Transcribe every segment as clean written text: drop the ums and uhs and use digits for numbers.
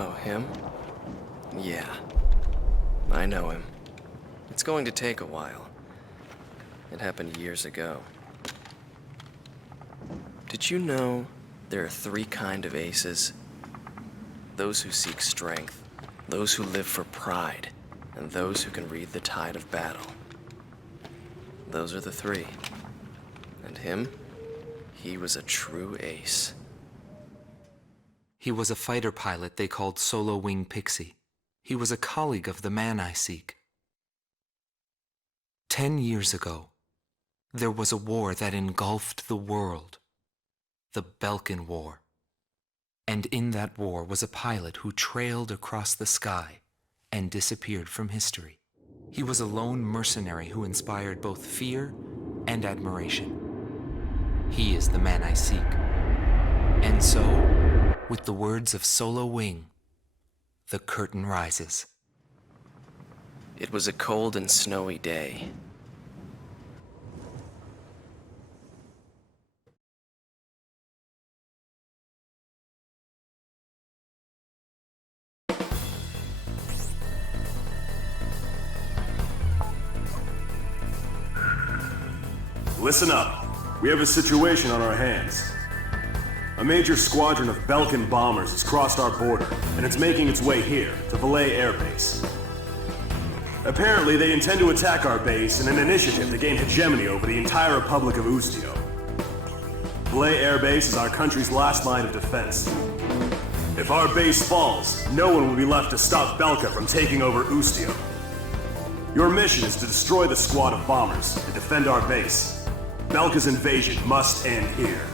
Oh, him? Yeah. I know him. It's going to take a while. It happened years ago. Did you know there are 3 kinds of aces? Those who seek strength, those who live for pride, and those who can read the tide of battle. Those are the 3. And him? He was a true ace. He was a fighter pilot they called Solo Wing Pixie. He was a colleague of the man I seek. 10 years ago, there was a war that engulfed the world. The Belkan War. And in that war was a pilot who trailed across the sky and disappeared from history. He was a lone mercenary who inspired both fear and admiration. He is the man I seek. And so, with the words of Solo Wing, the curtain rises. It was a cold and snowy day. Listen up. We have a situation on our hands. A major squadron of Belkan bombers has crossed our border, and it's making its way here, to Valais Air Base. Apparently, they intend to attack our base in an initiative to gain hegemony over the entire Republic of Ustio. Valais Air Base is our country's last line of defense. If our base falls, no one will be left to stop Belka from taking over Ustio. Your mission is to destroy the squad of bombers and defend our base. Belka's invasion must end here.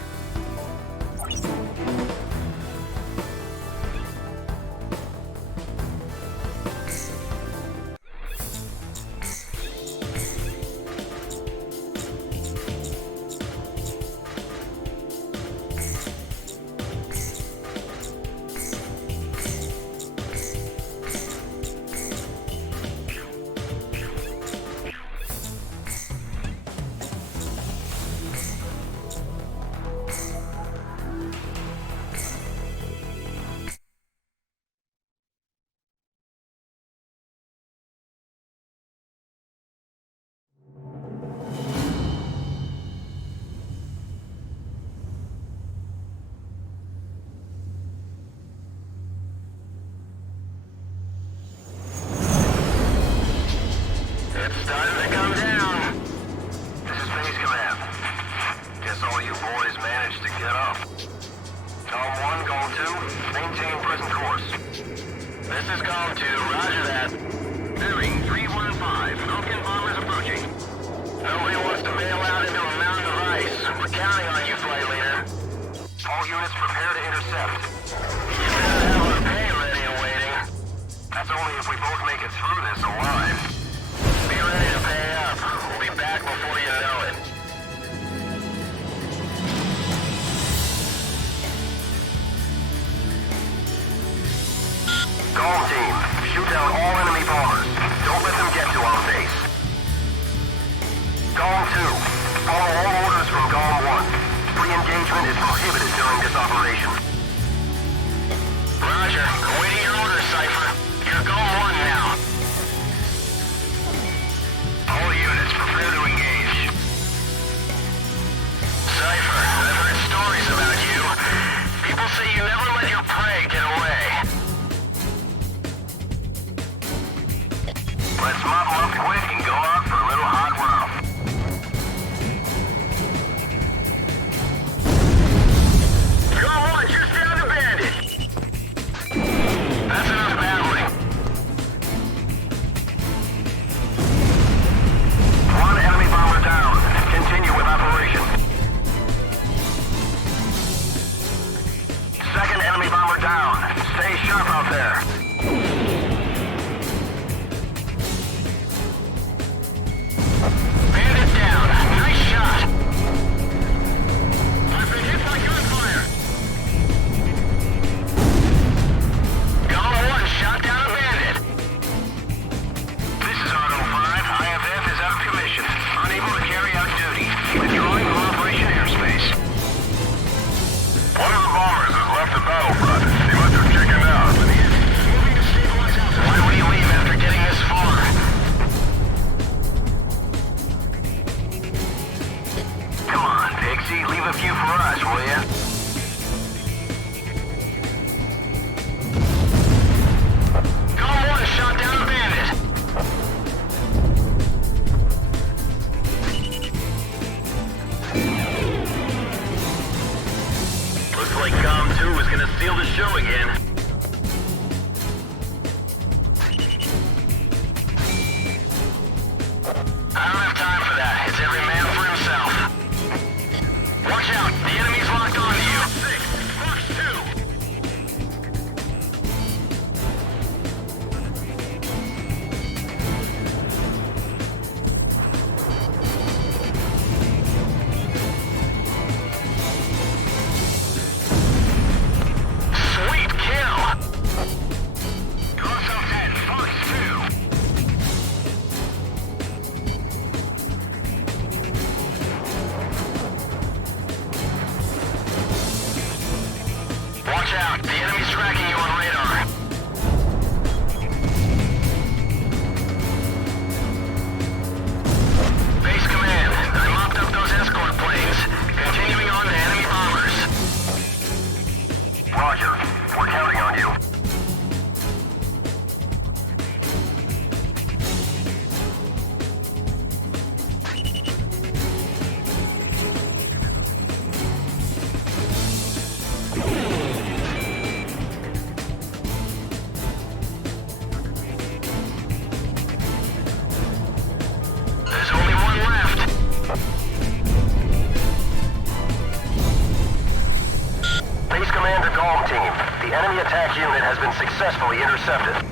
successfully intercepted.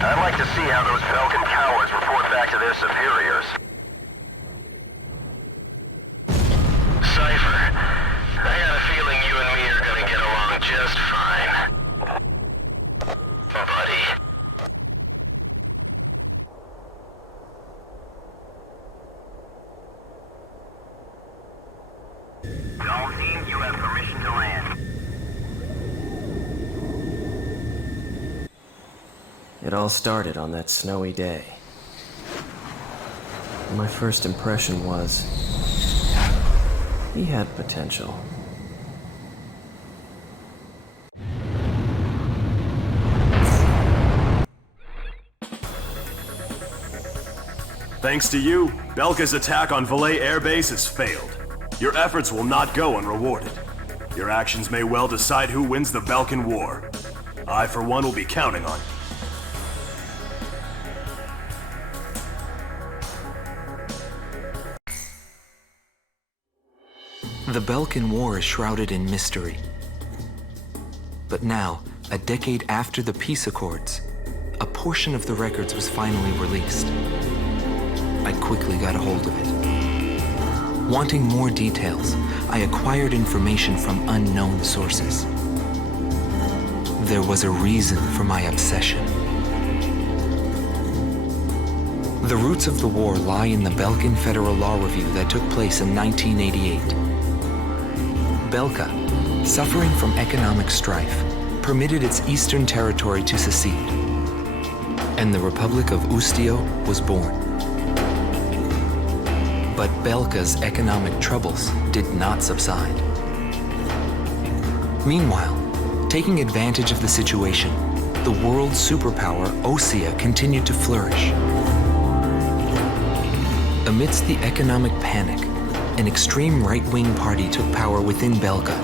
I'd like to see how those Belkan cowards report back to their superiors. Cypher, I got a feeling you and me are gonna get along just fine. Buddy. All teams, you have permission to land. It all started on that snowy day. My first impression was, he had potential. Thanks to you, Belka's attack on Valais Air Base has failed. Your efforts will not go unrewarded. Your actions may well decide who wins the Belkan War. I, for one, will be counting on you. The Belkan War is shrouded in mystery. But now, a decade after the peace accords, a portion of the records was finally released. I quickly got a hold of it. Wanting more details, I acquired information from unknown sources. There was a reason for my obsession. The roots of the war lie in the Belkan Federal Law Review that took place in 1988. Belka, suffering from economic strife, permitted its eastern territory to secede, and the Republic of Ustio was born. But Belka's economic troubles did not subside. Meanwhile, taking advantage of the situation, the world's superpower Osea continued to flourish. Amidst the economic panic, an extreme right-wing party took power within Belka,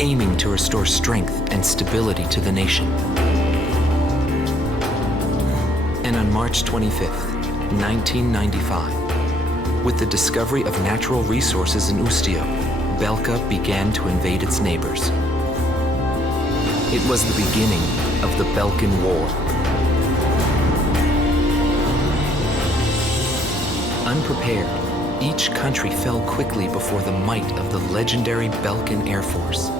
aiming to restore strength and stability to the nation. And on March 25th, 1995, with the discovery of natural resources in Ustio, Belka began to invade its neighbors. It was the beginning of the Belkan War. Unprepared, each country fell quickly before the might of the legendary Belkan Air Force.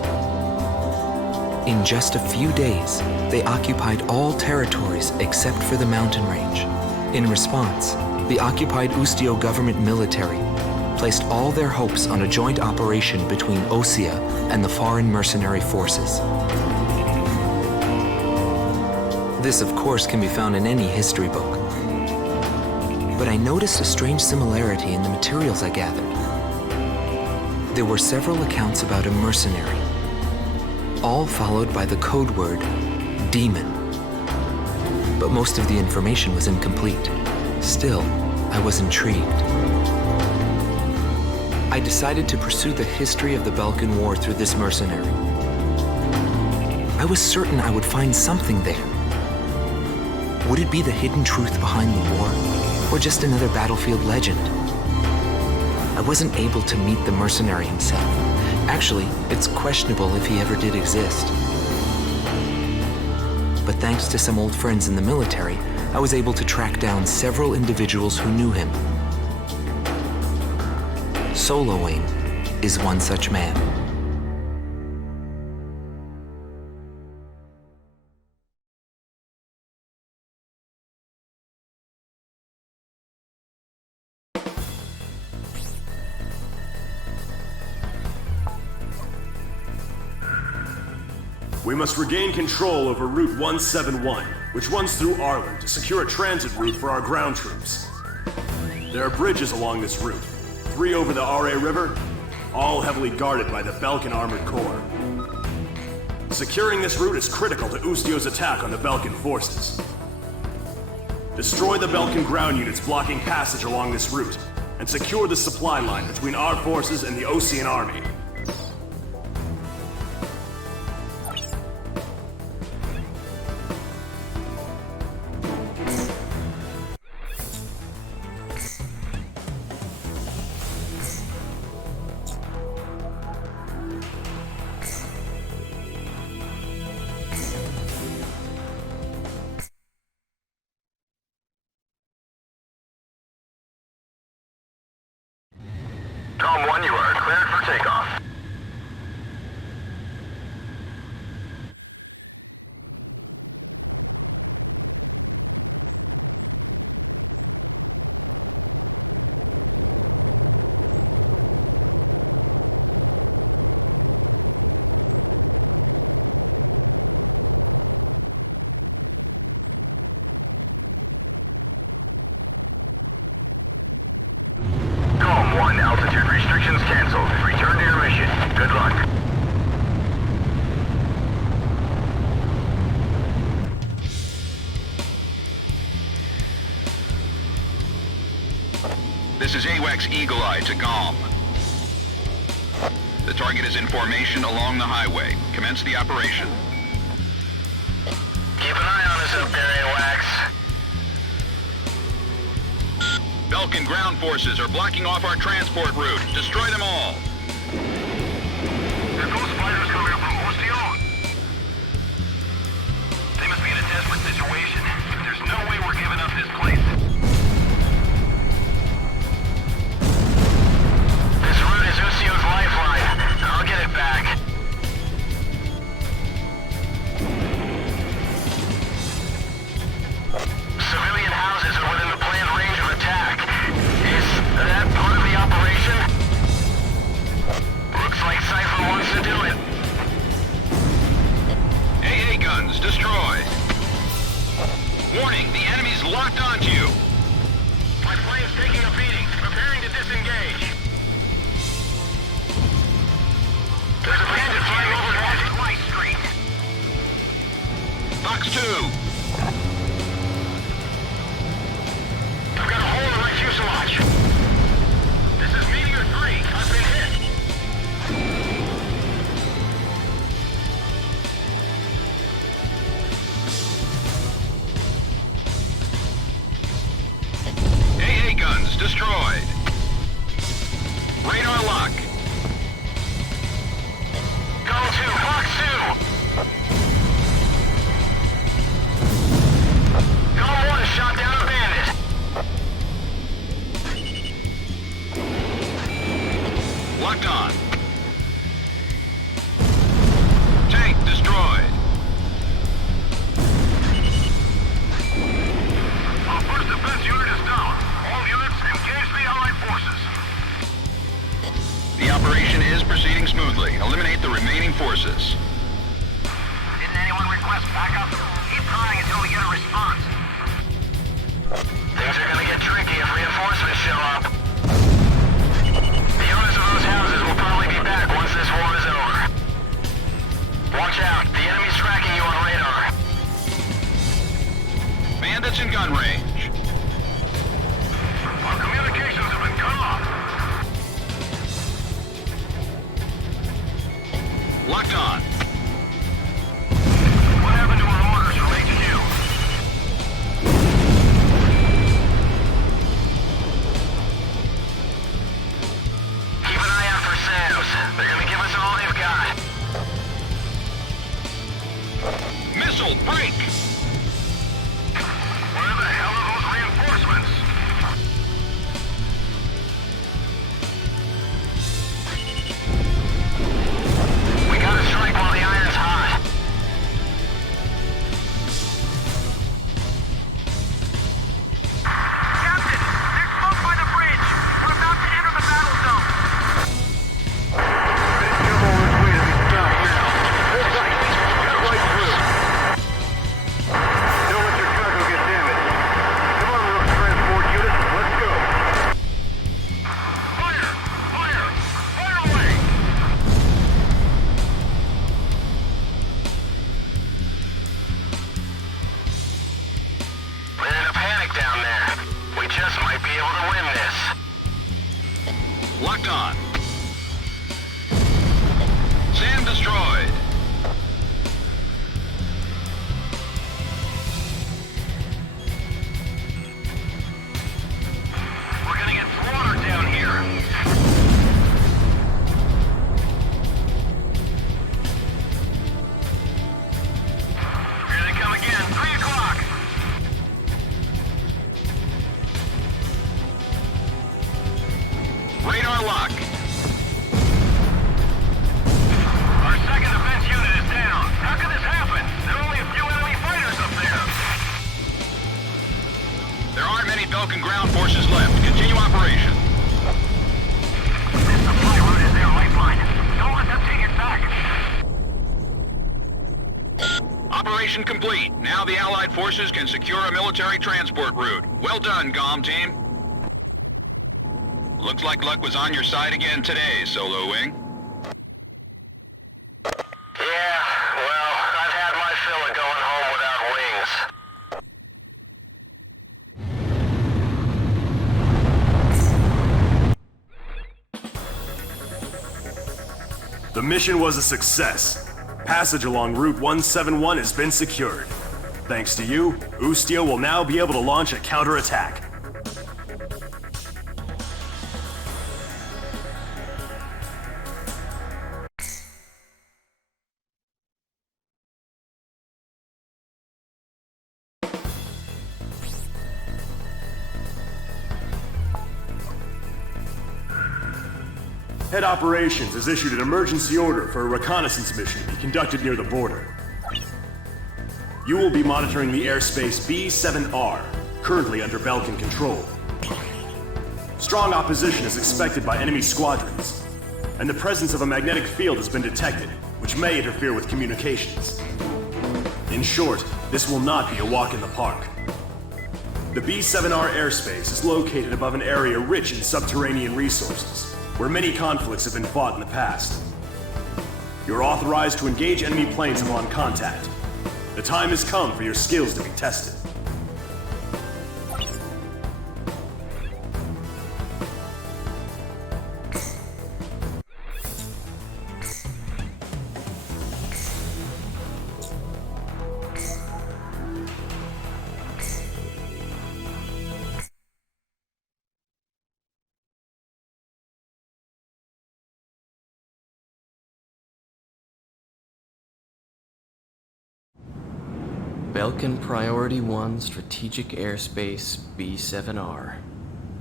In just a few days, they occupied all territories except for the mountain range. In response, the occupied Ustio government military placed all their hopes on a joint operation between Osea and the foreign mercenary forces. This, of course, can be found in any history book. But I noticed a strange similarity in the materials I gathered. There were several accounts about a mercenary, all followed by the code word, demon. But most of the information was incomplete. Still, I was intrigued. I decided to pursue the history of the Belkan War through this mercenary. I was certain I would find something there. Would it be the hidden truth behind the war, or just another battlefield legend? I wasn't able to meet the mercenary himself. Actually, it's questionable if he ever did exist. But thanks to some old friends in the military, I was able to track down several individuals who knew him. Soloing is one such man. We must regain control over Route 171, which runs through Arlen to secure a transit route for our ground troops. There are bridges along this route, 3 over the RA River, all heavily guarded by the Belkan Armored Corps. Securing this route is critical to Ustio's attack on the Belkan forces. Destroy the Belkan ground units blocking passage along this route, and secure the supply line between our forces and the Osean army. Dome 1, you are cleared for takeoff. Dome 1, altitude restrictions canceled. Return to your mission. Good luck. This is AWACS Eagle Eye to GOM. The target is in formation along the highway. Commence the operation. Keep an eye on us up there, AWACS. Belkan ground forces are blocking off our transport route. Destroy them all. There are ghost fighters coming up from Bastion. They must be in a desperate situation. There's no way we're giving up this place. This route is Usio's lifeline. I'll get it back. Civilian houses are within the planned range of attack. Is that part of the operation? Looks like Cypher wants to do it. AA guns destroyed. Warning, the enemy's locked onto you. My plane's taking a beating. Preparing to disengage. There's a bandit flying overhead. Light streak. Fox 2. I've got a hole in the right fuselage. This is Meteor 3. I've been hit. AA guns destroyed. Radar lock. Go to Fox 2. Go 1 shot down a bandit. Locked on. Tank destroyed. Our first defense unit is down. All units engage the Allied forces. The operation is proceeding smoothly. Eliminate the remaining forces. Didn't anyone request backup? Keep trying until we get a response. Things are gonna get tricky if reinforcements show up. The owners of those houses will probably be back once this war is over. Watch out. The enemy's tracking you on radar. Bandits in gun range. Our communications have been cut off. Locked on. What happened to our orders from HQ? Keep an eye out for SAMs. They're gonna give us all they've got. Missile break. Where the hell are those reinforcements? We gotta strike while the iron's hot. Captain, there's smoke by the bridge. We're about to enter the battle zone. Don't let your cargo get damaged. Come on, little transport unit, let's go. Fire! Fire! Fire away! We're in a panic down there. We just might be able to win this. Locked on. SAM destroyed. We're gonna get slaughtered down here. Here they come again. 3 o'clock. Radar lock. only Belkan ground forces left. Continue operation. This supply route is their lifeline. Don't let them take it back. Operation complete. Now the Allied forces can secure a military transport route. Well done, GOM team. Looks like luck was on your side again today, Solo Wing. Yeah, well, I've had my fill of going home without wings. The mission was a success. Passage along Route 171 has been secured. Thanks to you, Ustio will now be able to launch a counterattack. Head Operations has issued an emergency order for a reconnaissance mission to be conducted near the border. You will be monitoring the airspace B-7R, currently under Belkan control. Strong opposition is expected by enemy squadrons, and the presence of a magnetic field has been detected, which may interfere with communications. In short, this will not be a walk in the park. The B-7R airspace is located above an area rich in subterranean resources, where many conflicts have been fought in the past. You're authorized to engage enemy planes upon contact. The time has come for your skills to be tested. Belkan Priority 1 Strategic Airspace B-7R,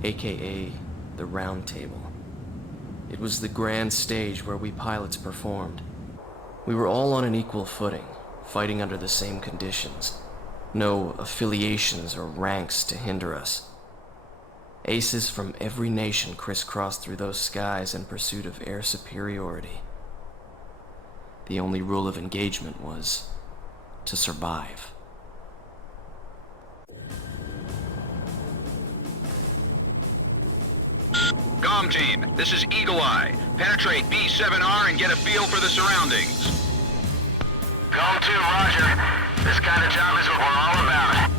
aka the Round Table. It was the grand stage where we pilots performed. We were all on an equal footing, fighting under the same conditions. No affiliations or ranks to hinder us. Aces from every nation crisscrossed through those skies in pursuit of air superiority. The only rule of engagement was to survive. GOM team, this is Eagle Eye. Penetrate B-7R and get a feel for the surroundings. GOM 2, roger. This kind of job is what we're all about.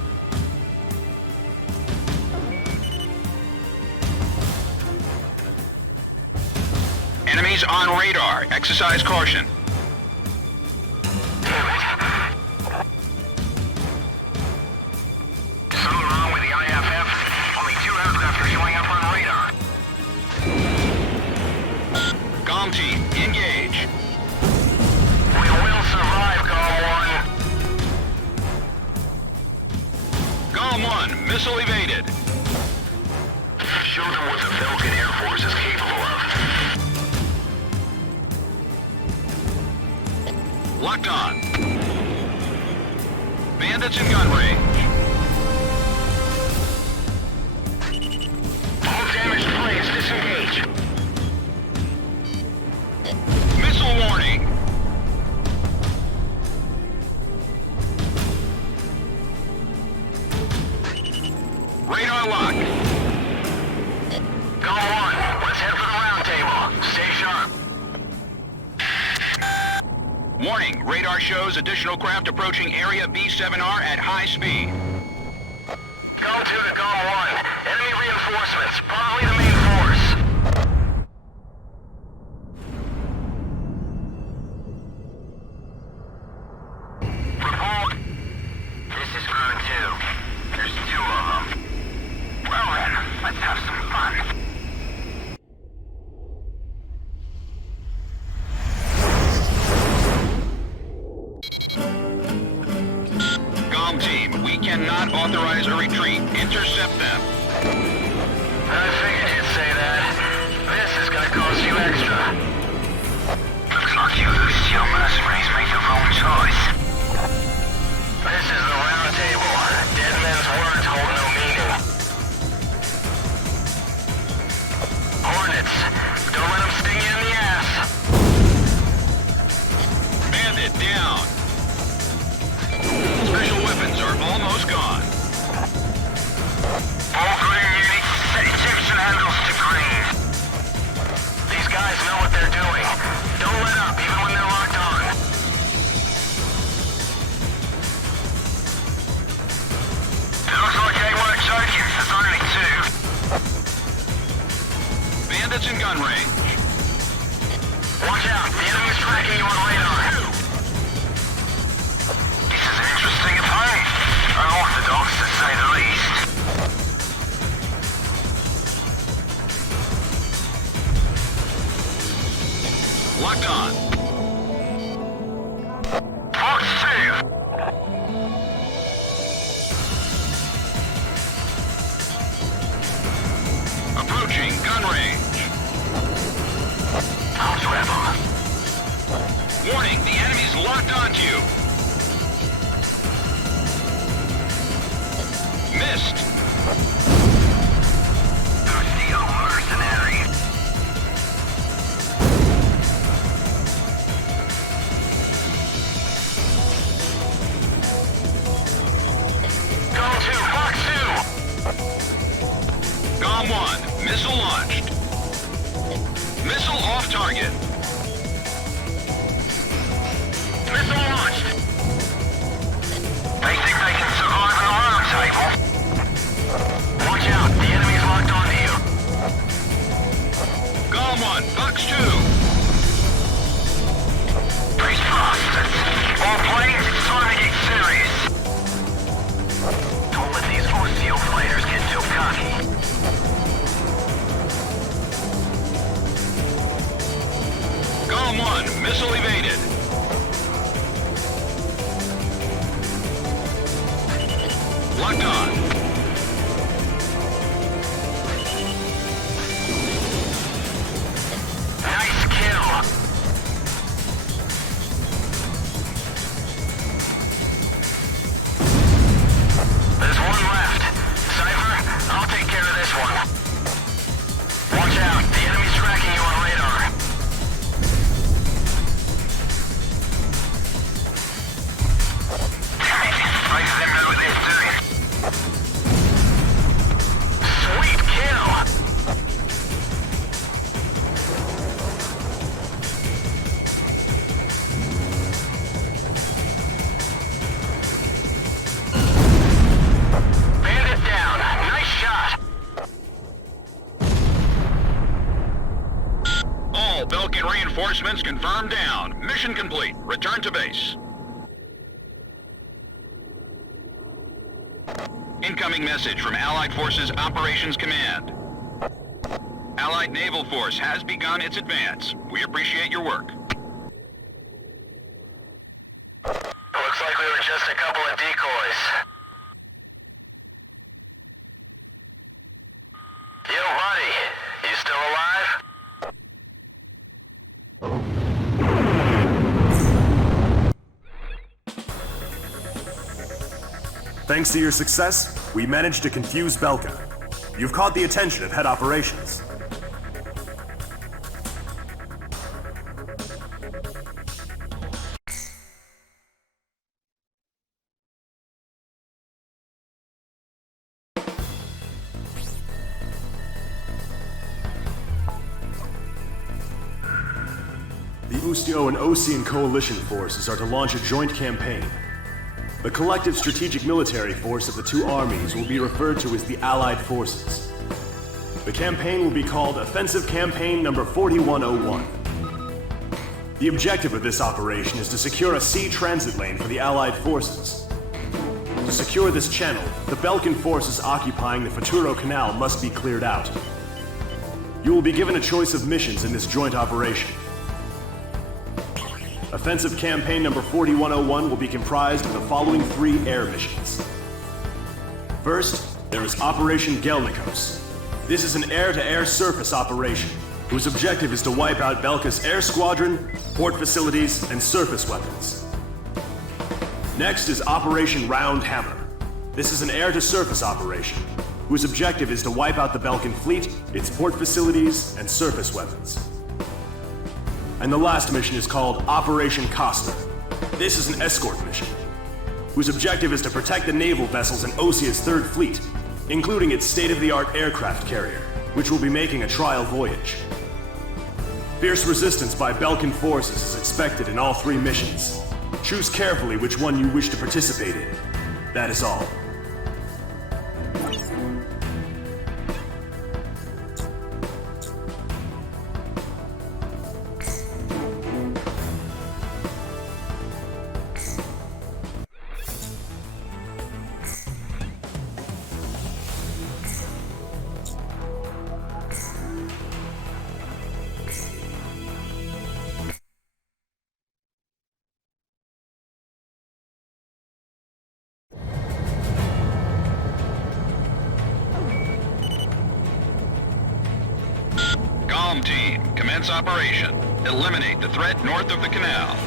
Enemies on radar. Exercise caution. Damn it. Something wrong with the IFF? Only 2 aircraft are showing up on radar. GOM team, engage. We will survive, GOM 1. GOM 1, missile evaded. Show them what the Belkan Air Force is capable of. Locked on. Bandits in gun range. All damaged planes disengage. Missile warning. Radar lock. GOM 1, let's head for the round table. Stay sharp. Warning, radar shows additional craft approaching area B-7R at high speed. GOM 2 to GOM 1. Enemy reinforcements, probably the main force. Report. This is Ground 2. There's 2 of them. Well then, let's have some fun. GOM team, we cannot authorize a retreat. Intercept them. I figured you'd say that. This is gonna cost you extra. Looks like you Lucio mercenaries made your own choice. This is the round table. Dead men's words hold no meaning. down. Special weapons are almost gone. All green units, set Egyptian handles to green. These guys know what they're doing. Don't let up, even when they're locked on. It looks like they weren't joking. There's only two. Bandits in gun range. Watch out, the enemy's tracking you on radar. This is an interesting opponent. Unorthodox, to say the least. Locked on. Fox 2. Approaching gun range. I'll grab him. Warning, the enemy's locked onto you. Missed. Who's the old mercenary? Go to Fox 2. Gone 1. Missile launched. Missile off target. Missile launched. They think they can survive on the round table. Watch out, the enemy's locked onto you. Gone 1. Fox 2. These bastards. All planes, it's time to get serious. Don't let these OCO fighters get too cocky. Gone 1. Missile evaded. Locked on. Nice kill. There's one left. Cypher, I'll take care of this one. Watch out, the enemy's tracking you on radar. Both of them know what they're doing. Sweet kill! Bandit down. Nice shot. All Belkan reinforcements confirmed down. Mission complete. Return to base. Incoming message from Allied Forces Operations Command. Allied Naval Force has begun its advance. We appreciate your work. Looks like we were just a couple of decoys. Yo, buddy. You still alive? Thanks to your success, we managed to confuse Belkan. You've caught the attention of head operations. The Ustio and Osean coalition forces are to launch a joint campaign. The collective strategic military force of the two armies will be referred to as the Allied Forces. The campaign will be called Offensive Campaign Number 4101. The objective of this operation is to secure a sea transit lane for the Allied forces. To secure this channel, the Belkan forces occupying the Futuro Canal must be cleared out. You will be given a choice of missions in this joint operation. Offensive Campaign Number 4101 will be comprised of the following 3 air missions. First, there is Operation Gelnikos. This is an air-to-air surface operation, whose objective is to wipe out Belka's air squadron, port facilities, and surface weapons. Next is Operation Round Hammer. This is an air-to-surface operation, whose objective is to wipe out the Belkan fleet, its port facilities, and surface weapons. And the last mission is called Operation Costa. This is an escort mission, whose objective is to protect the naval vessels in Osea's Third Fleet, including its state-of-the-art aircraft carrier, which will be making a trial voyage. Fierce resistance by Belkan forces is expected in all 3 missions. Choose carefully which one you wish to participate in. That is all. Team, commence operation. Eliminate the threat north of the canal.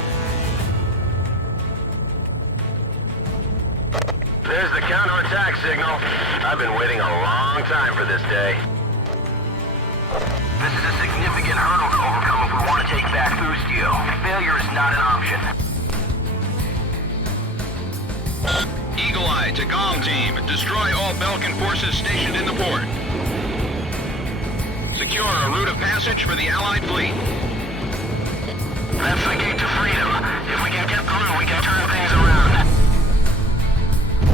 There's the counterattack signal. I've been waiting a long time for this day. This is a significant hurdle to overcome if we want to take back Thustio. Failure is not an option. Eagle Eye to GOM Team. Destroy all Belkan forces stationed in the port. Secure a route of passage for the Allied fleet. That's the gate to freedom. If we can get through, we can turn things around.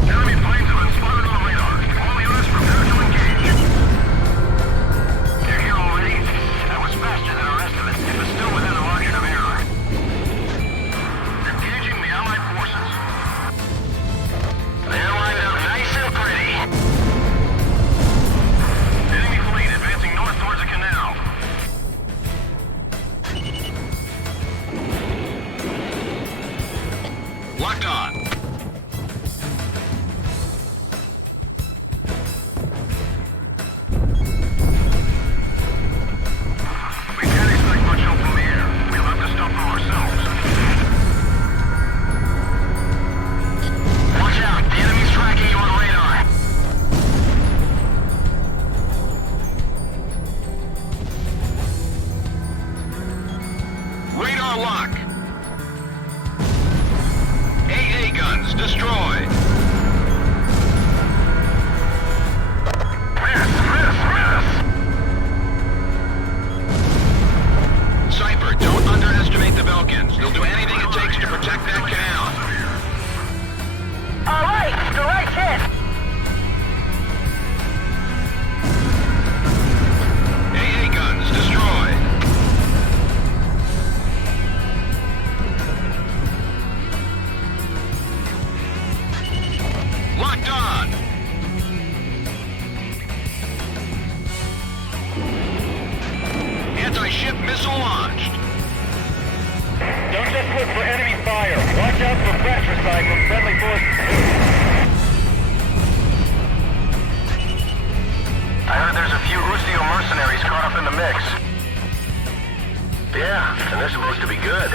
Enemy planes have been spotted on the radar. All units prepare to engage. They're here already? That was faster than our estimates. It was still within the margin of error. Engaging the Allied forces. They're lined up nice and pretty. Enemy fleet advancing north towards the canal. Locked on. We can't expect much help from the air. We'll have to stop them ourselves. Watch out! The enemy's tracking you on radar. Radar lock. AA guns destroyed. Miss! Cypher, don't underestimate the Belkans. They'll do anything it takes to protect that canal. All right! Direct hit! AA guns destroyed. Locked on. Anti-ship missile launched. Don't just look for enemy fire. Watch out for fratricide from friendly forces. I heard there's a few Ustio mercenaries caught up in the mix. Yeah, and they're supposed to be good.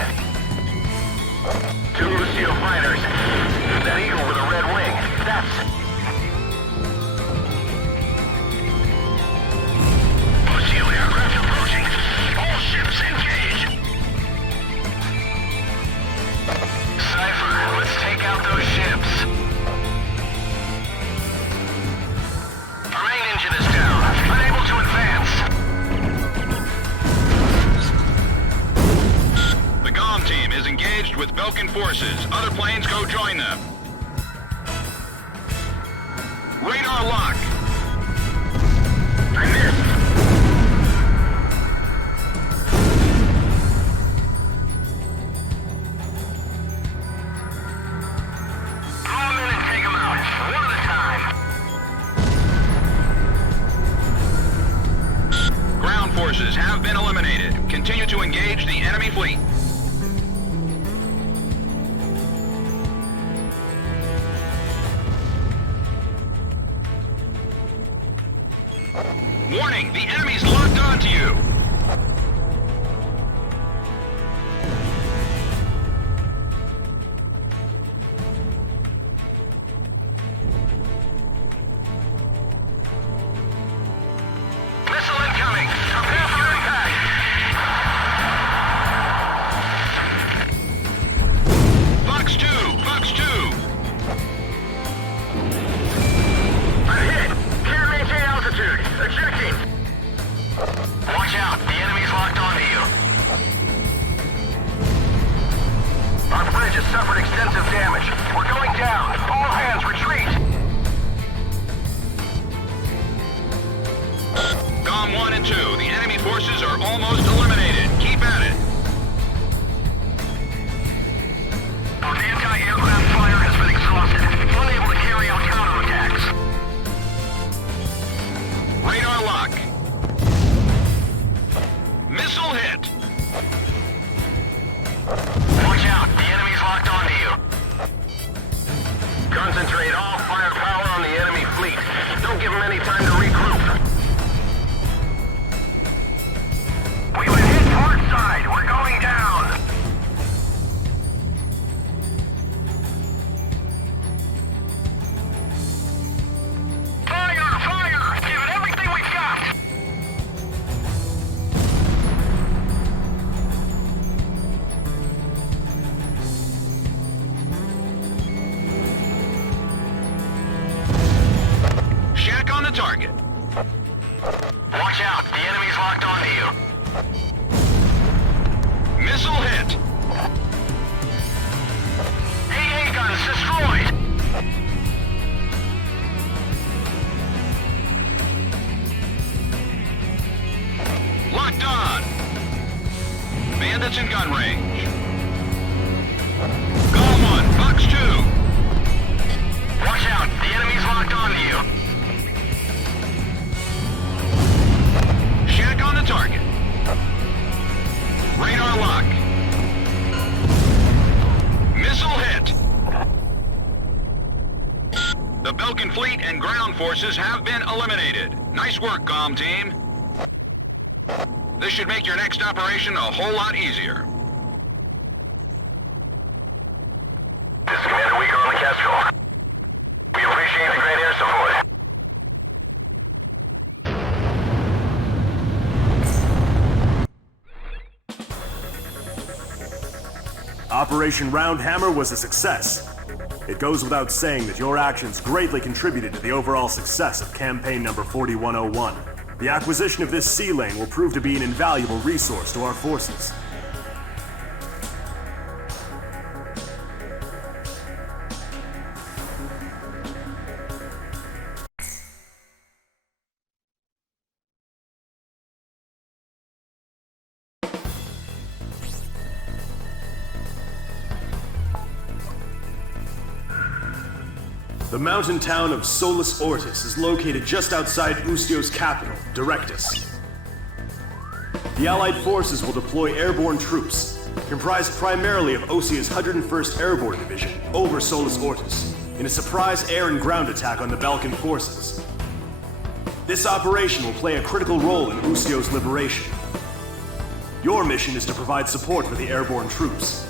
2 Ustio fighters. That eagle with a red wing. That's... Ustio aircraft approaching. All ships engage. Cypher, let's take out those ships. Our main engine is down. Unable to advance. The GOM team is engaged with Belkan forces. Other planes go join them. Radar lock. I missed. Throw them in and take them out. One at a time. Ground forces have been eliminated. Continue to engage the enemy fleet. Warning, the enemy's locked onto you. Missile incoming. Prepare for impact. and 2. The enemy forces are almost eliminated. Keep at it. Our anti-aircraft fire has been exhausted. Unable to carry out counterattacks. Radar lock. Missile hit. Watch out, the enemy's locked onto you. Concentrate all firepower on the enemy fleet. Don't give them any time to regroup. We've been hit port side. We're going down. Fire! Fire! Give it everything we've got! Shack on the target. Watch out, the enemy's locked onto you. Missile hit. AA guns destroyed! Locked on. Bandits in gun range. Golem 1, Box 2. Watch out, the enemy's locked onto you. Shack on the target. Radar lock. Missile hit. The Belkan fleet and ground forces have been eliminated. Nice work, comm team. This should make your next operation a whole lot easier. This is Commander Weaker on the Kestrel. We appreciate the great air support. Operation Round Hammer was a success. It goes without saying that your actions greatly contributed to the overall success of campaign number 4101. The acquisition of this sea lane will prove to be an invaluable resource to our forces. The mountain town of Solus Ortis is located just outside Ustio's capital, Directus. The Allied forces will deploy airborne troops, comprised primarily of Osia's 101st Airborne Division, over Solus Ortis, in a surprise air and ground attack on the Belkan forces. This operation will play a critical role in Ustio's liberation. Your mission is to provide support for the airborne troops.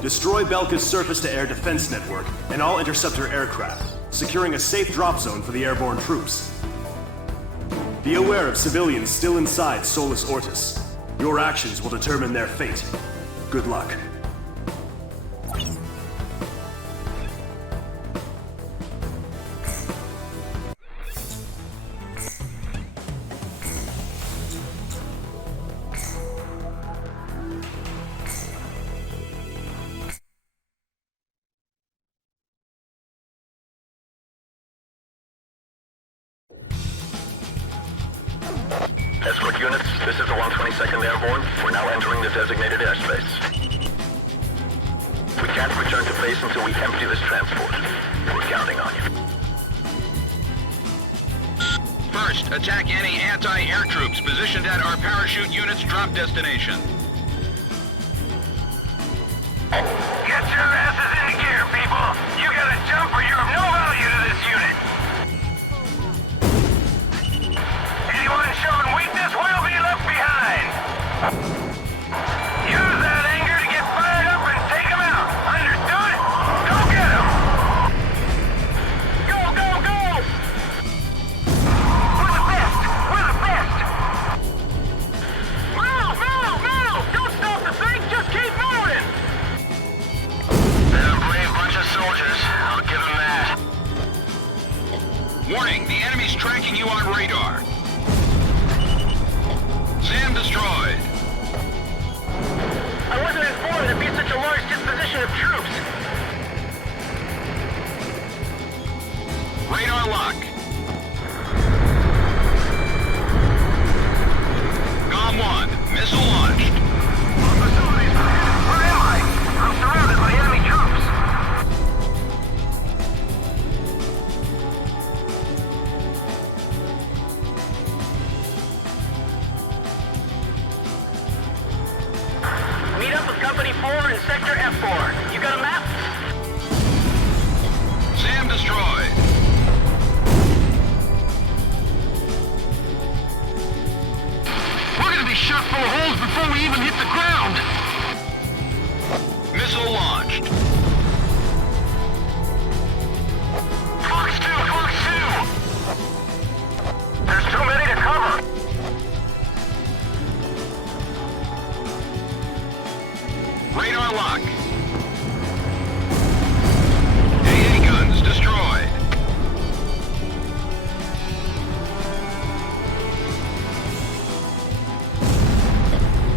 Destroy Belka's surface-to-air defense network and all interceptor aircraft, securing a safe drop zone for the airborne troops. Be aware of civilians still inside Solus Ortis. Your actions will determine their fate. Good luck. Escort units, this is the 122nd Airborne. We're now entering the designated airspace. We can't return to base until we empty this transport. We're counting on you. First, attack any anti-air troops positioned at our parachute unit's drop destination. Get your asses into gear, people! You gotta jump or you're of no value to this unit! Anyone showing weakness will be left behind! Use that anger to get fired up and take them out! Understood? Go get them! Go, go, go! We're the best! We're the best! Move, move, move! Don't stop the thing, just keep moving! They're a brave bunch of soldiers, I'll give them that. Warning, the enemy's tracking you on radar. SAM destroyed. I wasn't informed there'd be such a large disposition of troops. Radar lock. Missile launched. Facilities! Where am I? I'm surrounded by enemy troops! Meet up with Company 4 in Sector F4. You got a map? SAM destroyed. We're gonna be shot full of holes before we even hit the ground! Missile launched. Fox 2! Fox 2! There's too many to cover! Radar lock. AA guns destroyed.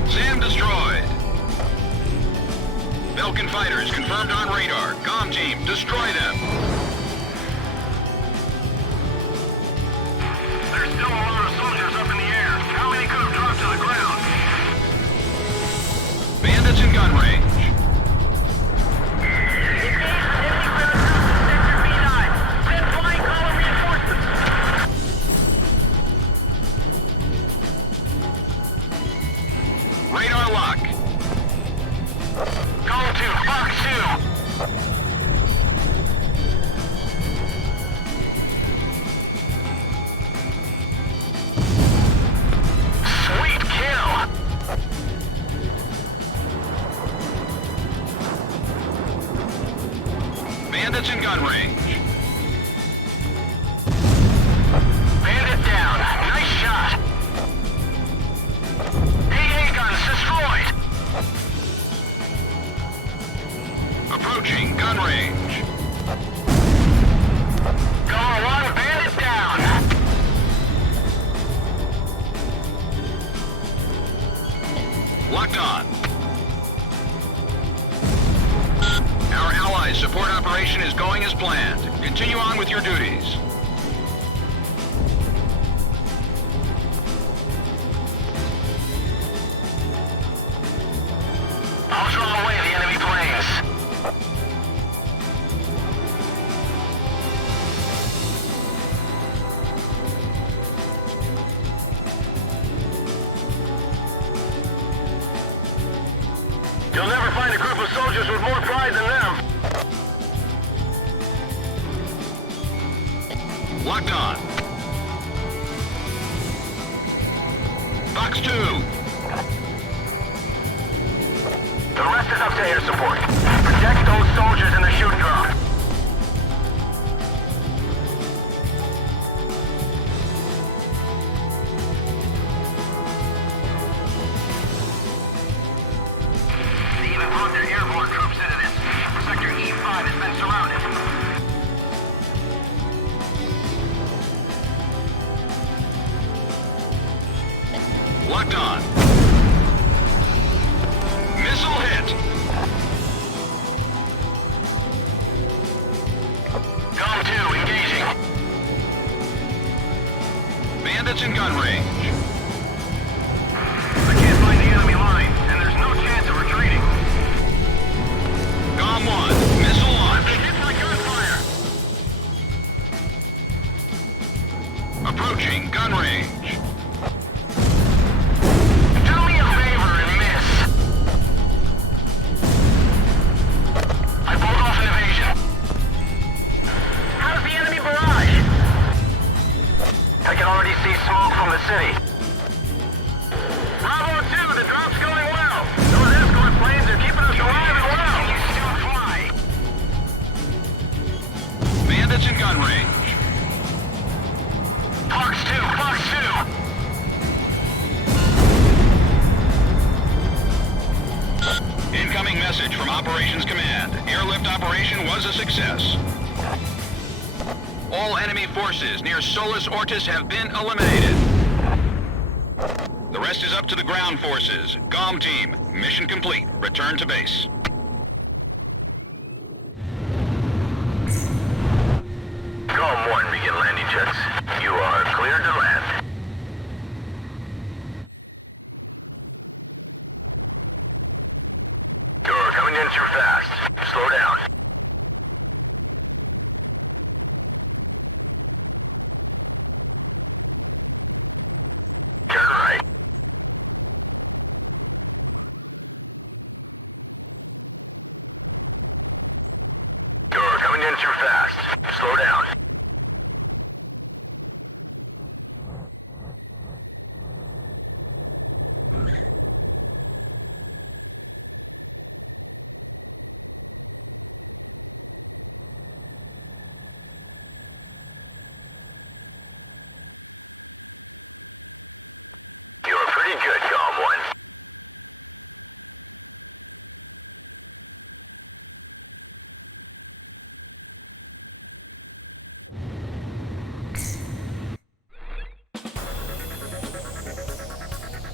SAM destroyed. Belkan fighters confirmed on radar. Comm team, destroy them. There's still a lot of soldiers up in the air. How many could have dropped to the ground? Bandits in gun range. Radar lock. Call 2, Fox 2. Sweet kill! Bandits in gun range. Bandit down. Nice shot. AA guns destroyed. Approaching gun range. Going 1, bandit down. Locked on. Our allies' support operation is going as planned. Continue on with your duties. I'll draw away the enemy planes. You'll never find a group of soldiers with more pride than them. Locked on. Fox 2. The rest is up to air support. Protect those soldiers in the shoot drop. They even brought their airborne troops into this. Sector E5 has been surrounded. Locked on. Missile hit. Com 2 engaging. Bandits in gun range. I can't find the enemy line, and there's no chance of retreating. Com 1. Missile I've been launch. hit by gunfire. Approaching gun range. Do me a favor and miss. I pulled off an evasion. How's the enemy barrage? I can already see smoke from the city. Bravo 2, the drop's going well. Those escort planes are keeping us alive and well. Can you still fly? Bandits in gun range. Fox 2, Fox 2. Incoming message from Operations Command. Airlift operation was a success. All enemy forces near Solus Ortis have been eliminated. The rest is up to the ground forces. GOM team, mission complete. Return to base. GOM 1, begin landing jets. You are cleared to land.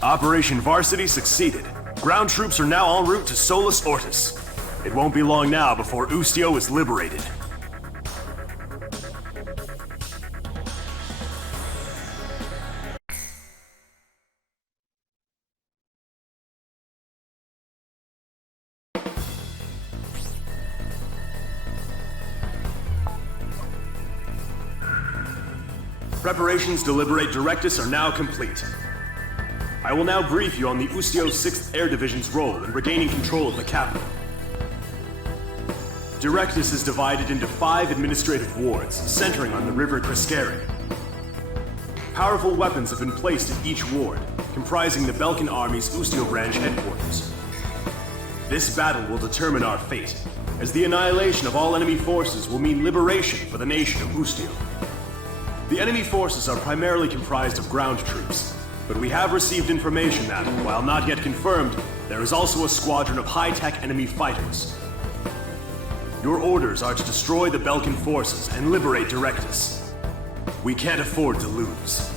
Operation Varsity succeeded. Ground troops are now en route to Solus Ortis. It won't be long now before Ustio is liberated. Preparations to liberate Directus are now complete. I will now brief you on the Ustio 6th Air Division's role in regaining control of the capital. Directus is divided into 5 administrative wards, centering on the River Crescere. Powerful weapons have been placed in each ward, comprising the Belkan Army's Ustio branch headquarters. This battle will determine our fate, as the annihilation of all enemy forces will mean liberation for the nation of Ustio. The enemy forces are primarily comprised of ground troops, but we have received information that, while not yet confirmed, there is also a squadron of high-tech enemy fighters. Your orders are to destroy the Belkan forces and liberate Directus. We can't afford to lose.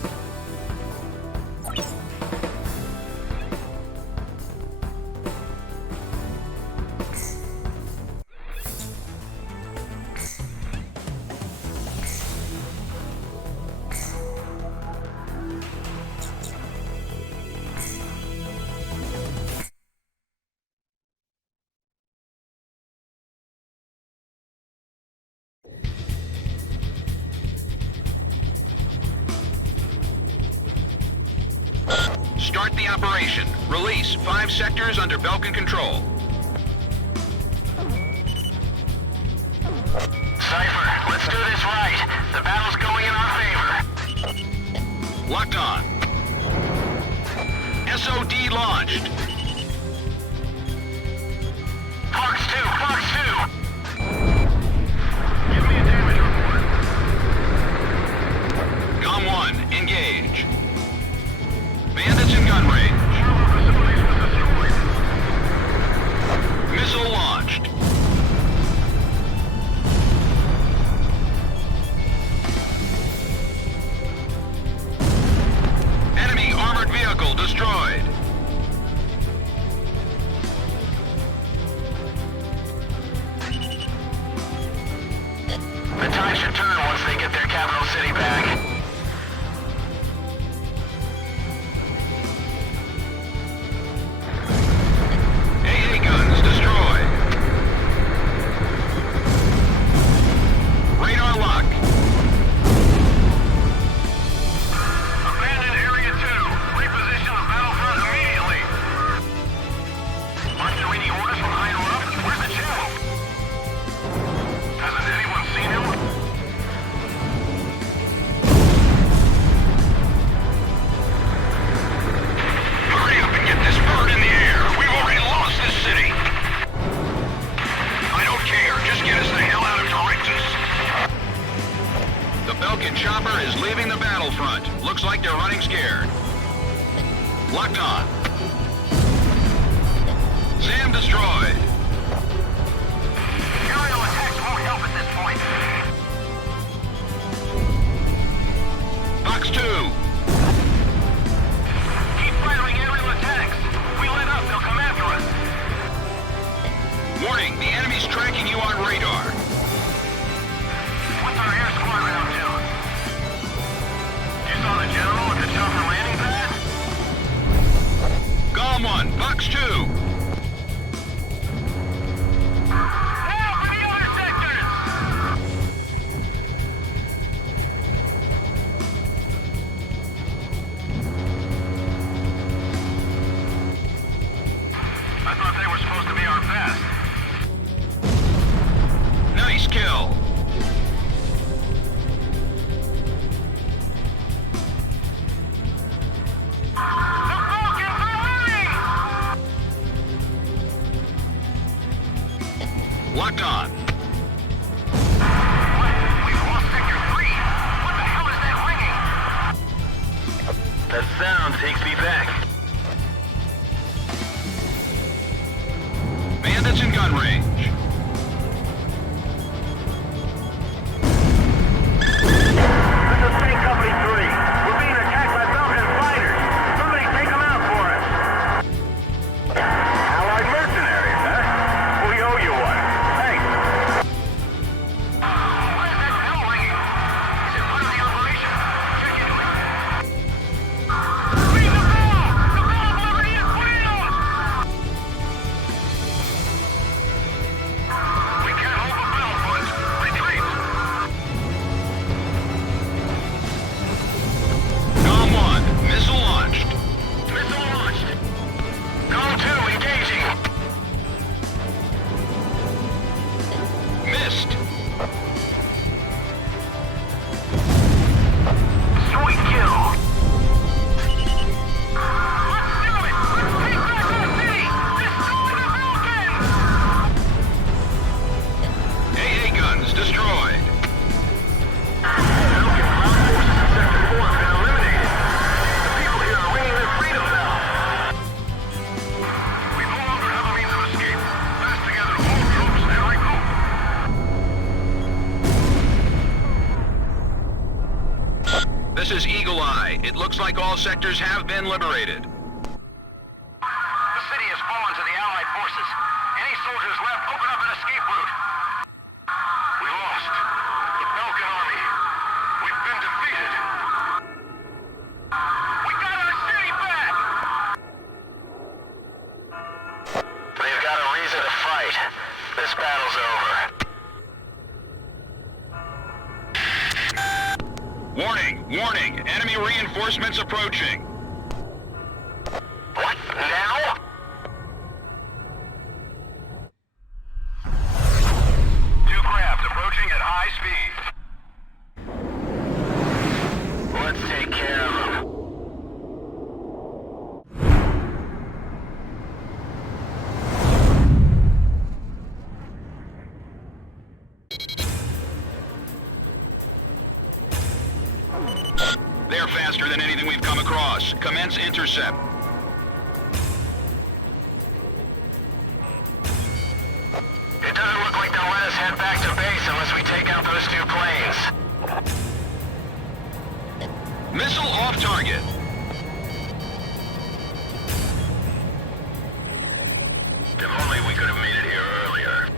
Start the operation. Release 5 sectors under Belkan control. Cypher, let's do this right. The battle's going in our favor. Locked on. SOD launched. Fox 2, Fox 2! Give me a damage report. GOM 1, engage. Bandits in gun range. Missile launched. Enemy armored vehicle destroyed. The tide should turn once they get their capital city back. Chopper is leaving the battlefront. Looks like they're running scared. Locked on. SAM destroyed. Aerial attacks won't help at this point. Fox 2. Keep firing aerial attacks. We let up, they'll come after us. Warning, the enemy's tracking you on radar. What's our air squadron up to? You saw the general at the chopper landing pad? GOM 1, Fox 2. Now for the other sectors! I thought they were supposed to be our best. Nice kill. Locked on. We've lost Sector 3! What the hell is that ringing? That sound takes me back. Bandits in gun range. This is Tank Company 3. We're being attacked by Belkan fighters. Somebody take them out for This is Eagle Eye. It looks like all sectors have been liberated. The city has fallen to the Allied forces. Any soldiers left, open up an escape route. We lost. The Belkan army. We've been defeated. We got our city back! They've got a reason to fight. This battle's over. Warning! Warning! Enemy reinforcements approaching. What? Now? Two craft approaching at high speed. Let's take care of them. They're faster than anything we've come across. Commence intercept. It doesn't look like they'll let us head back to base unless we take out those two planes. Missile off target. If only we could have made it here earlier.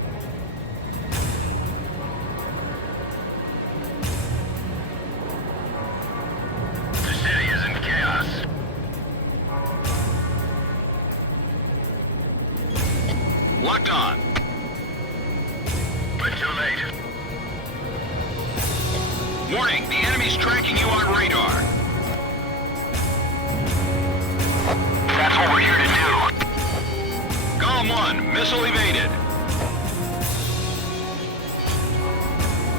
The city is in chaos. Locked on. But too late. Warning! The enemy's tracking you on radar. That's what we're here to do. Golem 1, missile evaded.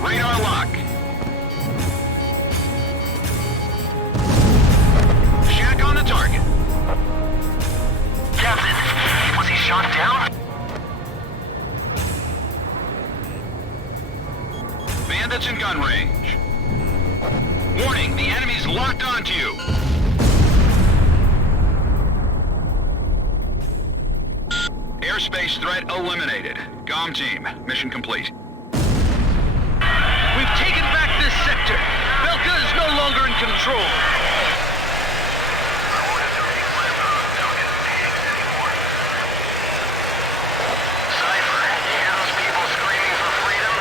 Radar lock. Shack on the target. Captain, was he shot down? Bandits in gun range. Warning, the enemy's locked onto you. Airspace threat eliminated. GOM team, mission complete. We've taken back this sector. Belkan is no longer in control. Cypher, you hear those people screaming for freedom?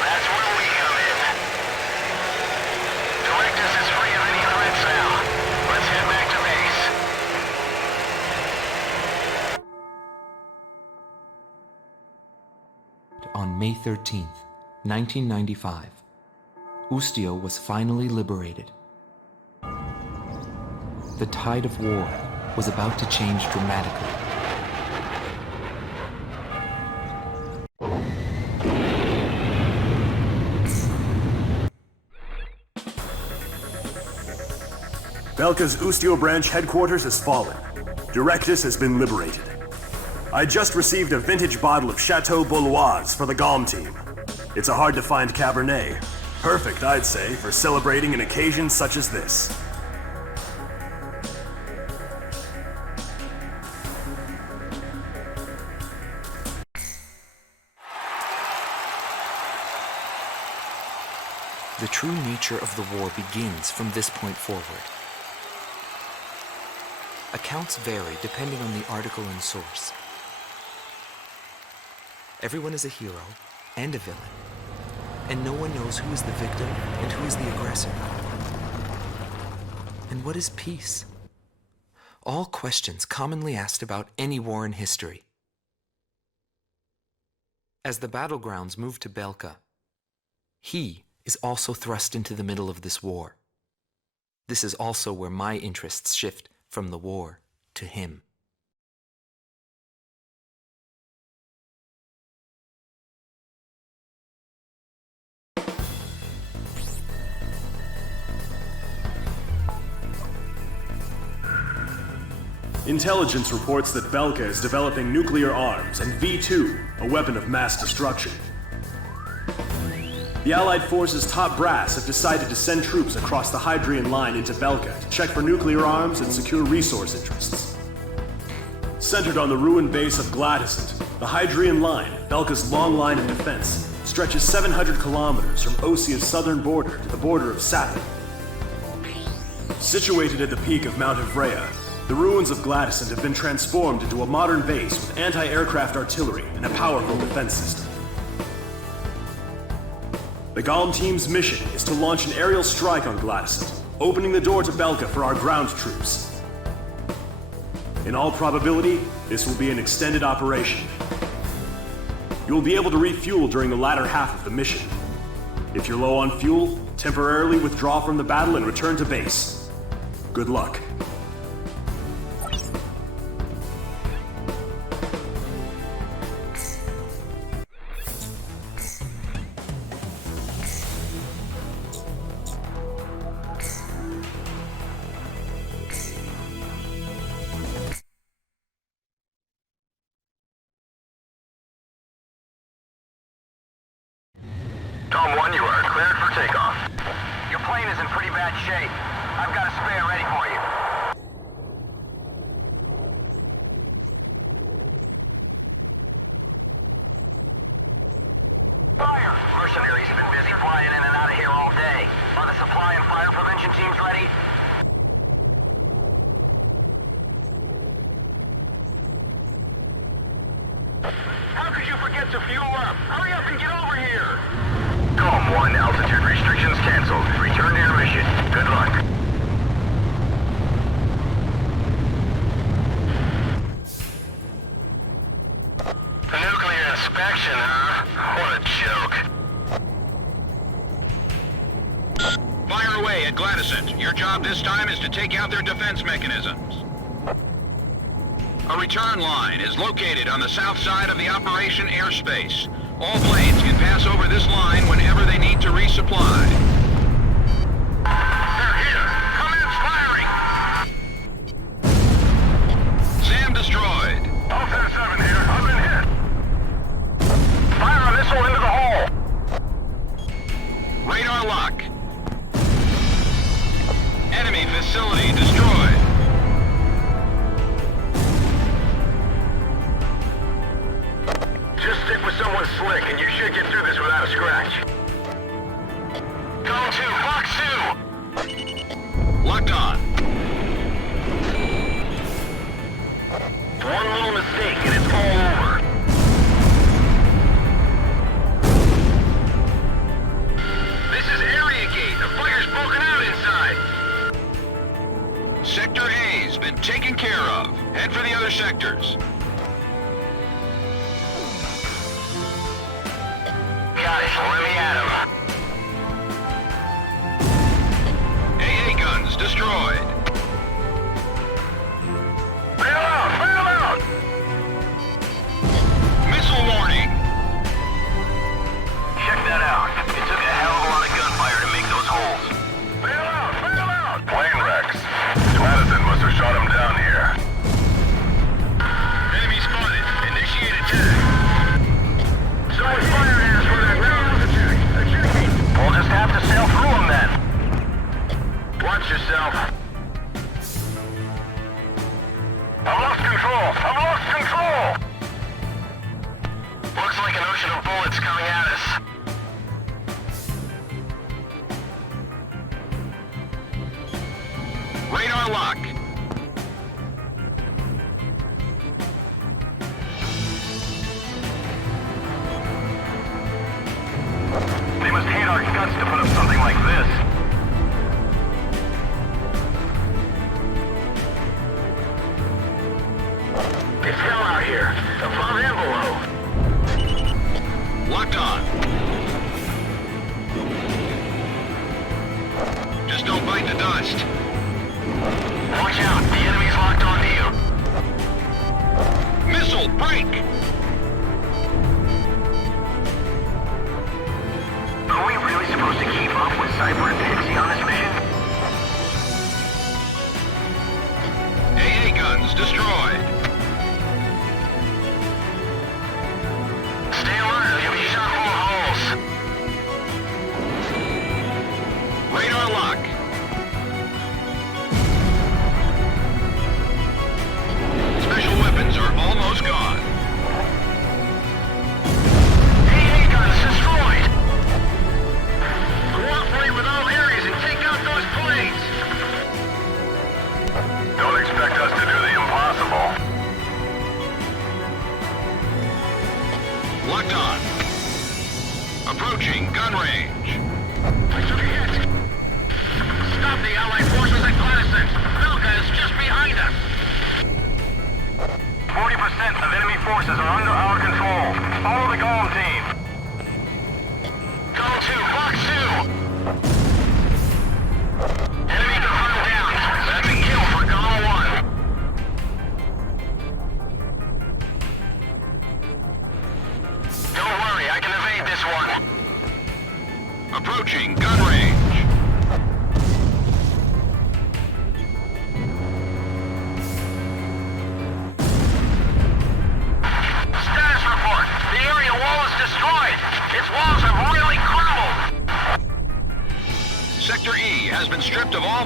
That's where we come in. Directus is free of any threats now. Let's head back to base. On May 13th, 1995, Ustio was finally liberated. The tide of war was about to change dramatically. Belka's Ustio branch headquarters has fallen. Directus has been liberated. I just received a vintage bottle of Chateau Bouloise for the GOM team. It's a hard-to-find Cabernet. Perfect, I'd say, for celebrating an occasion such as this. The true nature of the war begins from this point forward. Accounts vary depending on the article and source. Everyone is a hero and a villain, and no one knows who is the victim and who is the aggressor. And what is peace? All questions commonly asked about any war in history. As the battlegrounds move to Belka, he is also thrust into the middle of this war. This is also where my interests shift from the war to him. Intelligence reports that Belka is developing nuclear arms and V2, a weapon of mass destruction. The Allied forces' top brass have decided to send troops across the Hydrian line into Belka to check for nuclear arms and secure resource interests. Centered on the ruined base of Glacial, the Hydrian line, Belka's long line of defense, stretches 700 kilometers from Osia's southern border to the border of Saturn. Situated at the peak of Mount Ivrea, the ruins of Glacial have been transformed into a modern base with anti-aircraft artillery and a powerful defense system. The Golem team's mission is to launch an aerial strike on Glacial, opening the door to Belka for our ground troops. In all probability, this will be an extended operation. You will be able to refuel during the latter half of the mission. If you're low on fuel, temporarily withdraw from the battle and return to base. Good luck. Tom 1, you are cleared for takeoff. Your plane is in pretty bad shape. I've got a spare ready for you. Fire! Mercenaries have been busy flying in and out of here all day. Are the supply and fire prevention teams ready? How could you forget to fuel up? Hurry up and get over here! Calm 1, altitude restrictions canceled. Return to your mission. Good luck. Nuclear inspection, huh? What a joke. Fire away at Glacial. Your job this time is to take out their defense mechanisms. A return line is located on the south side of the operation airspace. All planes can pass over this line whenever they need to resupply. They're here! Commence firing! SAM destroyed. Overture 7 here. I've been hit. Fire a missile into the hole! Radar lock. Enemy facility destroyed. Just stick with someone slick and you should get through this without a scratch. Go to Fox 2. Locked on. One little mistake and it's all over. This is Area Gate. The fire's broken out inside. Sector A's been taken care of. Head for the other sectors. Got it. Let me at him. AA guns destroyed. Bail out! Bail out! Missile warning. Check that out. It took a hell of a lot of gunfire to make those holes. Bail out! Bail out! Plane wrecks. Glacial must have shot him down here. Enemy spotted. Initiate attack. Someone fired at us for that ground altitude. We'll just have to sail through them then. Watch yourself. I've lost control. I've lost control. Looks like an ocean of bullets coming at us. Radar lock. They must hate our guts to put up something like this. It's hell out here. Above and below. Locked on. Just don't bite the dust. Watch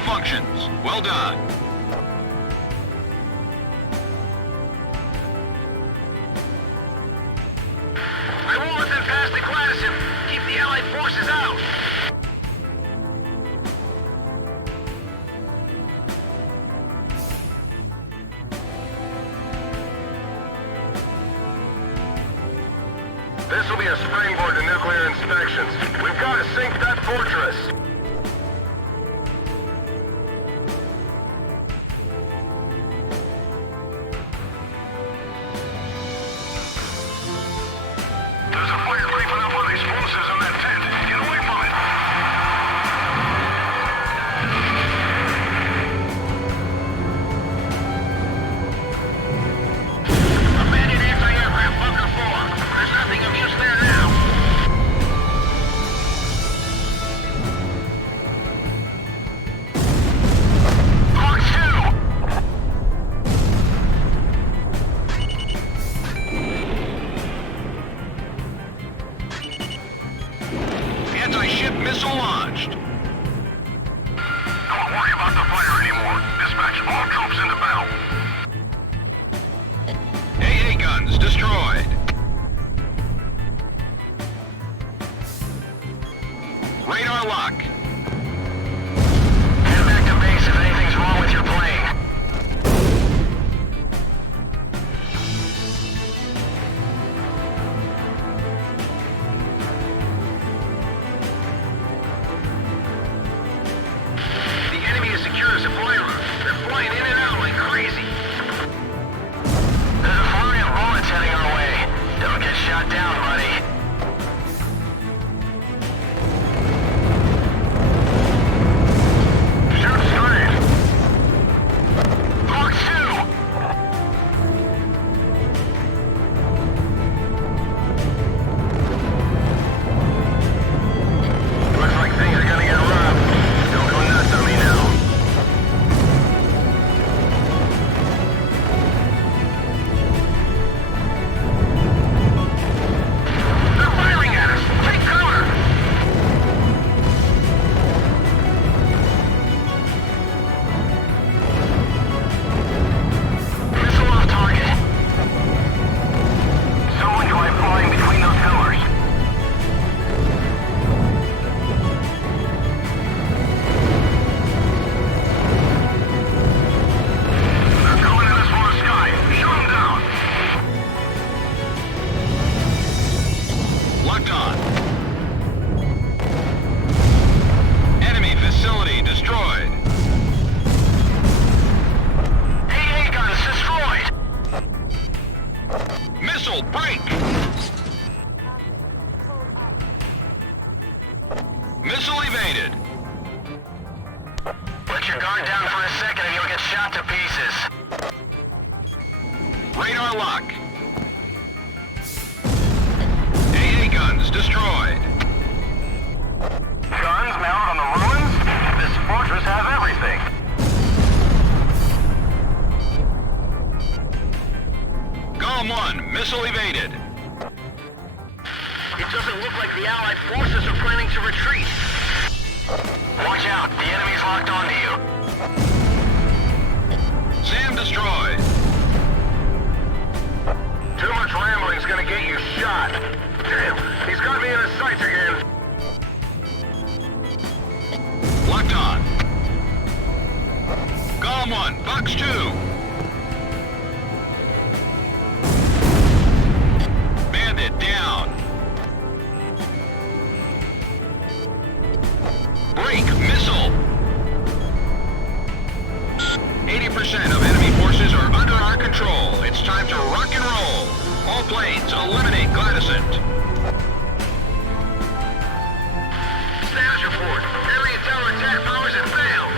functions. Well done. I won't let them pass the Glacial. Keep the Allied forces out. This will be a springboard to nuclear inspections. We've got to sink that fortress. There's a fire creeping up on explosives in that tent. Get away from it. Abandoned anti-aircraft bunker 4. There's nothing of use there now. Mark 2. Anti-ship missile launched. Don't worry about the fire anymore. Dispatch all troops into battle. AA guns destroyed. Radar lock. Head back to base if anything's wrong with your plane. The enemy has secured a supply route. They're flying in and out like crazy. There's a flurry of bullets heading our way. Don't get shot down, buddy. Shoot straight. Mark 2. Looks like things are gonna get rough. Don't go nuts on me now. They're firing at us. Take cover. Missile off target. Someone try flying between those pillars. They're coming at us from the sky. Shoot them down. Locked on. Enemy facility destroyed. AA guns destroyed. Missile break. Missile evaded. Let your guard down for a second and you'll get shot to pieces. Radar lock. AA guns destroyed. Guns mounted on the ruins? This fortress has everything. Golem 1, missile evaded. It doesn't look like the Allied forces are planning to retreat. Watch out, the enemy's locked onto you. SAM destroyed. Too much rambling's gonna get you shot. Damn, he's got me in his sights again. Locked on. Golem 1, box 2. Bandit down. Break missile. 80% of enemy forces are under our control. It's time to rock and roll. All planes, eliminate Gladysant. Status report. Area tower attack powers have failed.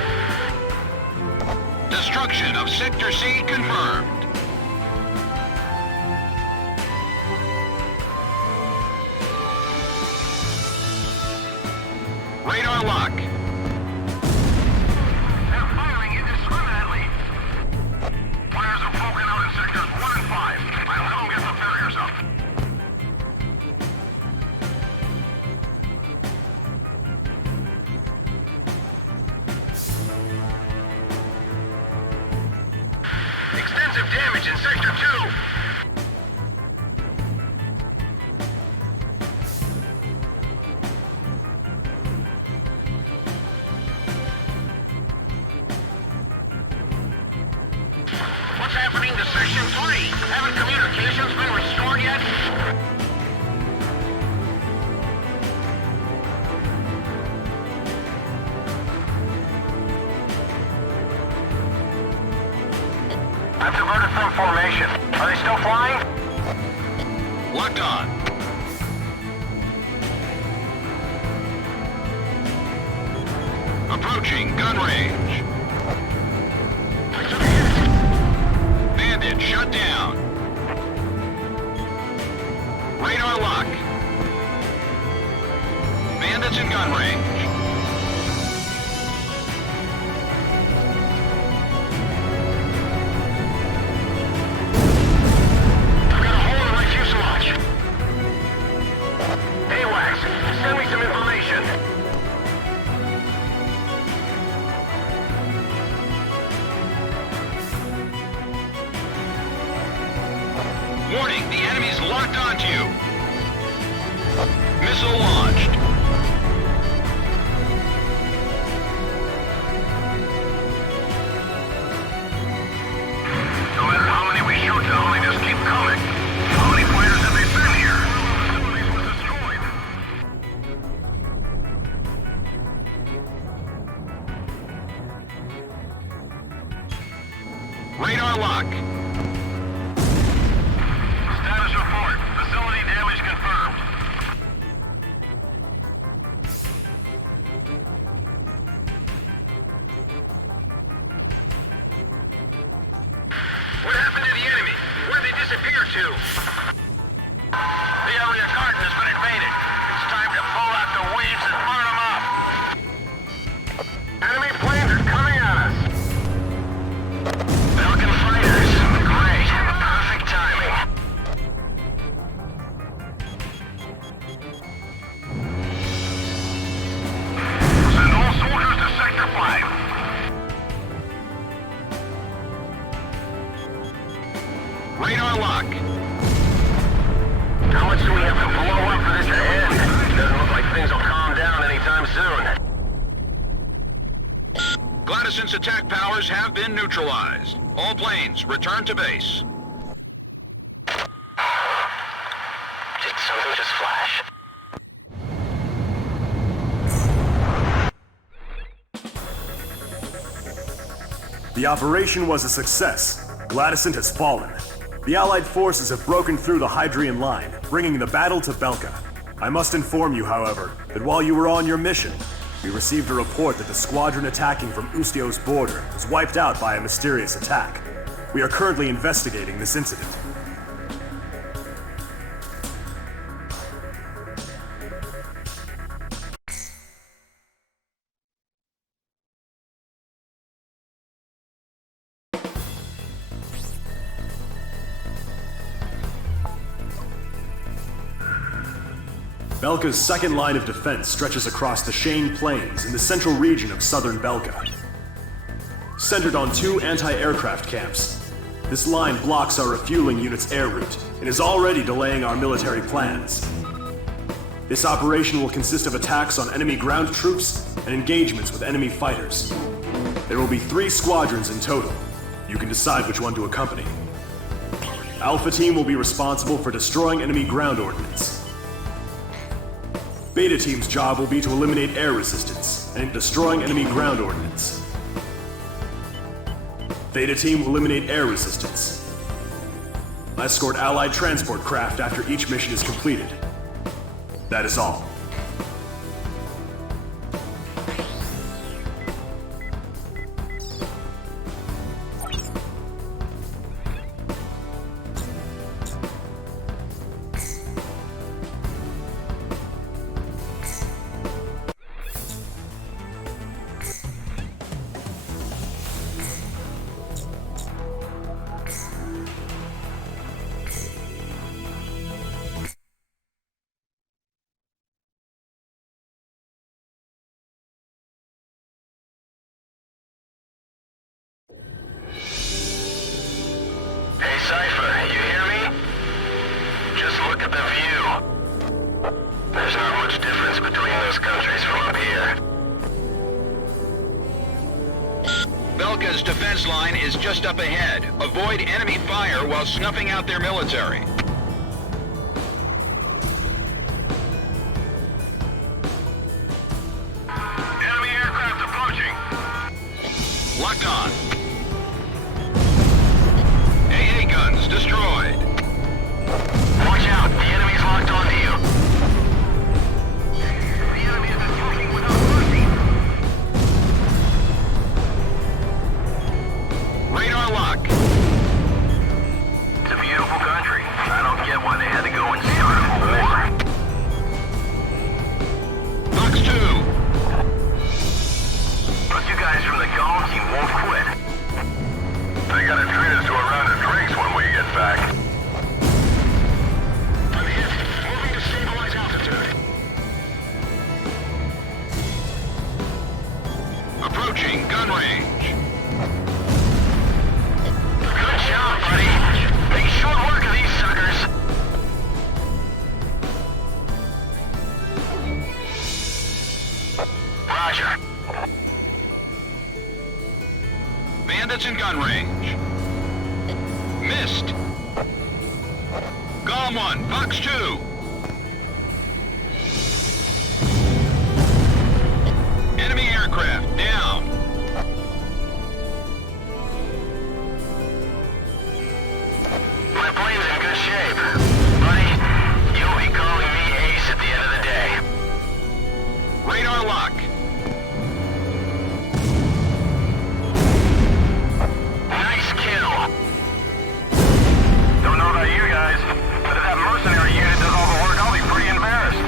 Destruction of Sector C confirmed. Radar lock. They're firing indiscriminately. Fires have broken out in sectors 1 and 5. I'll have them get the barriers up. Massive damage in Sector 2! What's happening to Section 3? Haven't communications been restored yet? I've diverted from formation. Are they still flying? Locked on. Approaching gun range. Bandit shut down. Radar lock. Bandits in gun range. I've got a hole in my fuselage. AWACS, send me some information. Warning, the enemy's locked onto you. Missile launched. No matter how many we shoot down, they just keep coming. How many fighters have they sent here? Radar lock. Status report. Facility damage confirmed. What happened to the enemy? Where'd they disappear to? The area garden has been invaded. It's time to pull out the weeds and burn them up. Enemy planes are coming at us. Belkan fighters. Great. Perfect timing. Send all soldiers to Sector 5. Radar lock. How much do we have to blow up for this to end? Doesn't look like things will calm down anytime soon. Gladyson's attack powers have been neutralized. All planes, return to base. Did something just flash? The operation was a success. Gladysson has fallen. The Allied forces have broken through the Hydrian line, bringing the battle to Belka. I must inform you, however, that while you were on your mission, we received a report that the squadron attacking from Ustio's border was wiped out by a mysterious attack. We are currently investigating this incident. Belka's second line of defense stretches across the Shane Plains in the central region of southern Belka. Centered on 2 anti-aircraft camps, this line blocks our refueling unit's air route and is already delaying our military plans. This operation will consist of attacks on enemy ground troops and engagements with enemy fighters. There will be 3 squadrons in total. You can decide which one to accompany. Alpha Team will be responsible for destroying enemy ground ordnance. Beta Team's job will be to eliminate air resistance and destroying enemy ground ordnance. Theta Team will eliminate air resistance. Escort Allied transport craft after each mission is completed. That is all. Cypher, you hear me? Just look at the view. There's not much difference between those countries from up here. Belka's defense line is just up ahead. Avoid enemy fire while snuffing out their military. Enemy aircraft approaching. Locked on. AA guns destroyed. Watch out, the enemy's locked onto you. The enemy is attacking without mercy. Radar lock. It's a beautiful country. I don't get why they had to go and start a war. Box 2. Those two guys from the Golem team won't quit. They gotta treat us to a round of drinks when we get back. I'm hit. Moving to stabilize altitude. Approaching gun range. Good job, buddy. Make short work of these suckers. Roger. Bandits in gun range. Missed. Golem 1, Box 2. Enemy aircraft down. My plane's in good shape. Buddy, you'll be calling me ace at the end of the day. Radar lock. Nice kill. Don't know about you guys, but if that mercenary unit does all the work, I'll be pretty embarrassed.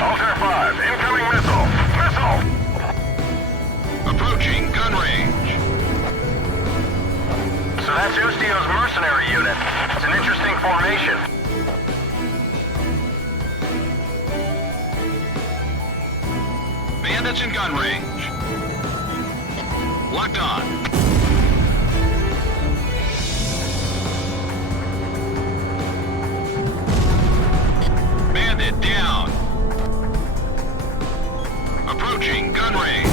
Altair 5, incoming missile. Missile! Approaching gun range. So that's Ustio's mercenary unit. It's an interesting formation. Bandits in gun range. Locked on. Bandit down. Approaching gun range.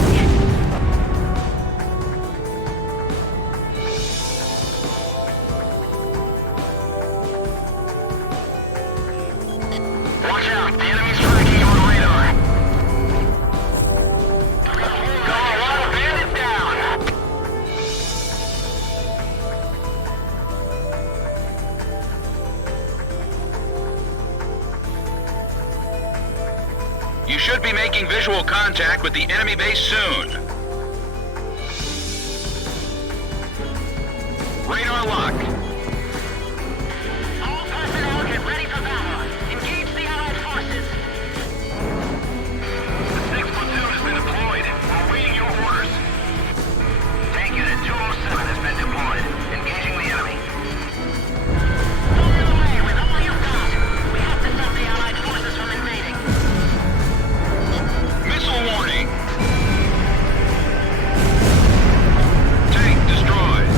Watch out, the enemy's tracking you on radar. Go on, bandit down. You should be making visual contact with the enemy base soon. Radar lock. All personnel get ready for battle. Engage the Allied forces. The 6th platoon has been deployed. We're awaiting your orders. Tank unit 207 has been deployed. Engaging the enemy. Fire away with all you've got. We have to stop the Allied forces from invading. Missile warning. Tank destroyed.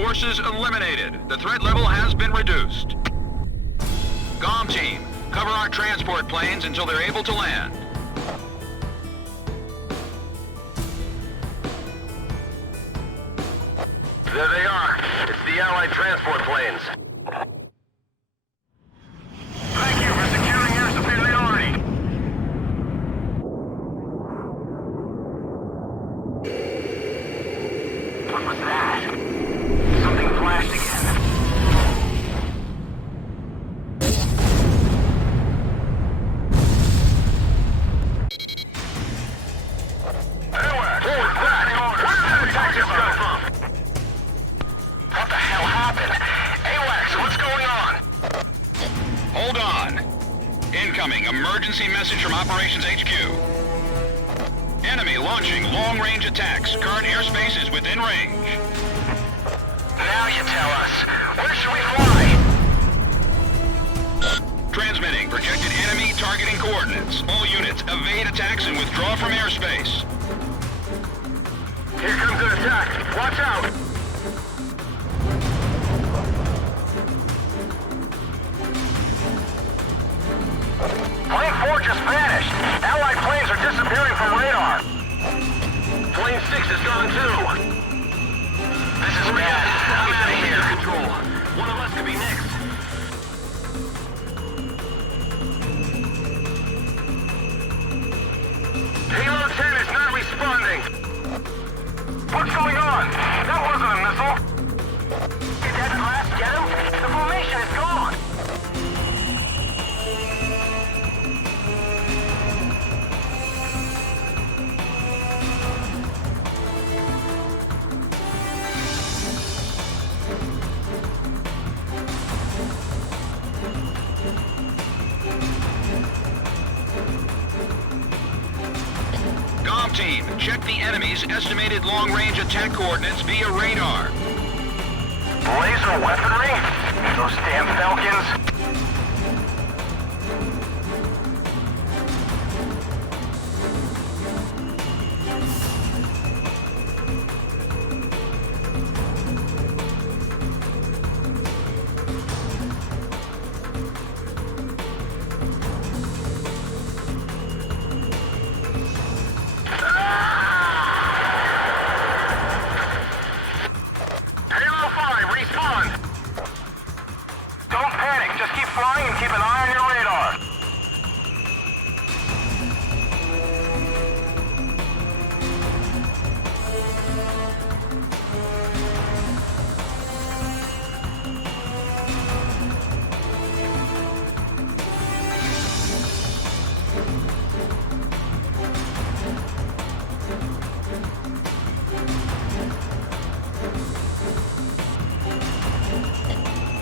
forces eliminated. The threat level has been reduced. GOM team, cover our transport planes until they're able to land. There they are. It's the Allied transport planes. Thank you for securing air superiority. What was that? Something flashed again. Emergency message from Operations HQ. Enemy launching long-range attacks. Current airspace is within range. Now you tell us. Where should we fly? Transmitting projected enemy targeting coordinates. All units, evade attacks and withdraw from airspace. Here comes an attack. Watch out! Plane 4 just vanished. Allied planes are disappearing from radar. Plane 6 is gone too. This is bad. I'm out of here. Control. One of us could be next. Payload 10 is not responding. What's going on? That wasn't a missile. Did that blast get him? The formation is gone. Team, check the enemy's estimated long-range attack coordinates via radar. Laser weaponry? Those damn Falcons?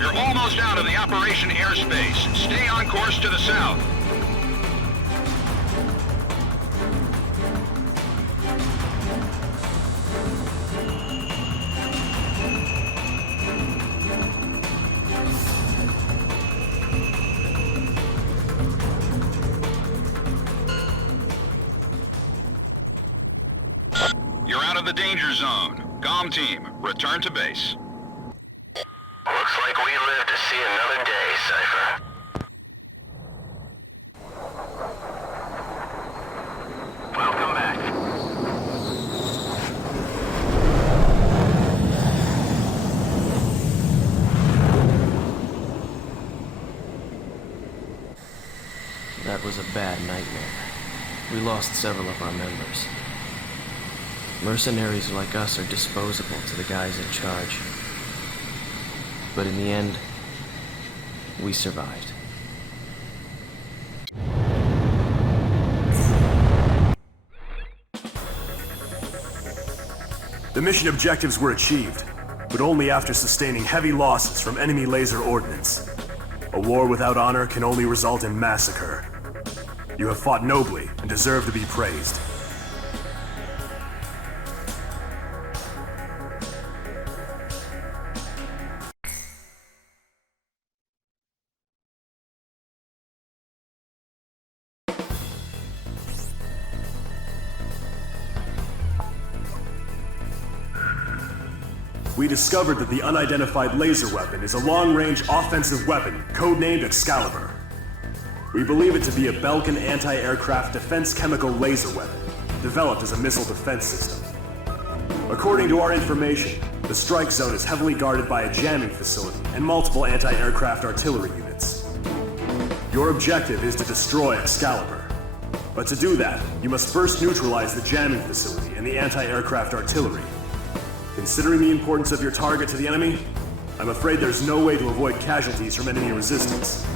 You're almost out of the operation airspace. Stay on course to the south. You're out of the danger zone. GOM team, return to base. Looks like we live to see another day, Cypher. Welcome back. That was a bad nightmare. We lost several of our members. Mercenaries like us are disposable to the guys in charge. But in the end, we survived. The mission objectives were achieved, but only after sustaining heavy losses from enemy laser ordnance. A war without honor can only result in massacre. You have fought nobly and deserve to be praised. we discovered that the unidentified laser weapon is a long-range offensive weapon, codenamed Excalibur. We believe it to be a Belkan anti-aircraft defense chemical laser weapon, developed as a missile defense system. According to our information, the strike zone is heavily guarded by a jamming facility and multiple anti-aircraft artillery units. Your objective is to destroy Excalibur. But to do that, you must first neutralize the jamming facility and the anti-aircraft artillery. Considering the importance of your target to the enemy, I'm afraid there's no way to avoid casualties from enemy resistance.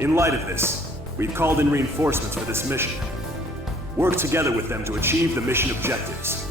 In light of this, we've called in reinforcements for this mission. Work together with them to achieve the mission objectives.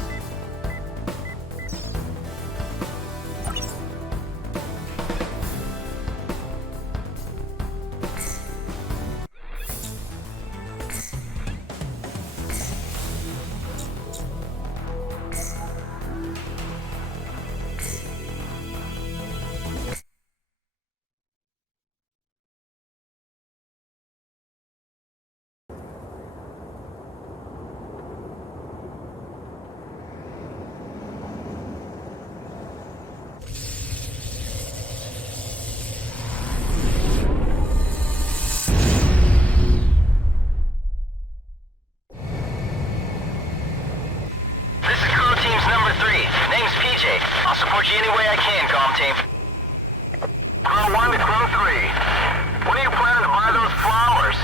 Any way I can, comm team. Crow 1 to Crow 3. When are you planning to buy those flowers?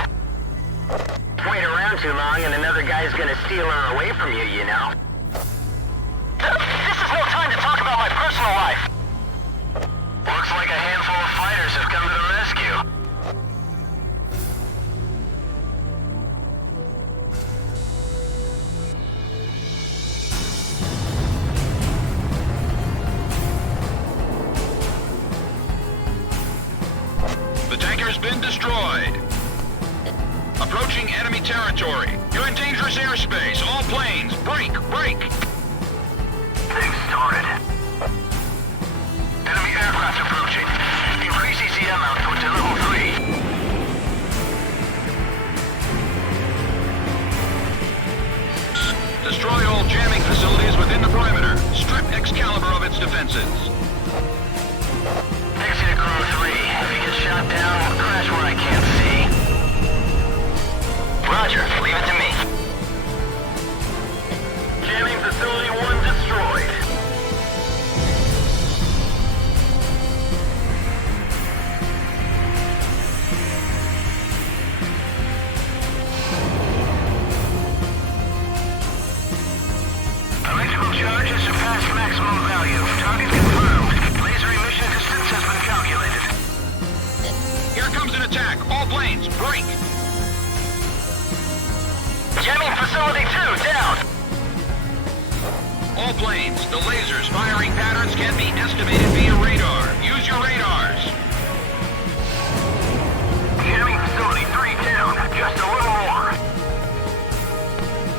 Wait around too long and another guy's gonna steal her away from you, you know. This is no time to talk about my personal life. Looks like a handful of fighters have come to the rescue. Been destroyed. Approaching enemy territory. You're in dangerous airspace. All planes, break! Things started. Enemy aircraft approaching. Increase ECM output to level 3. Destroy all jamming facilities within the perimeter. Strip Excalibur of its defenses. Exit to Crow 3. If he gets shot down, we'll crash where I can't see. Roger, leave it to me. Jamming facility 1 destroyed. Electrical charge has surpassed maximum value. Target confirmed. Laser emission distance has been calculated. Here comes an attack. All planes, break! Jamming facility 2 down. All planes, the lasers firing patterns can be estimated via radar. Use your radars. Jamming facility 3 down. Just a little more.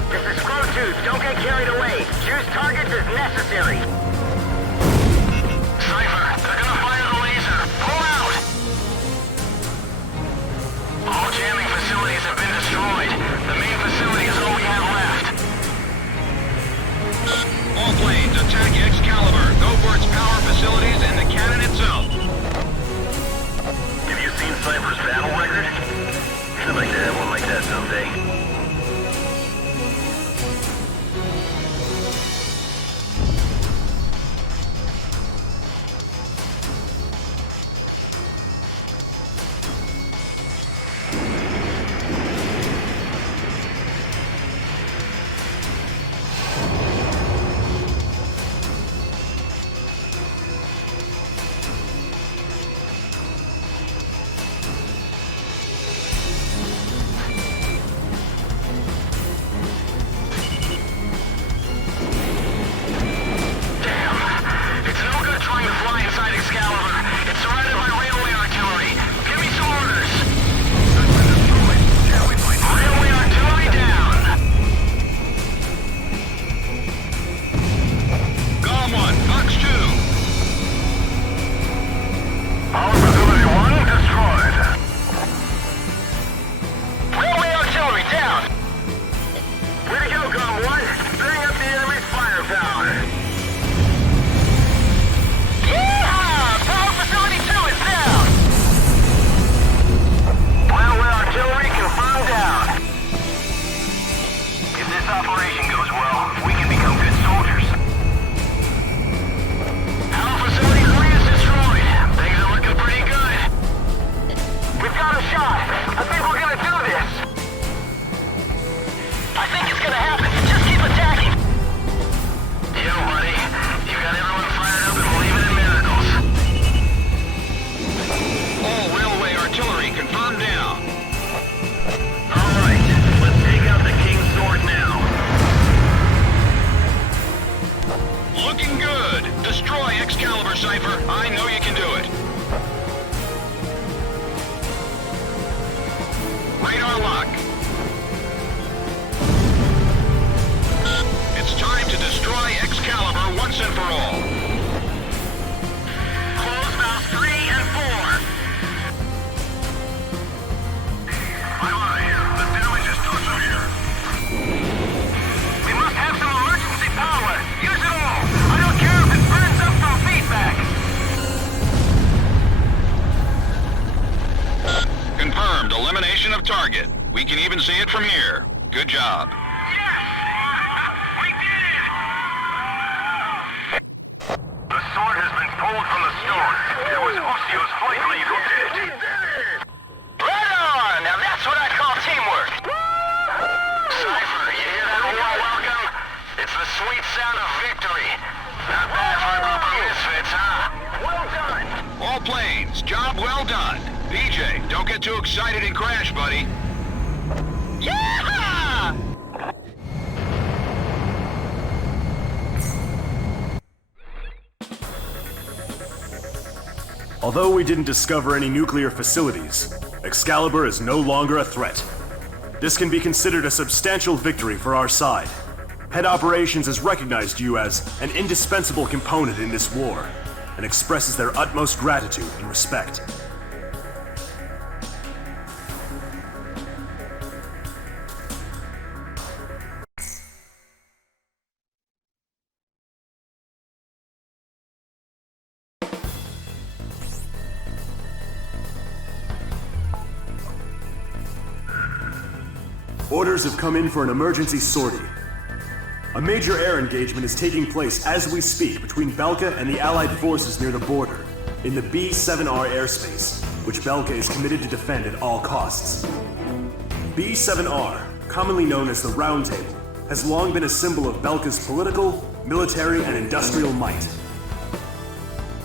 This is Crow 2. Don't get carried away. Choose targets as necessary. Cypher, they're gonna fire the laser. Pull out! All jamming facilities have been destroyed. The main facility is all we have left. All planes, attack Excalibur. Go for its power facilities and the cannon itself. Have you seen Cypher's battle record? I'd like to have one like that someday. Looking good. Destroy Excalibur, Cypher. I know you can do it. Radar lock. It's time to destroy Excalibur once and for all. Close valves 3 and 4. I'm out of here. The damage is too severe. We must have some emergency power. Use it all. I don't care if it burns up from feedback. Confirmed. Elimination of target. We can even see it from here. Good job. Yes! We did it! The sword has been pulled from the stone. It was Lucio's flight lead who did it. Right on! Now that's what I call teamwork. Cypher, you hear that war welcome? It's the sweet sound of victory. Not bad for a group of misfits, huh? Well done! All planes, job well done. PJ, don't get too excited and crash, buddy. Yeah! Although we didn't discover any nuclear facilities, Excalibur is no longer a threat. This can be considered a substantial victory for our side. Head Operations has recognized you as an indispensable component in this war, and expresses their utmost gratitude and respect. Orders have come in for an emergency sortie. A major air engagement is taking place as we speak between Belka and the Allied forces near the border, in the B-7R airspace, which Belka is committed to defend at all costs. B-7R, commonly known as the Round Table, has long been a symbol of Belka's political, military, and industrial might.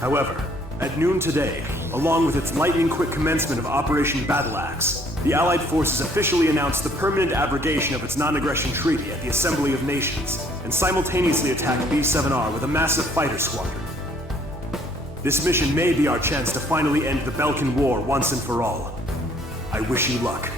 However, at noon today, along with its lightning-quick commencement of Operation Battle Axe, the Allied forces officially announced the permanent abrogation of its non-aggression treaty at the Assembly of Nations, and simultaneously attacked B-7R with a massive fighter squadron. This mission may be our chance to finally end the Belkan War once and for all. I wish you luck.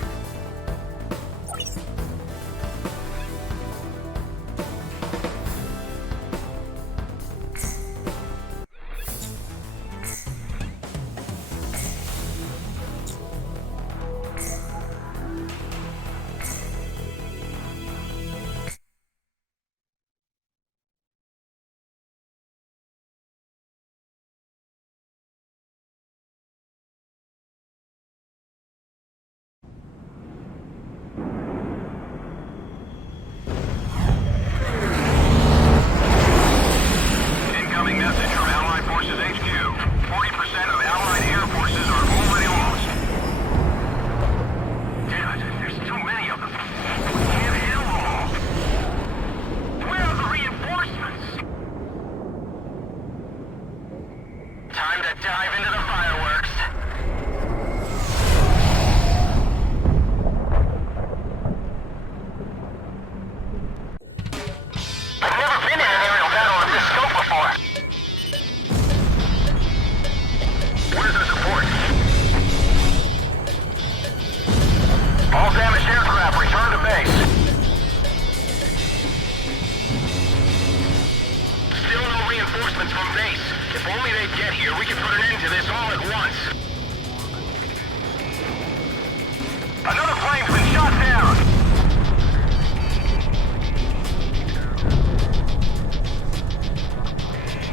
Incoming message from Allied Forces HQ. 40% of Allied air forces are already lost. Damn it, there's too many of them. We can't handle them all. Where are the reinforcements? Time to dive into the fireworks. I've never been in an aerial battle of this scope before. Where's the support? All damaged aircraft return to base. Still no reinforcements from base. If only they'd get here, we could put an end to this all at once. Another plane's been shot down.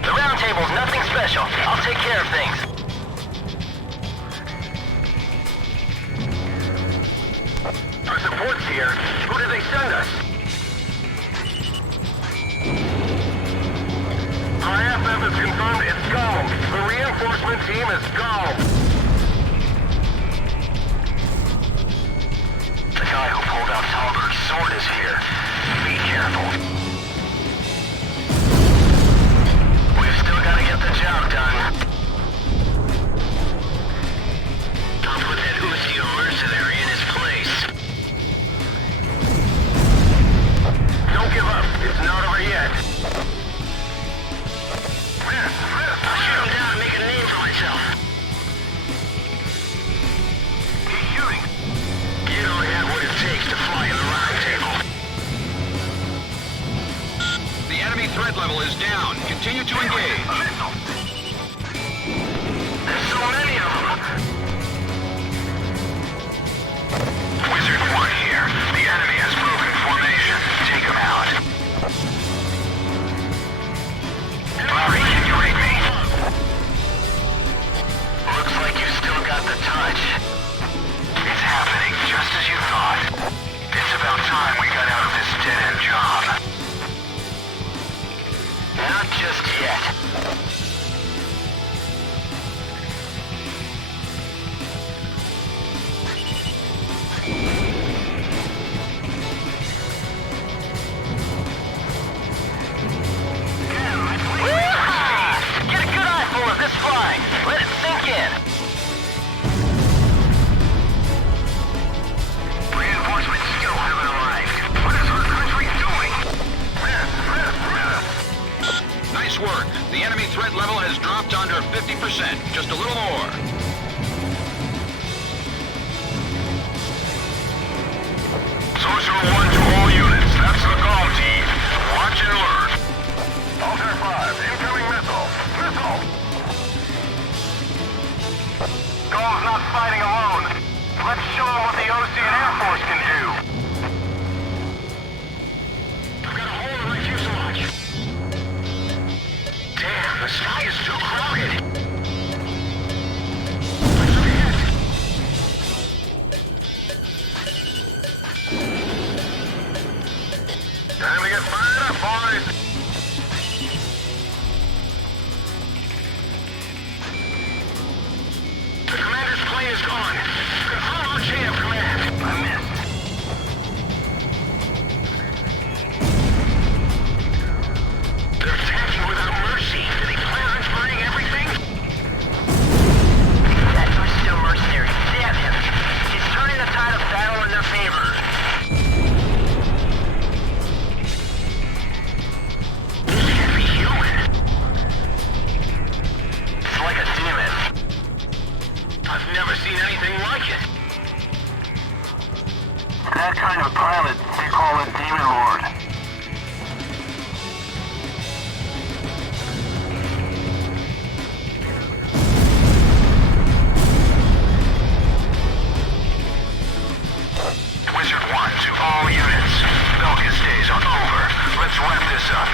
The round table's nothing special. I'll take care of things. Our support's here. Who did they send us? Our AFF is confirmed it's gone. The reinforcement team is gone. The guy who pulled out Talberg's sword is here. Be careful. We've still got to get the job done. I'll put that Uzi mercenary in his place. Don't give up. It's not over yet. level is down. Continue to engage. There's so many of them. Wizard 1 here. The enemy has broken formation. Take him out. Larry, can you read me? Looks like you still got the touch. It's happening just as you thought. It's about time we got out of this dead-end job. Not just yet. Get a good eyeful of this flying. Let it sink in. Reinforcements still haven't arrived. What is our country doing? Nice work. The enemy threat level has dropped under 50%. Just a little more. Sorcerer 1 to all units. That's the Golem team. Watch and learn. Alter 5, incoming missile. Missile! Golem's not fighting alone. Let's show him what the OC and Air Force can do. I've got a hole in my fuselage. Damn, the sky is too crowded. Time to get fired up, boys. The commander's plane is gone. Confirm our chain of command. I missed. They're attacking without mercy. Did he plan on burning everything? That guy's still mercenary. Damn him. He's turning the tide of battle in their favor. This can't be human. It's like a demon. I've never seen anything like it. That kind of pilot, they call it Demon Lord. Wizard 1 to all units. Belkan's days are over. Let's wrap this up.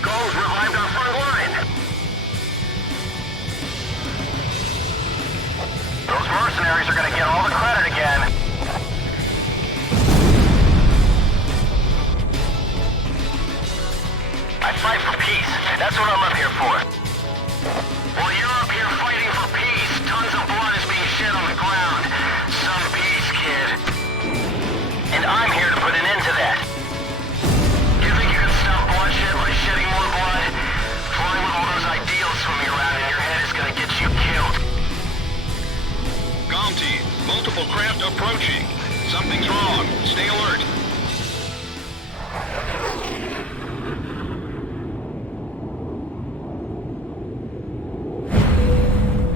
Goals revived our front line. Those mercenaries are gonna get all the credit again. I fight for peace. That's what I'm up here for. While you're up here fighting for peace, tons of blood is being shed on the ground. Some peace, kid. And I'm here to put an end to that. You think you can stop bloodshed by shedding more blood? Flying with all those ideals swimming around in your head is gonna get you killed. Golem team, multiple craft approaching. Something's wrong. Stay alert.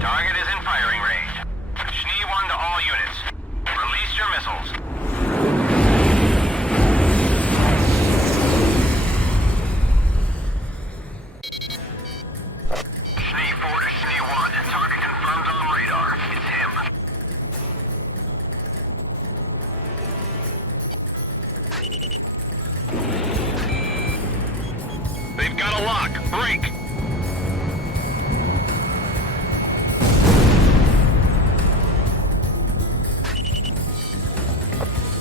Target is in firing range. Schnee 1 to all units. Release your missiles. Schnee 4 to Schnee 1. Target confirmed on radar. It's him. They've got a lock. Break.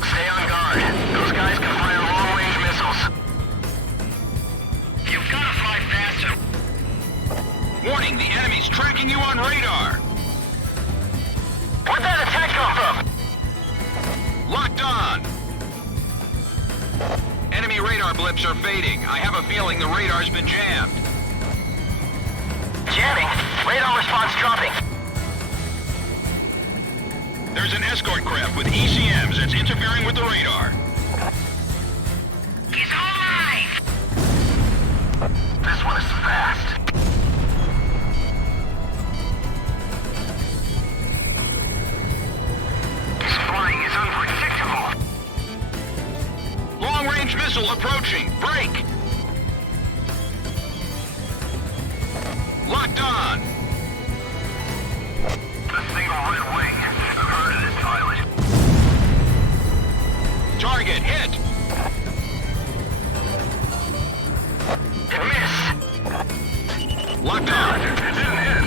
Stay on guard. Those guys can fire long-range missiles. You've got to fly faster. Warning, the enemy's tracking you on radar. Where'd that attack come from? Locked on. Enemy radar blips are fading. I have a feeling the radar's been jammed. Jamming. Radar response dropping. There's an escort craft with ECMs that's interfering with the radar. He's alive! This one is fast. He's flying his Long-range missile approaching. Break! Locked on! A single red wing. I've heard of this pilot. Target hit! Miss! Locked on! Didn't hit!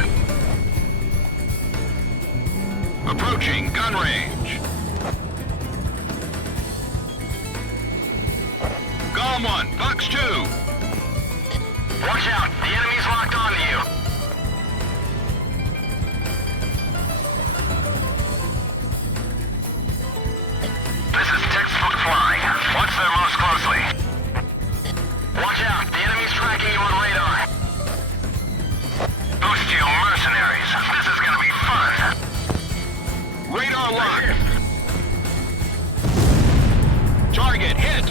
Approaching gun range. Golem 1, Fox 2. Watch out! The enemy's locked onto you! This is textbook flying. Watch there most closely. Watch out! The enemy's tracking you on radar. Boost you, mercenaries. This is gonna be fun. Radar lock. Target hit.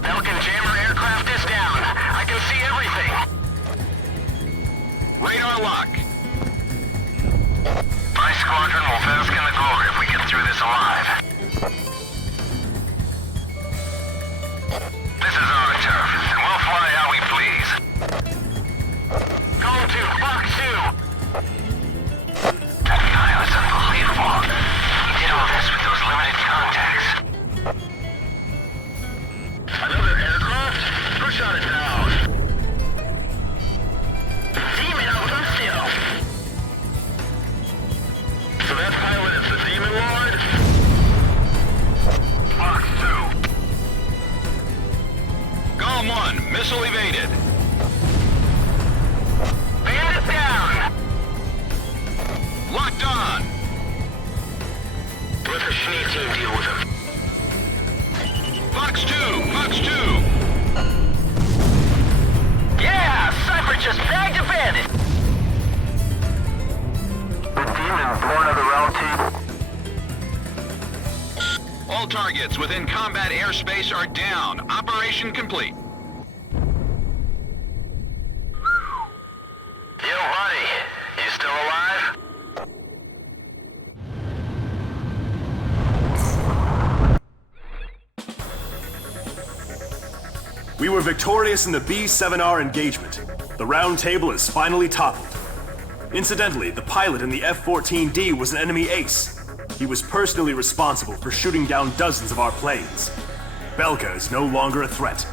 Belkan jammer aircraft is down. I can see everything. Radar lock. My squadron will bask in the glory if we get through this alive. This is our turf, and we'll fly how we please. Go to Fox 2! That pilot's unbelievable. He did all this with those limited contacts. Another aircraft? Who shot it down? Demon of Bastion! So that pilot is the Demon Lord? Fox 2. Golem 1, missile evaded. Bandit down! Locked on. Let the Schnee team deal with him. Fox 2, Fox 2. Yeah! Cypher just bagged a bandit! The demon born of the realm team. All targets within combat airspace are down. Operation complete. Yo, buddy. You still alive? We were victorious in the B-7R engagement. The round table is finally toppled. Incidentally, the pilot in the F-14D was an enemy ace. He was personally responsible for shooting down dozens of our planes. Belka is no longer a threat.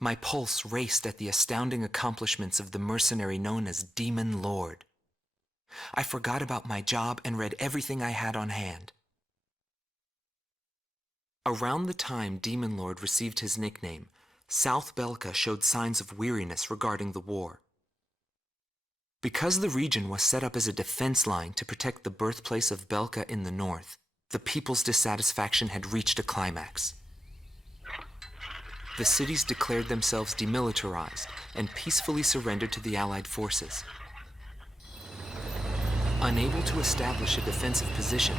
My pulse raced at the astounding accomplishments of the mercenary known as Demon Lord. I forgot about my job and read everything I had on hand. Around the time Demon Lord received his nickname, South Belka showed signs of weariness regarding the war. Because the region was set up as a defense line to protect the birthplace of Belka in the north, the people's dissatisfaction had reached a climax. The cities declared themselves demilitarized and peacefully surrendered to the Allied forces. Unable to establish a defensive position,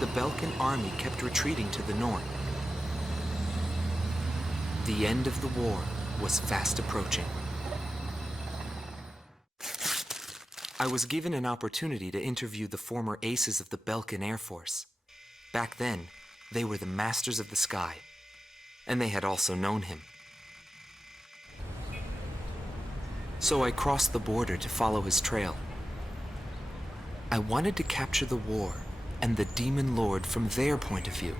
the Belkan army kept retreating to the north. The end of the war was fast approaching. I was given an opportunity to interview the former aces of the Belkan Air Force. Back then, they were the masters of the sky, and they had also known him. So I crossed the border to follow his trail. I wanted to capture the war and the Demon Lord from their point of view,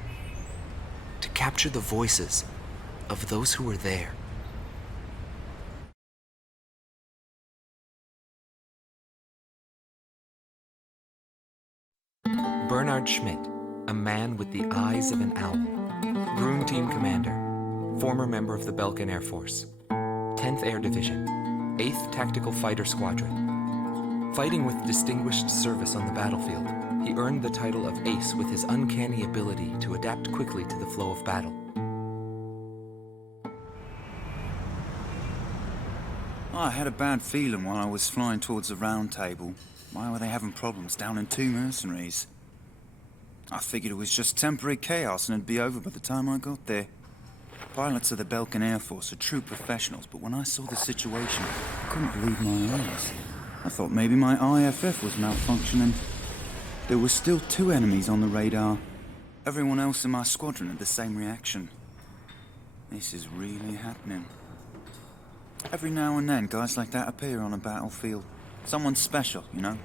to capture the voices of those who were there. Bernard Schmidt, a man with the eyes of an owl. Groom Team Commander, former member of the Belkan Air Force, 10th Air Division, 8th Tactical Fighter Squadron. Fighting with distinguished service on the battlefield, he earned the title of Ace with his uncanny ability to adapt quickly to the flow of battle. I had a bad feeling while I was flying towards the round table. Why were they having problems down in 2 mercenaries? I figured it was just temporary chaos and it'd be over by the time I got there. Pilots of the Belkan Air Force are true professionals, but when I saw the situation, I couldn't believe my eyes. I thought maybe my IFF was malfunctioning. There were still 2 enemies on the radar. Everyone else in my squadron had the same reaction. This is really happening. Every now and then, guys like that appear on a battlefield. Someone special, you know?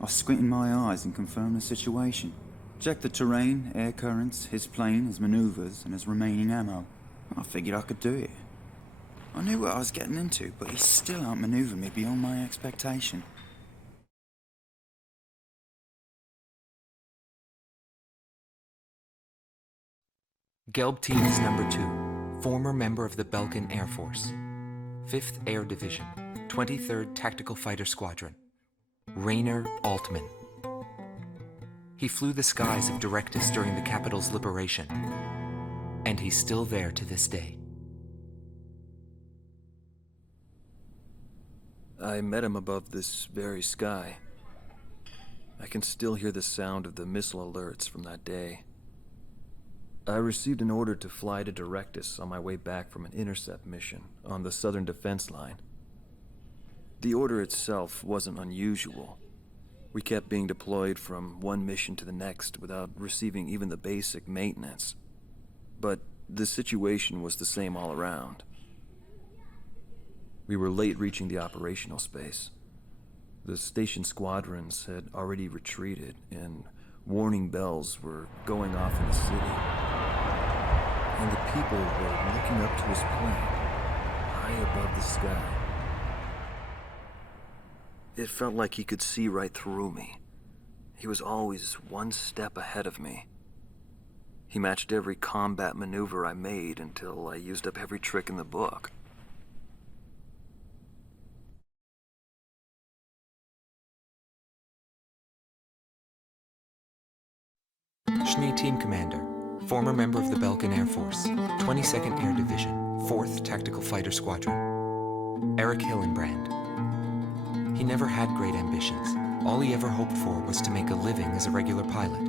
I squinted my eyes and confirmed the situation. Checked the terrain, air currents, his plane, his maneuvers, and his remaining ammo. I figured I could do it. I knew what I was getting into, but he still outmaneuvered me beyond my expectation. Gelb Teams Number 2, former member of the Belkan Air Force, 5th Air Division, 23rd Tactical Fighter Squadron, Rainer Altman. He flew the skies of Directus during the capital's liberation, and he's still there to this day. I met him above this very sky. I can still hear the sound of the missile alerts from that day. I received an order to fly to Directus on my way back from an intercept mission on the southern defense line. The order itself wasn't unusual. We kept being deployed from one mission to the next without receiving even the basic maintenance. But the situation was the same all around. We were late reaching the operational space. The station squadrons had already retreated, and warning bells were going off in the city. And the people were looking up to his plane, high above the sky. It felt like he could see right through me. He was always one step ahead of me. He matched every combat maneuver I made until I used up every trick in the book. Schnee Team Commander, former member of the Belkan Air Force, 22nd Air Division, 4th Tactical Fighter Squadron, Eric Hillenbrand. He never had great ambitions. All he ever hoped for was to make a living as a regular pilot.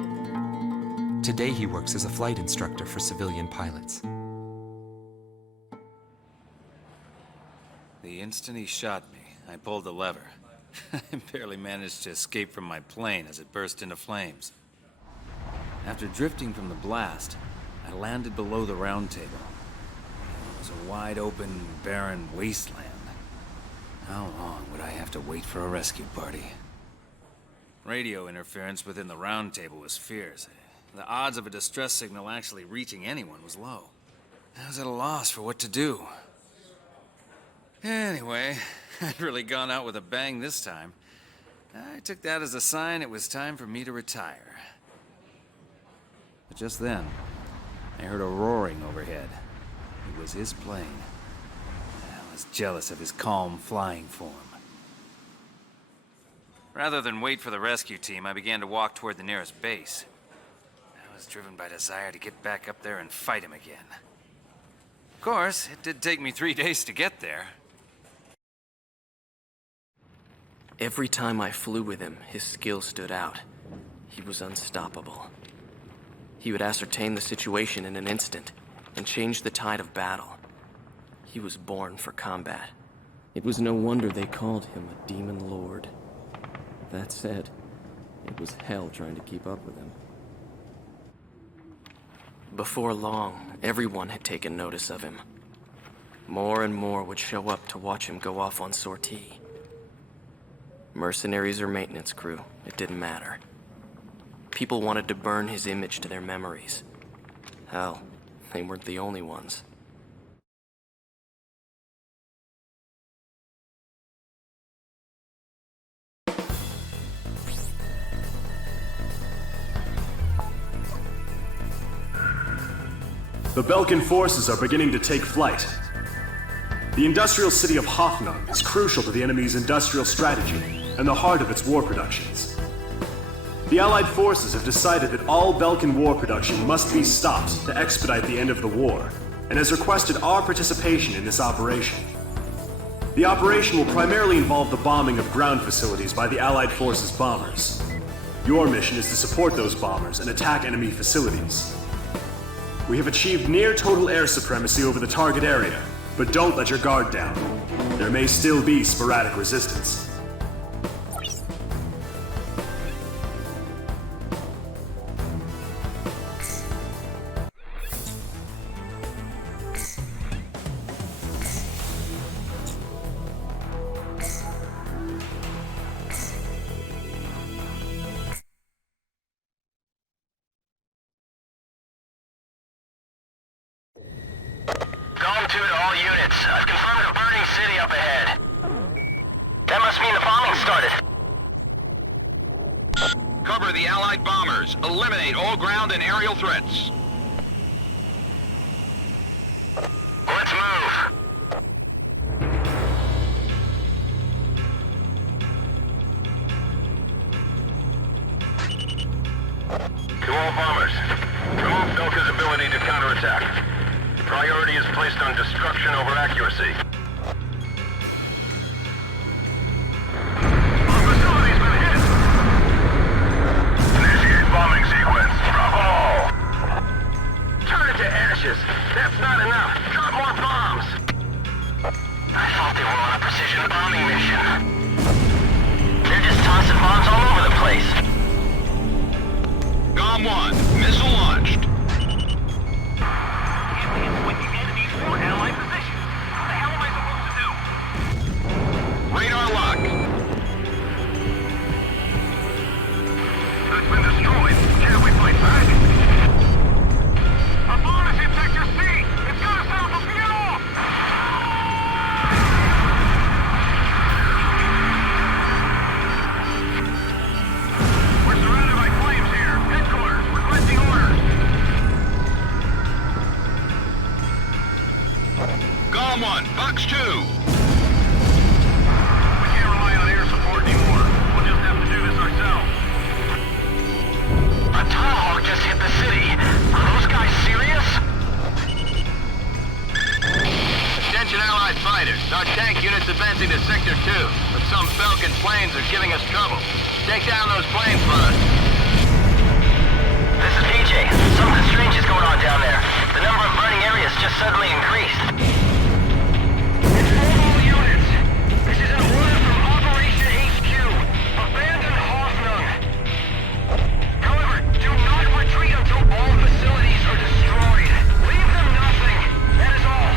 Today he works as a flight instructor for civilian pilots. The instant he shot me, I pulled the lever. I barely managed to escape from my plane as it burst into flames. After drifting from the blast, I landed below the round table. It was a wide-open, barren wasteland. How long would I have to wait for a rescue party? Radio interference within the round table was fierce. The odds of a distress signal actually reaching anyone was low. I was at a loss for what to do. Anyway, I'd really gone out with a bang this time. I took that as a sign it was time for me to retire. But just then, I heard a roaring overhead. It was his plane. I was jealous of his calm flying form. Rather than wait for the rescue team, I began to walk toward the nearest base. I was driven by desire to get back up there and fight him again. Of course, it did take me 3 days to get there. Every time I flew with him, his skill stood out. He was unstoppable. He would ascertain the situation in an instant and change the tide of battle. He was born for combat. It was no wonder they called him a demon lord. That said, it was hell trying to keep up with him. Before long, everyone had taken notice of him. More and more would show up to watch him go off on sortie. Mercenaries or maintenance crew, it didn't matter. People wanted to burn his image to their memories. Hell, they weren't the only ones. The Belkan forces are beginning to take flight. The industrial city of Hoffnung is crucial to the enemy's industrial strategy and the heart of its war productions. The Allied forces have decided that all Belkan war production must be stopped to expedite the end of the war, and has requested our participation in this operation. The operation will primarily involve the bombing of ground facilities by the Allied forces' bombers. Your mission is to support those bombers and attack enemy facilities. We have achieved near total air supremacy over the target area, but don't let your guard down. There may still be sporadic resistance. Gone to all units. I've confirmed a burning city up ahead. That must mean the bombing started. Cover the Allied bombers. Eliminate all ground and aerial threats. Let's move. To all bombers, remove Belka's ability to counterattack. Priority is placed on destruction over accuracy. Our facility's been hit! Initiate bombing sequence. Drop them all! Turn it to ashes. That's not enough. Drop more bombs! I thought they were on a precision bombing mission. They're just tossing bombs all over the place. GOM 1, missile launched. Radar lock. It's been destroyed. Can't we fight back? A bomb is in Sector C! It's gonna stop for fuel! We're surrounded by flames here. Headquarters, requesting orders. GOM 1, Box 2. Just hit the city. Are those guys serious? Attention Allied fighters. Our tank unit's advancing to Sector 2, but some Belkan planes are giving us trouble. Take down those planes for us. This is PJ. Something strange is going on down there. The number of burning areas just suddenly increased. It's all units. This is an order from Operation HQ. Abandon Hoffnung. However, do not retreat until all facilities are destroyed. Leave them nothing. That is all.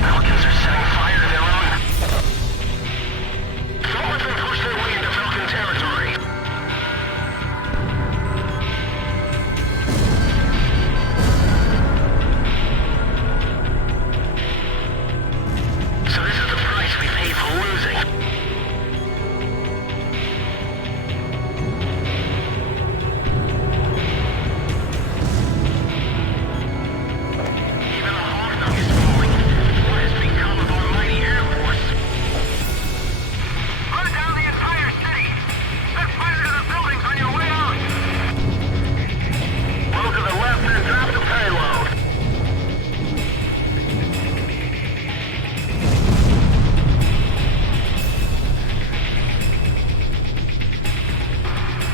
Falcons are setting fire to their own. Don't let them push their way into Falcon territory. So this is the price we pay for losing. Even the Hoffnung is falling. What has become of our mighty Air Force? Burn down the entire city! Set fire to the buildings on your way out! Roll to the left and drop the payload.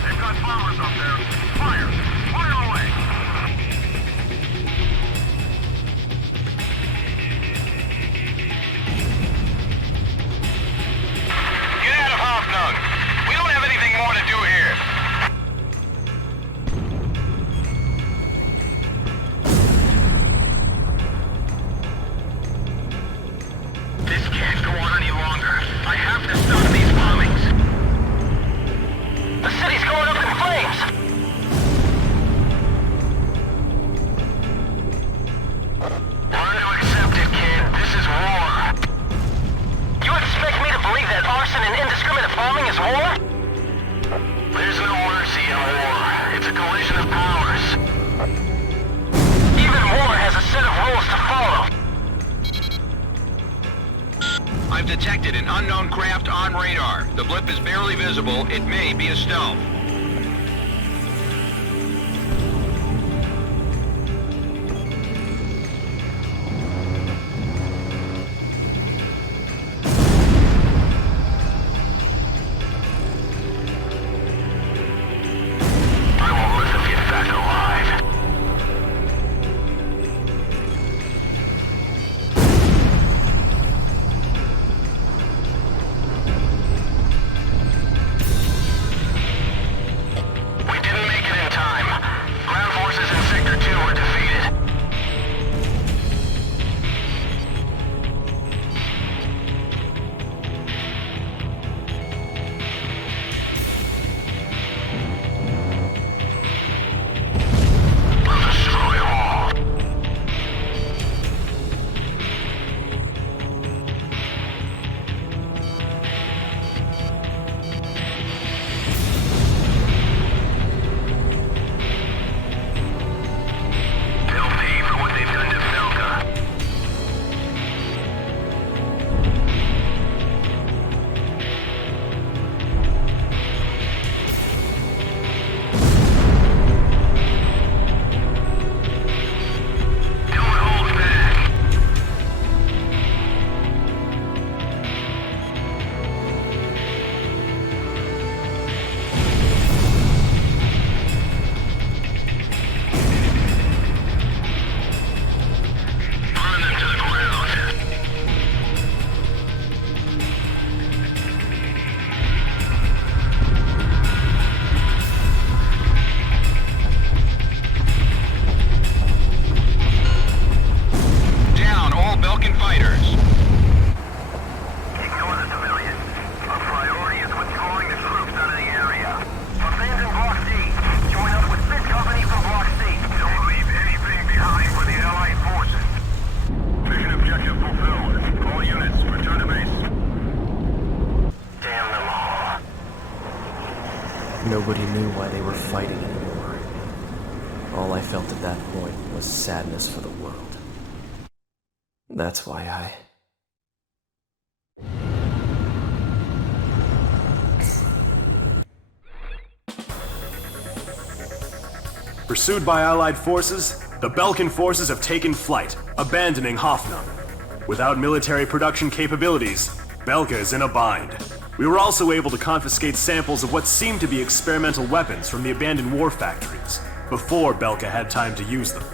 They've got bombers up there. Fire! Fire away! Get out of Hoffnung. We don't have anything more to do here. This can't go on any longer. I have to stop these bombings. The city's going up in flames! Learn to accept it, kid. This is war. You expect me to believe that arson and indiscriminate bombing is war? There's no mercy in war. It's a collision of powers. Even war has a set of rules to follow. I've detected an unknown craft on radar. The blip is barely visible. It may be a stealth. Nobody knew why they were fighting anymore. All I felt at that point was sadness for the world. That's why I... Pursued by Allied forces, the Belkan forces have taken flight, abandoning Hoffnung. Without military production capabilities, Belka is in a bind. We were also able to confiscate samples of what seemed to be experimental weapons from the abandoned war factories, before Belka had time to use them.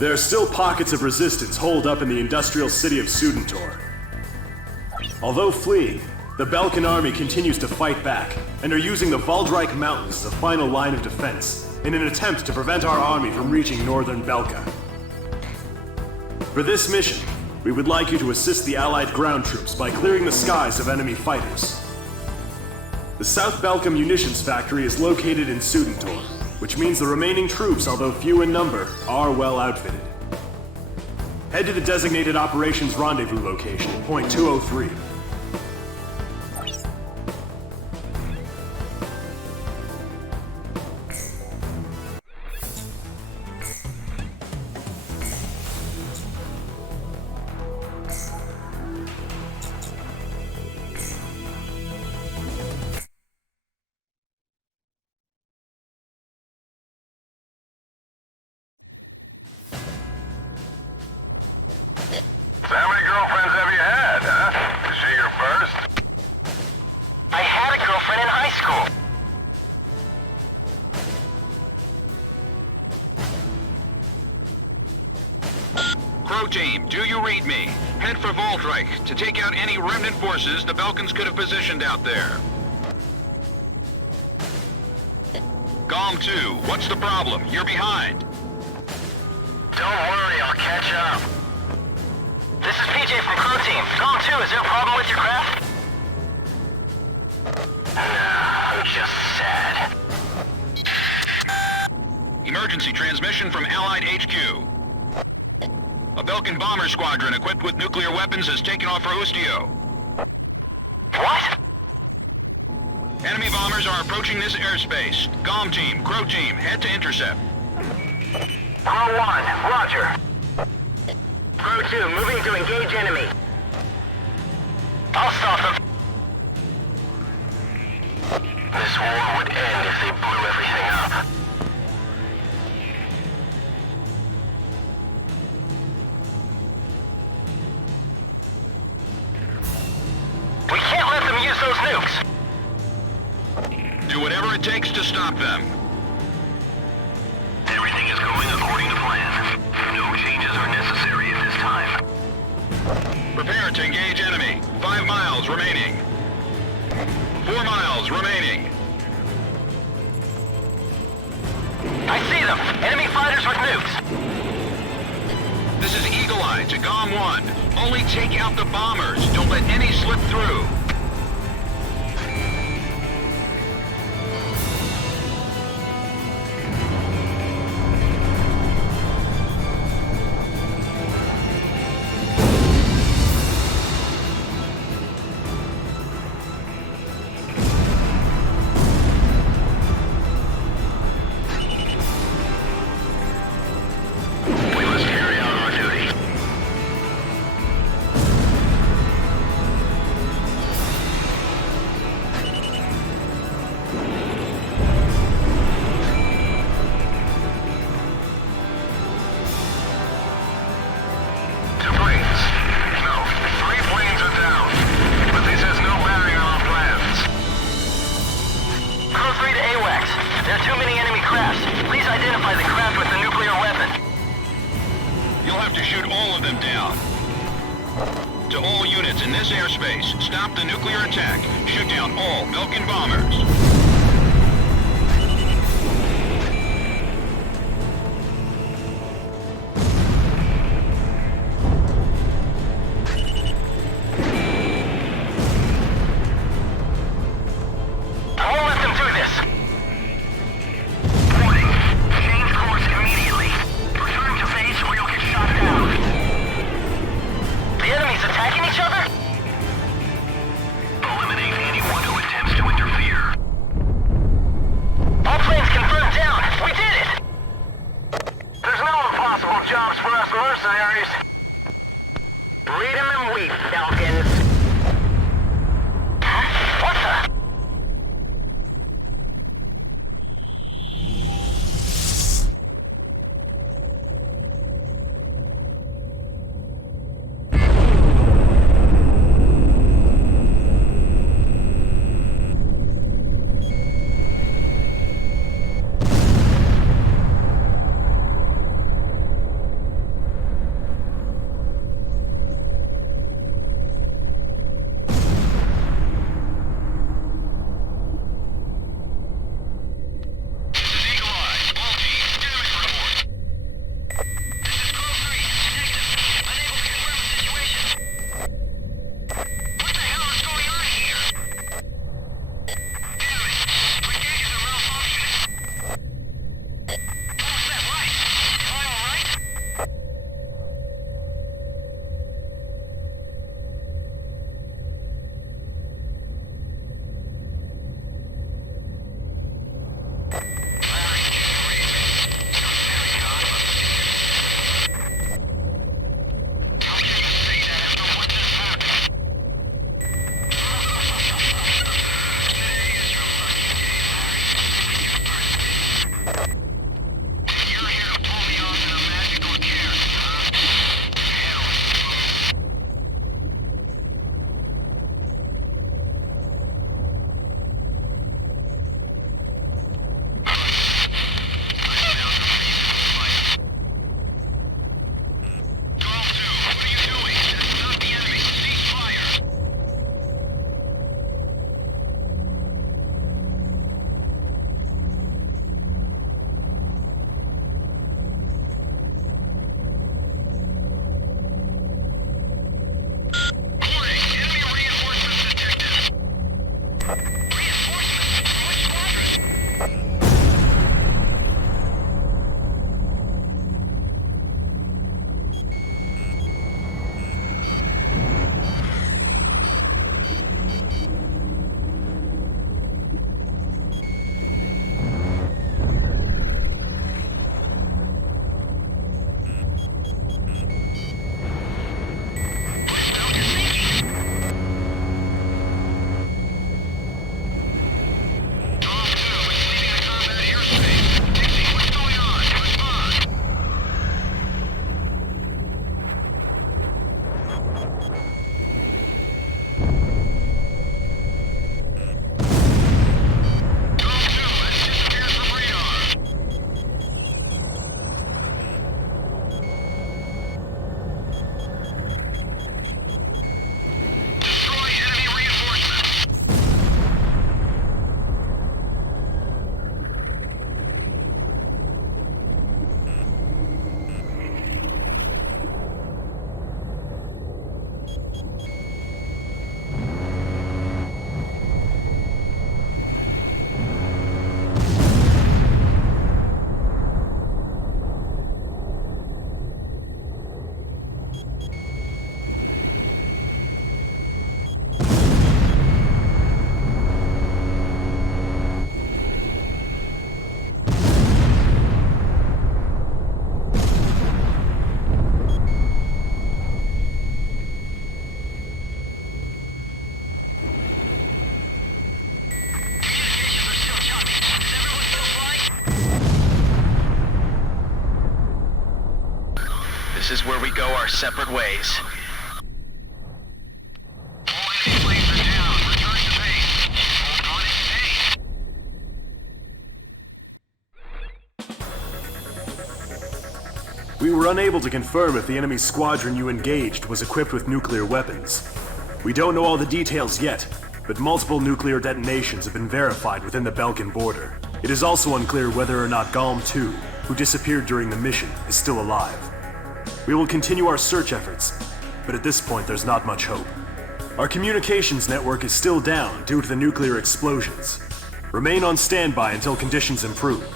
There are still pockets of resistance holed up in the industrial city of Sudentor. Although fleeing, the Belkan army continues to fight back, and are using the Valdreich Mountains as a final line of defense, in an attempt to prevent our army from reaching northern Belka. For this mission, we would like you to assist the Allied ground troops by clearing the skies of enemy fighters. The South Belka munitions factory is located in Sudentor, which means the remaining troops, although few in number, are well outfitted. Head to the designated operations rendezvous location at point 203. How many girlfriends have you had, huh? Is she your first? I had a girlfriend in high school. Crow Team, do you read me? Head for Valdreich to take out any remnant forces the Belkans could have positioned out there. Gom 2, what's the problem? You're behind. Don't worry, I'll catch up. This is PJ from Crow Team. Gom 2, is there a problem with your craft? Nah, I'm just sad. Emergency transmission from Allied HQ. A Belkan bomber squadron equipped with nuclear weapons has taken off for Ustio. What? Enemy bombers are approaching this airspace. Gom Team, Crow Team, head to intercept. Crow 1, roger. Crow 2, moving to engage enemy. I'll stop them. This war would end if they blew everything up. We can't let them use those nukes. Do whatever it takes to stop them. Everything is going according to plan. No changes are necessary at this time. Prepare to engage enemy. 5 miles remaining. 4 miles remaining. I see them. Enemy fighters with nukes. This is Eagle Eye to Gom 1. Only take out the bombers. Don't let any slip through. We must carry out our duty. Two planes. No, 3 planes are down. But this has no bearing on our plans. Crow 3 to AWACS. There are too many enemy crafts. Please identify the craft with the nuclear weapon. You'll have to shoot all of them down. To all units in this airspace, stop the nuclear attack. Shoot down all Belkan bombers. sweet, Belkans. Huh? What the? This is where we go our separate ways. We were unable to confirm if the enemy squadron you engaged was equipped with nuclear weapons. We don't know all the details yet, but multiple nuclear detonations have been verified within the Belkan border. It is also unclear whether or not Galm 2, who disappeared during the mission, is still alive. We will continue our search efforts, but at this point there's not much hope. Our communications network is still down due to the nuclear explosions. Remain on standby until conditions improve.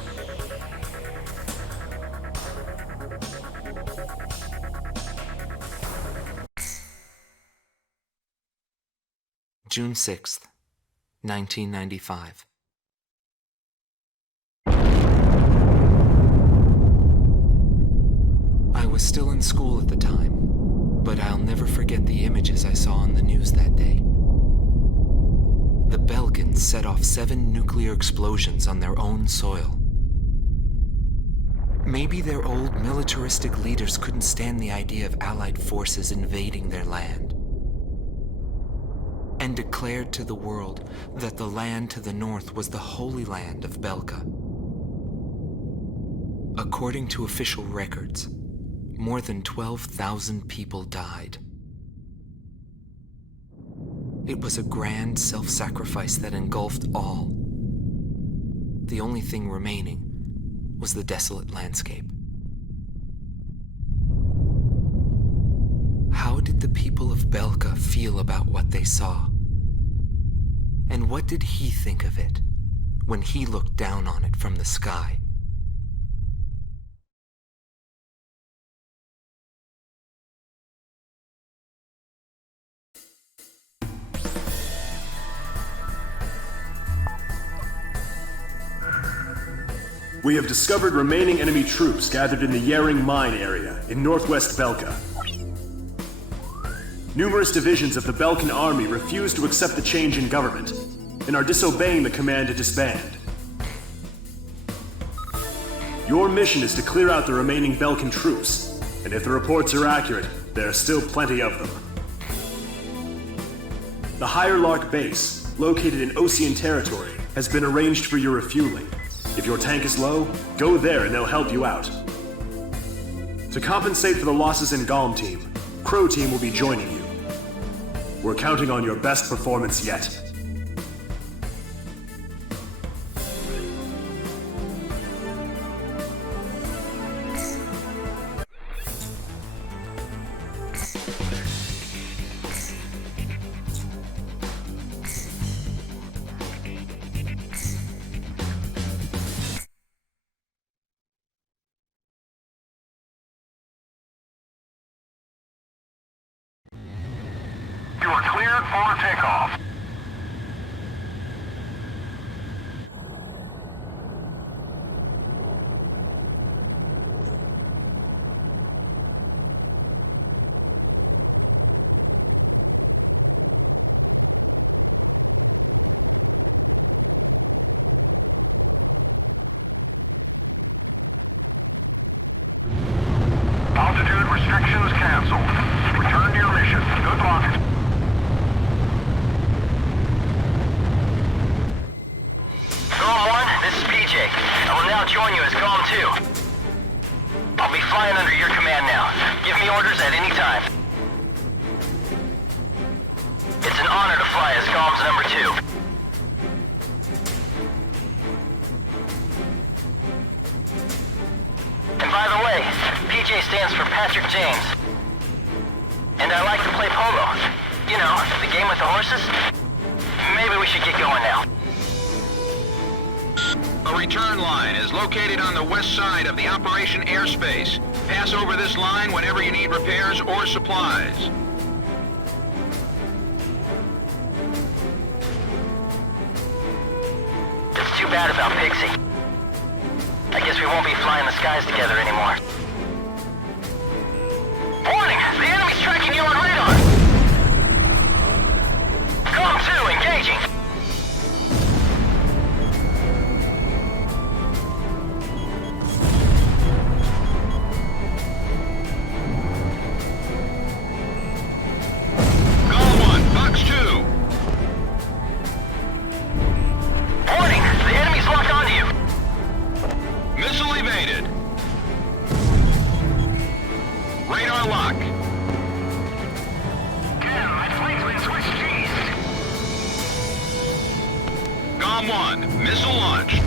June 6th, 1995. I was still in school at the time, but I'll never forget the image images I saw on the news that day. The Belkan set off 7 nuclear explosions on their own soil. Maybe their old militaristic leaders couldn't stand the idea of Allied forces invading their land, and declared to the world that the land to the north was the Holy Land of Belka. According to official records, more than 12,000 people died. It was a grand self-sacrifice that engulfed all. The only thing remaining was the desolate landscape. How did the people of Belka feel about what they saw? And what did he think of it when he looked down on it from the sky? We have discovered remaining enemy troops gathered in the Yering Mine area in northwest Belka. Numerous divisions of the Belkan army refuse to accept the change in government and are disobeying the command to disband. Your mission is to clear out the remaining Belkan troops, and if the reports are accurate, there are still plenty of them. The Higher Lark base, located in Ocean territory, has been arranged for your refueling. If your tank is low, go there and they'll help you out. To compensate for the losses in Galm Team, Crow Team will be joining you. We're counting on your best performance yet. You are cleared for takeoff. Altitude restrictions canceled. Return to your mission. Good luck. I will now join you as Galm 2. I'll be flying under your command now. Give me orders at any time. It's an honor to fly as Galm's number 2. And by the way, PJ stands for Patrick James. And I like to play polo. You know, the game with the horses. Maybe we should get going now. A return line is located on the west side of the operation airspace. Pass over this line whenever you need repairs or supplies. It's too bad about Pixie. I guess we won't be flying the skies together anymore. Warning! The enemy's tracking you on radar! Galm 2, engaging! Missile launched.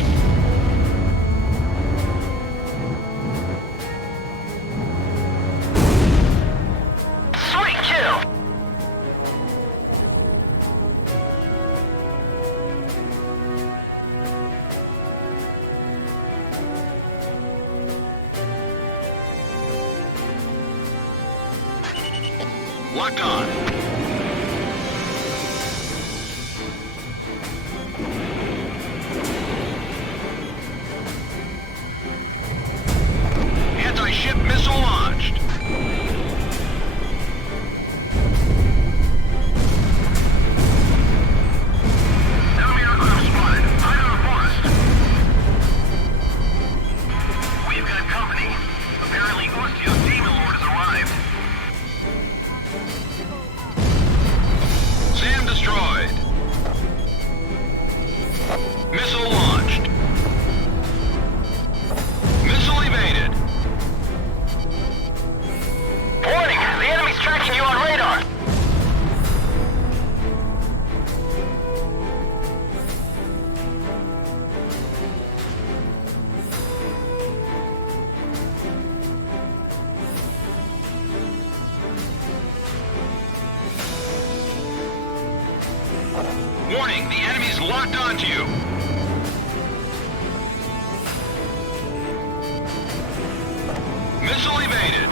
Sweet kill! Locked on. Anti-ship missile launched. Warning, the enemy's locked onto you. Missile evaded.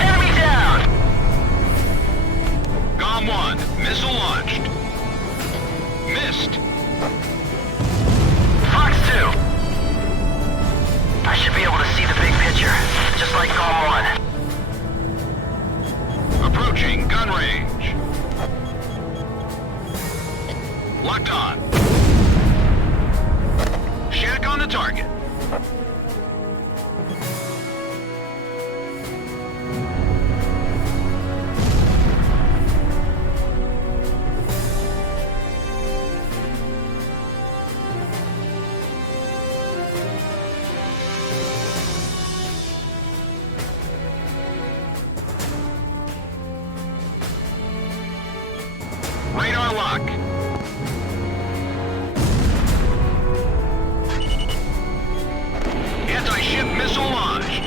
Enemy down! GOM 1, missile launched. Missed. Fox 2. I should be able to see the big picture, just like GOM 1. Approaching gun range. Locked on. Shack on the target. Radar lock. Anti-ship missile launched.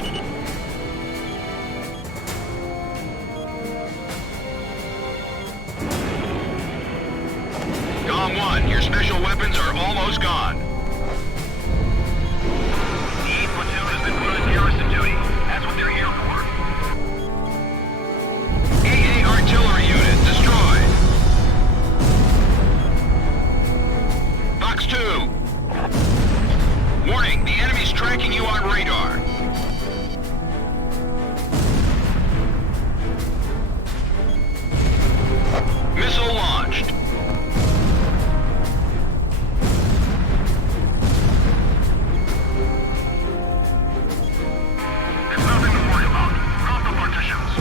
GOM 1, your special weapons are almost gone. The E platoon has been put on garrison duty. That's what they're here for. AA artillery unit destroyed. Fox 2. Warning, the enemy's tracking you on radar. Missile launched. It's nothing to worry about. Drop the partitions.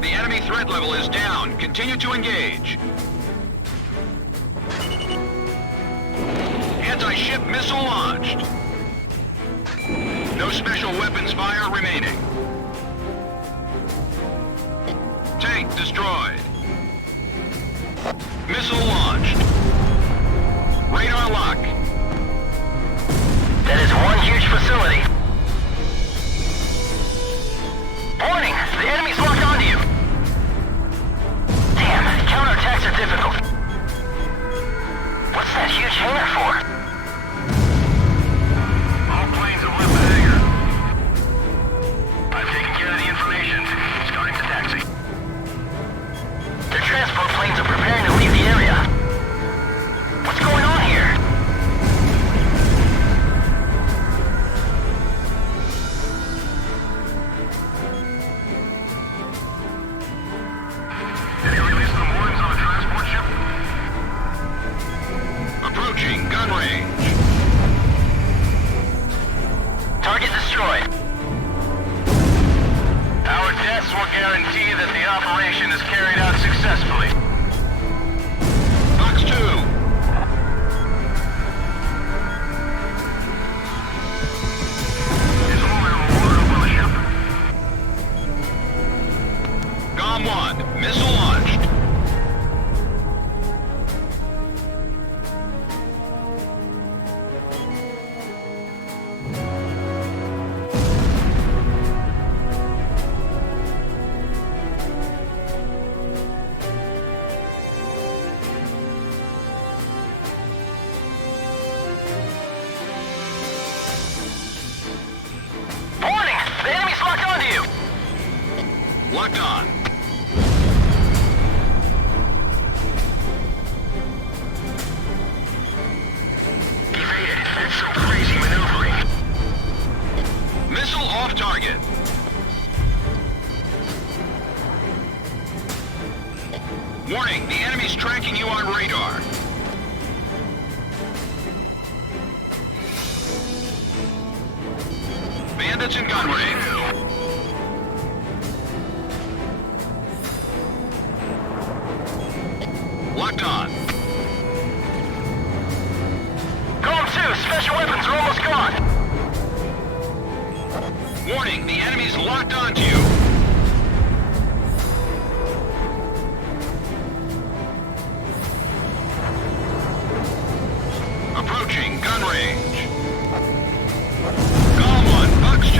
The enemy threat level is down. Continue to engage. Anti-ship missile launched. No special weapons fire remaining. Tank destroyed. Missile launched. Radar lock. That is one huge facility. Warning! The enemy's locked onto you! Damn, counterattacks are difficult. What's that huge hangar for? All planes have left the hangar. I've taken care of the information. Starting to taxi. Their transport planes are preparing to leave the area. What's going on here? Did he release the moorings on a transport ship? Approaching gun range. Target destroyed. Our tests will guarantee that the operation is carried out successfully. Fox 2. Is all ammo loaded up on the ship? GOM 1, missile launched. Warning! The enemy's locked onto you! Locked on. Evaded. That's some crazy maneuvering. Missile off target. Warning, the enemy's tracking you on radar. Bandits in gun range. Locked on. GOM 2, special weapons are almost gone! Warning, the enemy's locked onto you. Approaching gun range. GOM 1, Fox 2.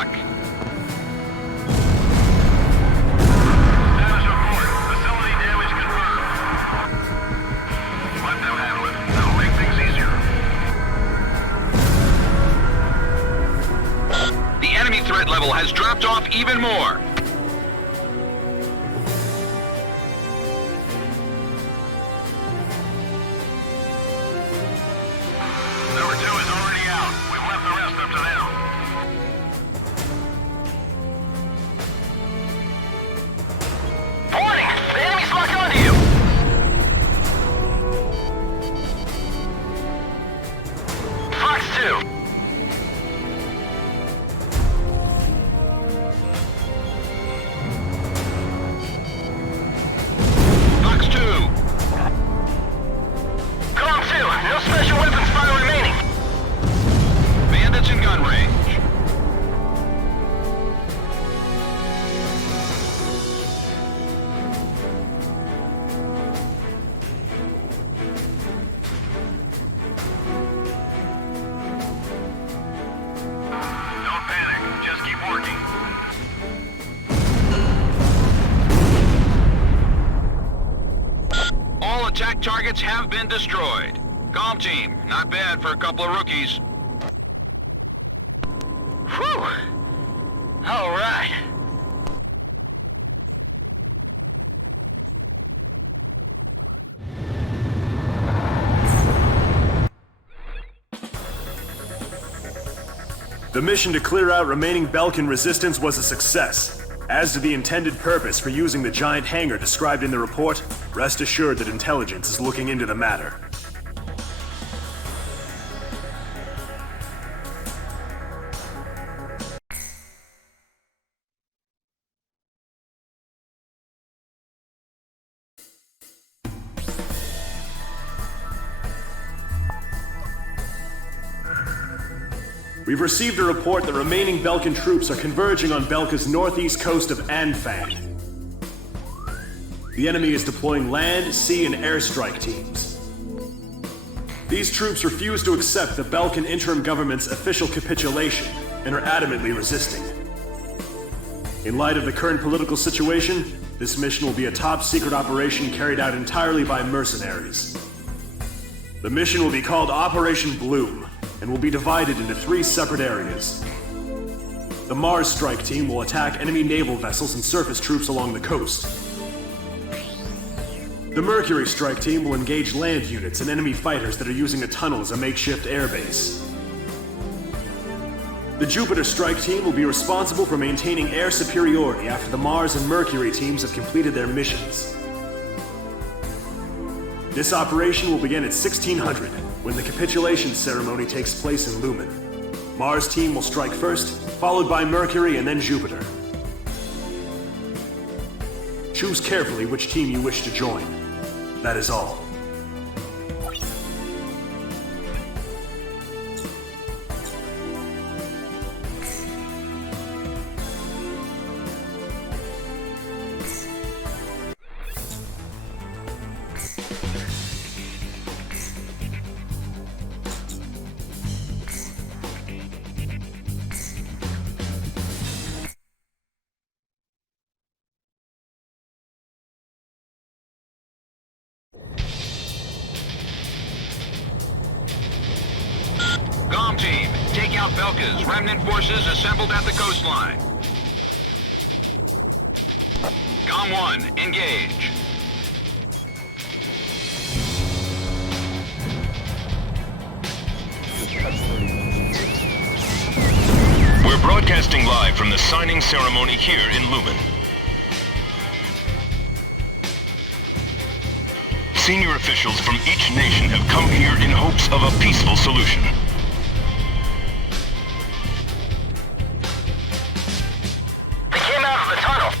TOC. Status report. Facility damage confirmed. Let them handle it. That'll make things easier. The enemy threat level has dropped off even more. Number 2 is already out. We've left the rest up to them. Warning! The enemy's locked onto you! Fox 2. Fox 2. Calm 2. No special weapons fire remaining. Bandits in gun range. Don't panic. Just keep working. All attack targets have been destroyed. Calm team, not bad for a couple of rookies. Whew. All right. The mission to clear out remaining Belkan resistance was a success. As to the intended purpose for using the giant hangar described in the report, rest assured that intelligence is looking into the matter. We've received a report that remaining Belkan troops are converging on Belka's northeast coast of Anfang. The enemy is deploying land, sea, and airstrike teams. These troops refuse to accept the Belkan interim government's official capitulation and are adamantly resisting. In light of the current political situation, this mission will be a top-secret operation carried out entirely by mercenaries. The mission will be called Operation Bloom, and will be divided into 3 separate areas. The Mars strike team will attack enemy naval vessels and surface troops along the coast. The Mercury strike team will engage land units and enemy fighters that are using a tunnel as a makeshift airbase. The Jupiter strike team will be responsible for maintaining air superiority after the Mars and Mercury teams have completed their missions. This operation will begin at 1600, when the capitulation ceremony takes place in Lumen. Mars team will strike first, followed by Mercury and then Jupiter. Choose carefully which team you wish to join. That is all. GOM team, take out Belka's remnant forces assembled at the coastline. GOM 1, engage. We're broadcasting live from the signing ceremony here in Lumen. Senior officials from each nation have come here in hopes of a peaceful solution. They came out of the tunnel.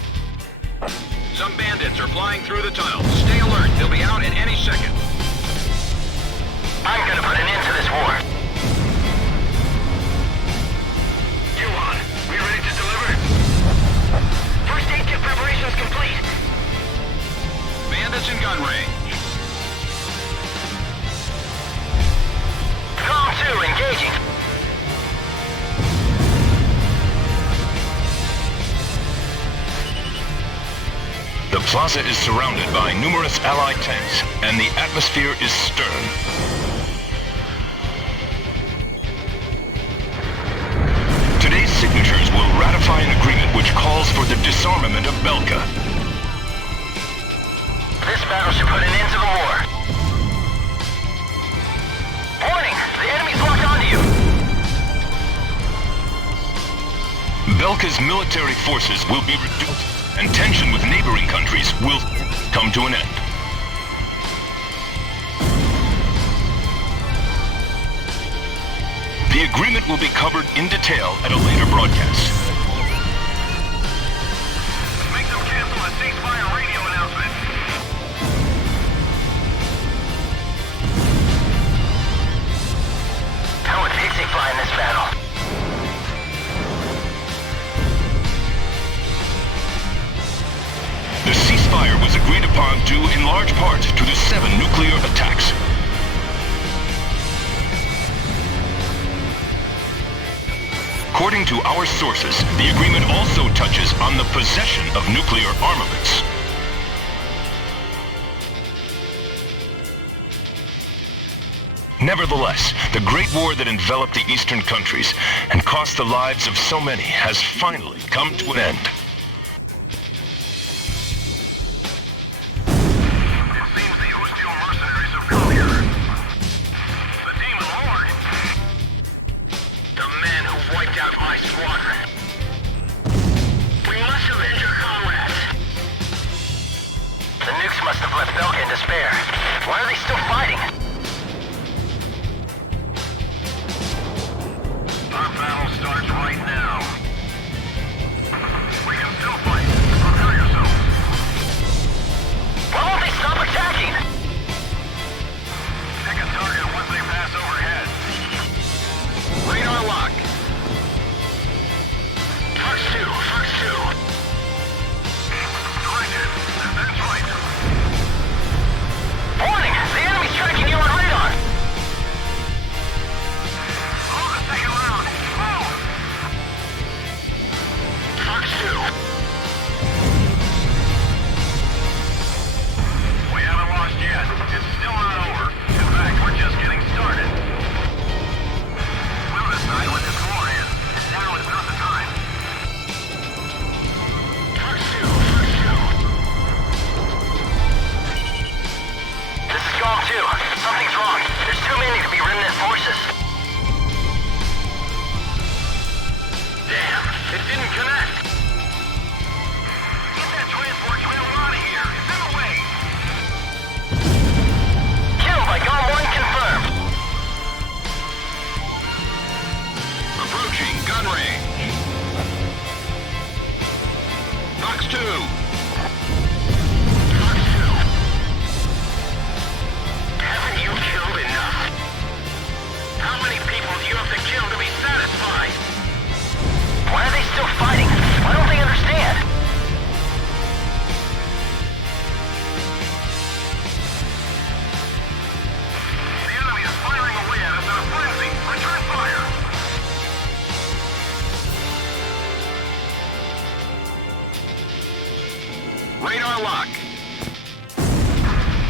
Some bandits are flying through the tunnel. Stay alert, they'll be out at any second. I'm gonna put an end to this war. Yuan, we ready to deliver? First aid kit preparations complete. Bandits in gun range. GOM 2, engaging. The plaza is surrounded by numerous Allied tanks, and the atmosphere is stern. Today's signatures will ratify an agreement which calls for the disarmament of Belka. This battle should put an end to the war. Warning! The enemy's locked onto you! Belka's military forces will be reduced, and tension with neighboring countries will come to an end. The agreement will be covered in detail at a later broadcast. Make them cancel the ceasefire radio announcement. How would Pixie fly in this battle? The ceasefire was agreed upon due in large part to the 7 nuclear attacks. According to our sources, the agreement also touches on the possession of nuclear armaments. Nevertheless, the Great War that enveloped the eastern countries and cost the lives of so many has finally come to an end. It seems the Ustio mercenaries have come here. The Demon Lord. The man who wiped out my squadron. We must avenge our comrades. The nukes must have left Belka in despair. Why are they still fighting? Our battle starts right now. We can still fight. Prepare yourself. Why won't they stop attacking? Pick a target once they pass overhead. Radar lock. Fox 2, Fox 2. Corrected. That's right. Warning! The enemy's tracking you on radar! Oh, the second round. Oh! Fox 2. We haven't lost yet. It's still not over. In fact, we're just getting started. We'll decide when this war ends. Now is not the time. Fox 2, Fox 2. This is Gong 2. Something's wrong. There's too many to be remnant forces. Damn, it didn't connect. Get that transport trailer out of here. It's in the way. Kill by Gong 1 confirmed. Approaching gun range. Fox 2. Fox 2. Haven't you killed enough? How many people do you have to kill to be satisfied? Why are they still fighting? Why don't they understand? The enemy is firing away at us in a frenzy. Return fire. Radar lock.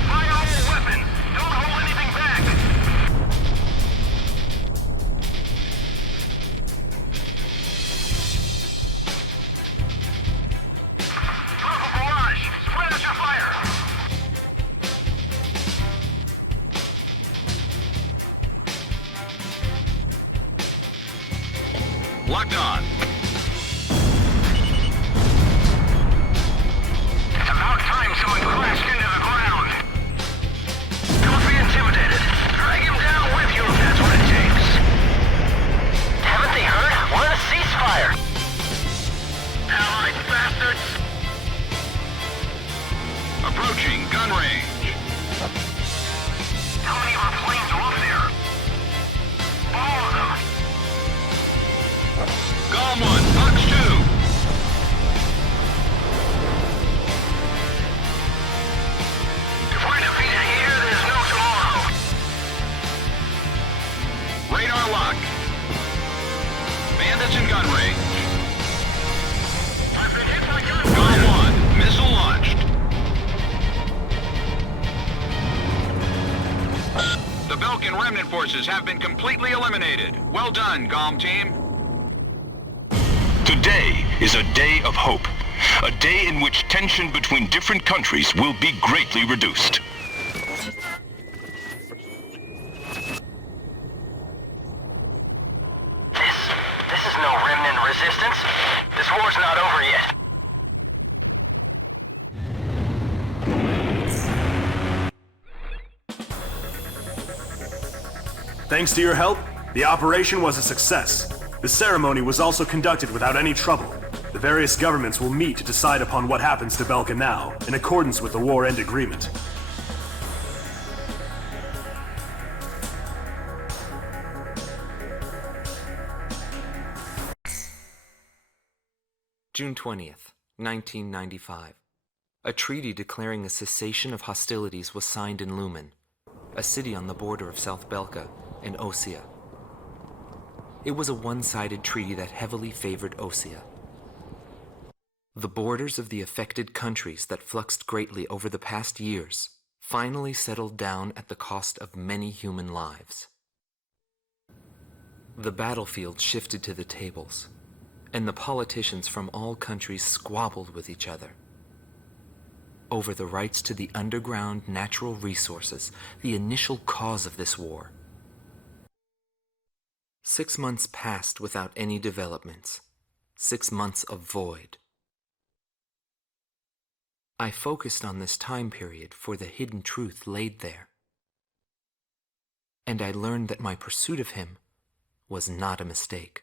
Fire all weapons. Don't hold anything back. Purple barrage. Spread out your fire. Locked on. It's about time someone crashed into the ground. Don't be intimidated. Drag him down with you if that's what it takes. Haven't they heard? We're in a ceasefire. Allied bastards. Approaching gun range. How many of our planes are up there? All of them. Gong 1. Fox 2. If we're defeated here, there's no tomorrow. Radar lock. Bandits in gun range. I've been hit by gunfire. Gong 1. Missile launched. forces have been completely eliminated. Well done, GOM team. Today is a day of hope. A day in which tension between different countries will be greatly reduced. This is no remnant resistance. This war's not over yet. Thanks to your help, the operation was a success. The ceremony was also conducted without any trouble. The various governments will meet to decide upon what happens to Belkan now, in accordance with the War End Agreement. June 20th, 1995. A treaty declaring a cessation of hostilities was signed in Lumen, a city on the border of South Belka and Osea. It was a one-sided treaty that heavily favored Osea. The borders of the affected countries that fluxed greatly over the past years finally settled down at the cost of many human lives. The battlefield shifted to the tables, and the politicians from all countries squabbled with each other over the rights to the underground natural resources, the initial cause of this war. 6 months passed without any developments. 6 months of void. I focused on this time period for the hidden truth laid there. And I learned that my pursuit of him was not a mistake.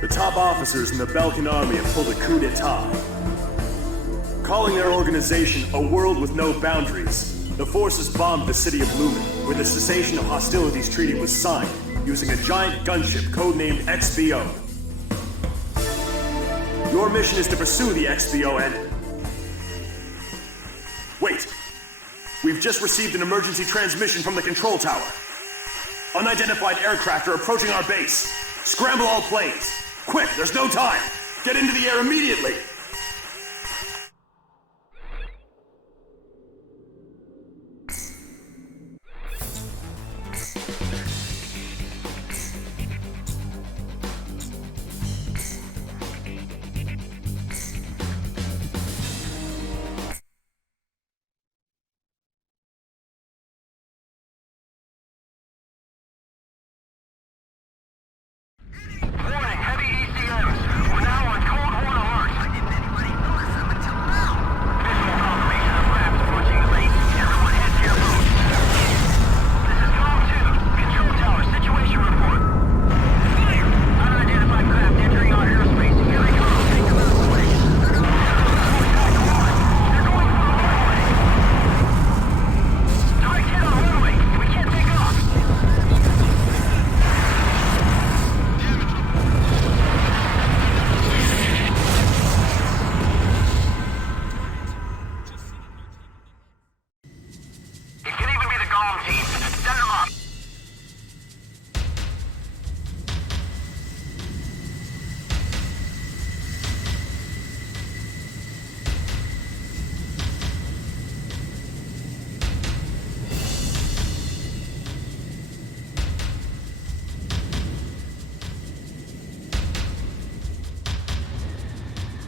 The top officers in the Belkan army have pulled a coup d'etat. Calling their organization a world with no boundaries, the forces bombed the city of Lumen, where the cessation of hostilities treaty was signed, using a giant gunship codenamed XBO. Your mission is to pursue the XBO and... Wait! We've just received an emergency transmission from the control tower. Unidentified aircraft are approaching our base. Scramble all planes. Quick, there's no time! Get into the air immediately!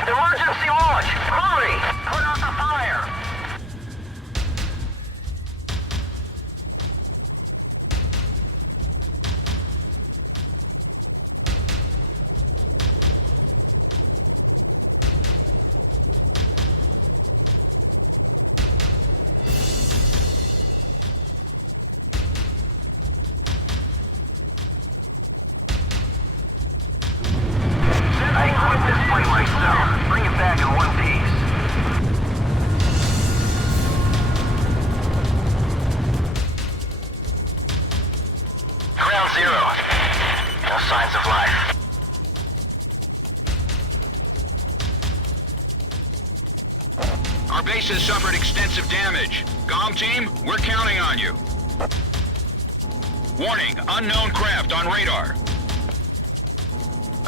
Emergency launch! Hurry! Put out the fire! I equipped this plane myself. Bring it back in one piece. Ground zero. No signs of life. Our base has suffered extensive damage. GOM team, we're counting on you. Warning, unknown craft on radar.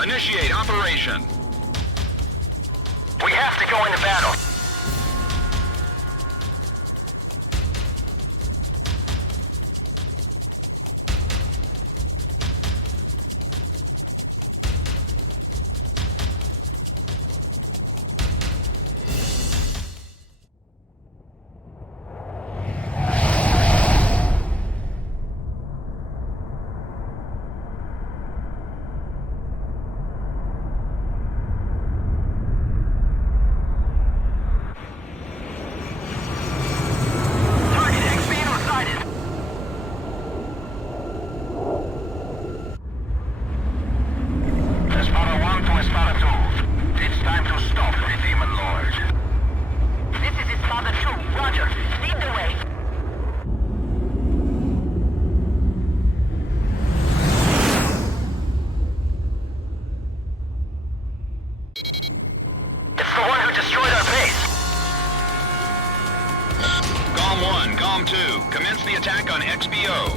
Initiate operation. We have to go into battle. Commence the attack on XBO.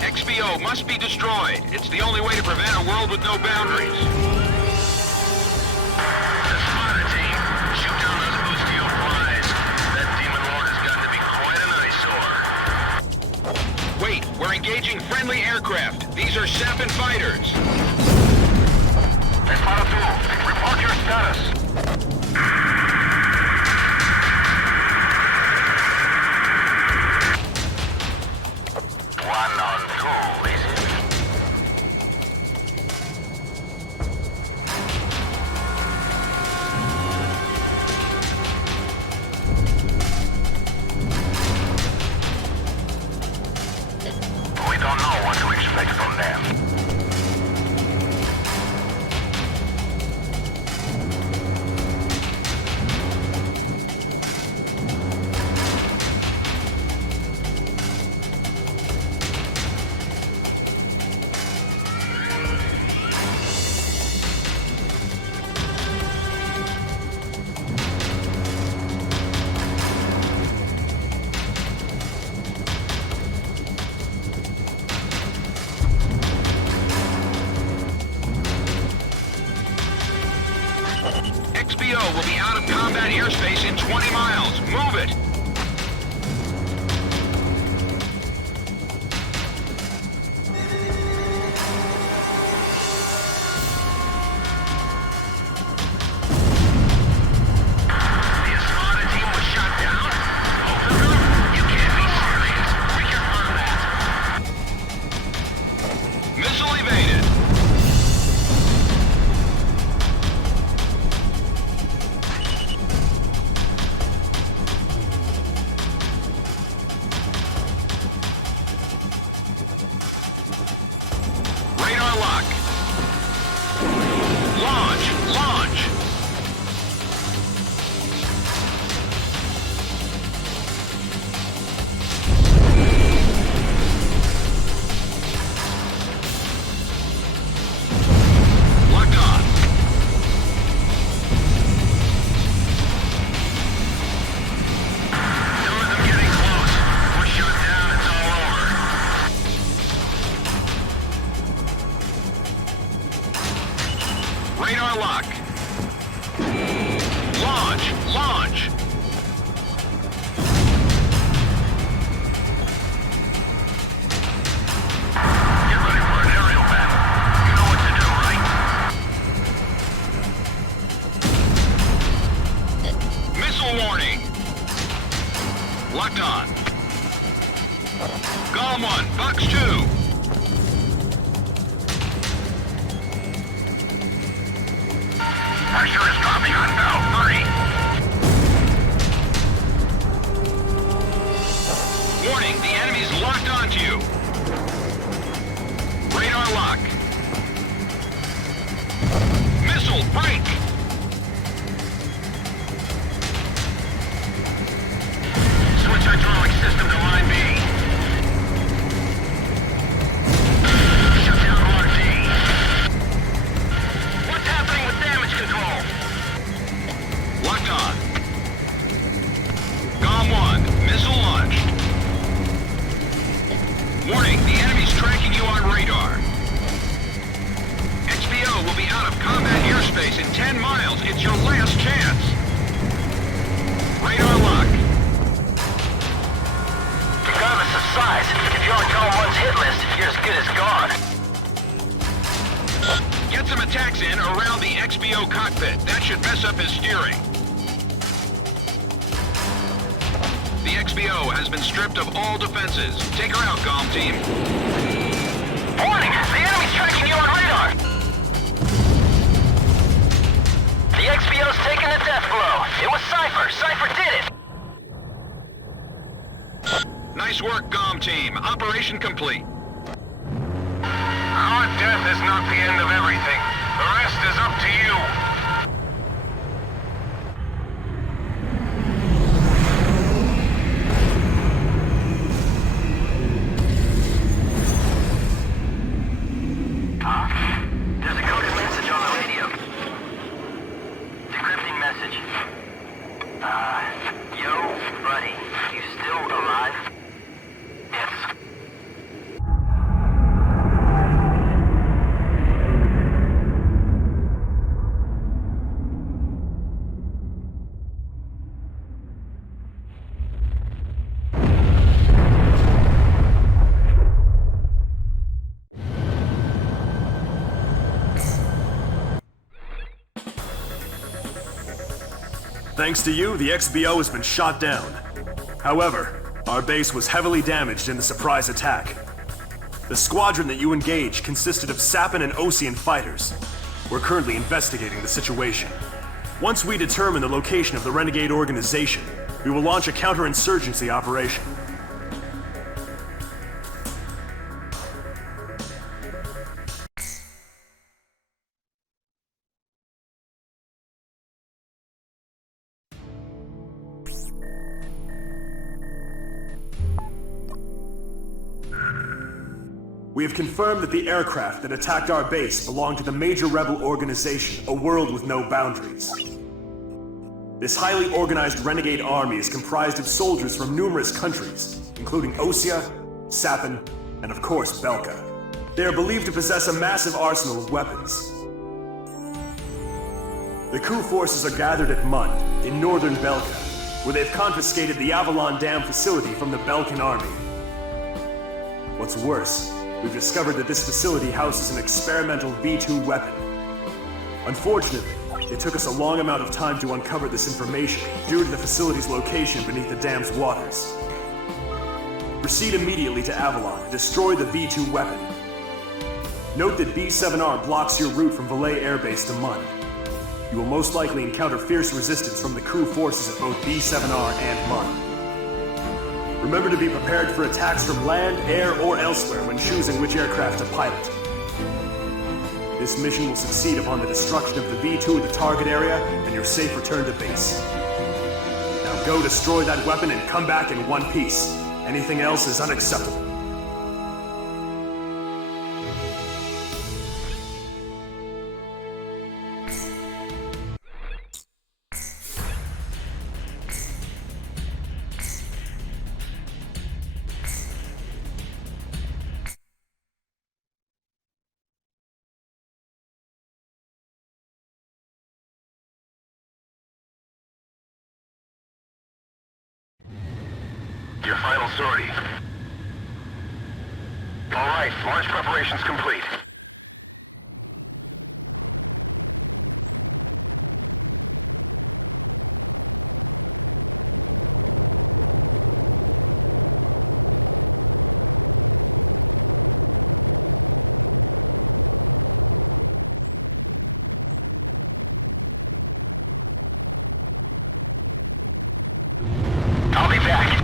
XBO must be destroyed. It's the only way to prevent a world with no boundaries. The Sparta team, shoot down those Bustio flies. That demon lord has gotten to be quite an eyesore. Wait, we're engaging friendly aircraft. These are Sapin fighters. Sparta 2, report your status. XBO will be out of combat airspace in 20 miles. Move it! The Espada team was shot down? Overture? You can't be serious. We can run that. Missile evaded. Radar lock. Launch! Launch! Locked on. Two of them getting close. We're shut down, it's all over. Radar lock. Launch! Launch! Get ready for an aerial battle. You know what to do, right? Missile warning! Locked on. Golem 1, Fox 2. Pressure is dropping on valve 3. Warning, the enemy's locked onto you. Radar lock. Missile break. Switch hydraulic system to line B. Shut down RD. What's happening with damage control? 10 miles. It's your last chance. Radar lock. Regardless of size, if you're on Column 1's hit list, you're as good as gone. Get some attacks in around the XBO cockpit. That should mess up his steering. The XBO has been stripped of all defenses. Take her out, Golem team. Warning! The enemy's tracking you on radar! The XBO's taking a death blow. It was Cypher. Cypher did it! Nice work, Golem team. Operation complete. Our death is not the end of everything. The rest is up to you. There's a coded message on the radio. Decrypting message. Yo, buddy. You still alive? Yes. Thanks to you, the XBO has been shot down. However, our base was heavily damaged in the surprise attack. The squadron that you engaged consisted of Sappan and Osean fighters. We're currently investigating the situation. Once we determine the location of the renegade organization, we will launch a counterinsurgency operation. We have confirmed that the aircraft that attacked our base belonged to the major rebel organization, A World with No Boundaries. This highly organized renegade army is comprised of soldiers from numerous countries, including Osea, Sappan, and of course Belka. They are believed to possess a massive arsenal of weapons. The coup forces are gathered at Mund, in northern Belka, where they've confiscated the Avalon Dam facility from the Belkan army. What's worse, we've discovered that this facility houses an experimental V2 weapon. Unfortunately, it took us a long amount of time to uncover this information due to the facility's location beneath the dam's waters. Proceed immediately to Avalon and destroy the V2 weapon. Note that B7R blocks your route from Valais Air Base to Mund. You will most likely encounter fierce resistance from the crew forces at both B7R and Mund. Remember to be prepared for attacks from land, air, or elsewhere when choosing which aircraft to pilot. This mission will succeed upon the destruction of the V2 at the target area and your safe return to base. Now go destroy that weapon and come back in one piece. Anything else is unacceptable. Your final sortie. All right, launch preparations complete. I'll be back.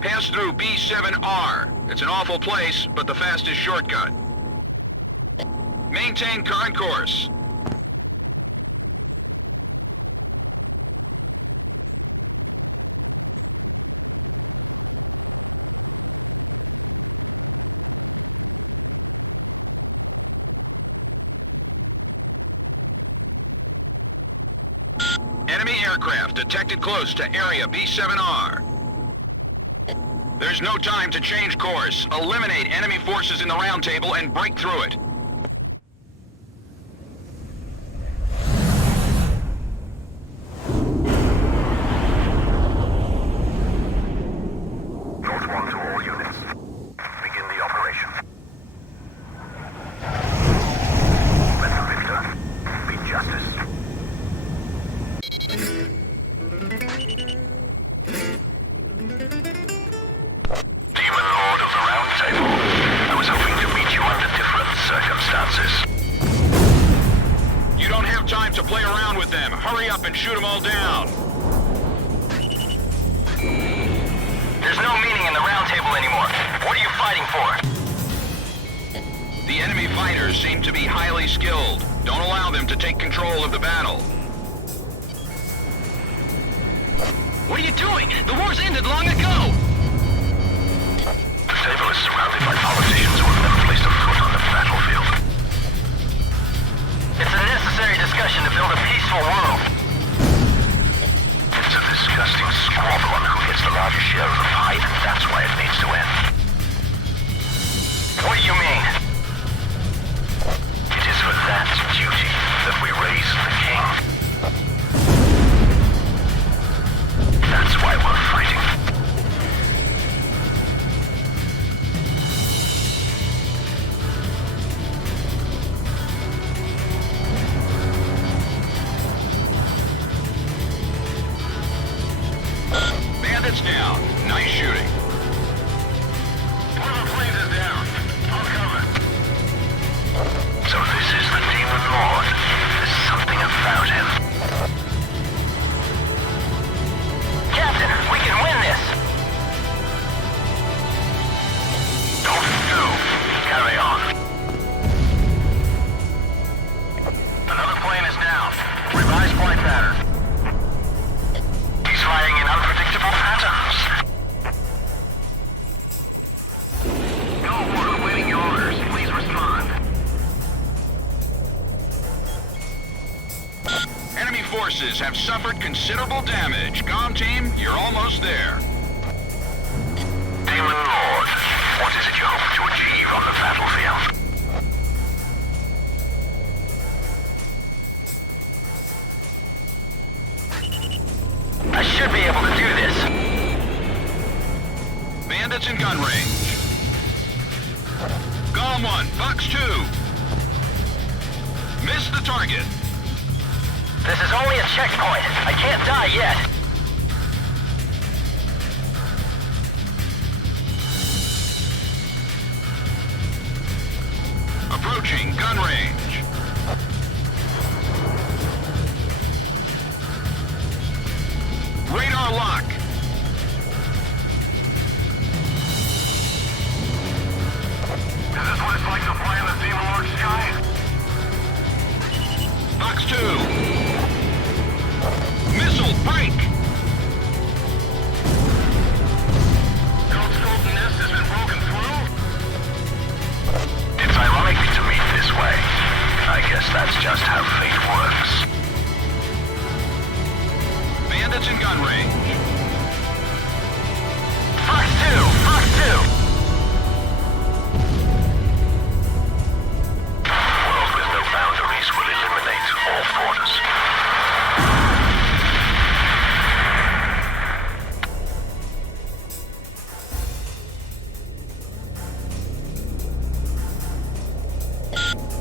Pass through B7R. It's an awful place, but the fastest shortcut. Maintain current course. Enemy aircraft detected close to Area B7R. There's no time to change course. Eliminate enemy forces in the round table and break through it. Note 1 to all units. Begin the operation. Let the victor be justice. Demon Lord of the Round Table. I was hoping to meet you under different circumstances. You don't have time to play around with them. Hurry up and shoot them all down. There's no meaning in the round table anymore. What are you fighting for? The enemy fighters seem to be highly skilled. Don't allow them to take control of the battle. What are you doing? The war's ended long ago! The table is surrounded by politicians who have never placed a foot on the battlefield. It's a necessary discussion to build a peaceful world. It's a disgusting squabble on who gets the largest share of the pie, and that's why it needs to end. What do you mean? It is for that duty that we raise the king. That's why we're fighting. Bandits down. Nice shooting. One of the planes is down. I'll cover. So this is the Demon Lord. There's something about him. Captain, we can win this! Don't do. Carry on. Another plane is down. Revised flight pattern. He's flying in unpredictable patterns. Go for awaiting your orders. Please respond. Enemy forces have suffered considerable damage. Comm team, you're almost there. Demon Lord, what is it you hope to achieve on the battlefield? I should be able to do this. Bandits in gun range. Golem 1, Fox 2. Missed the target. This is only a checkpoint. I can't die yet. Approaching gun range. Radar lock. Is this what it's like to fly in the Demon Lord's sky? Fox 2. Missile break. Telescope nest has been broken through? It's ironic to meet this way. I guess that's just how fate works. Bandits in gun range. Fox 2! Fox 2! World with no boundaries will eliminate all borders.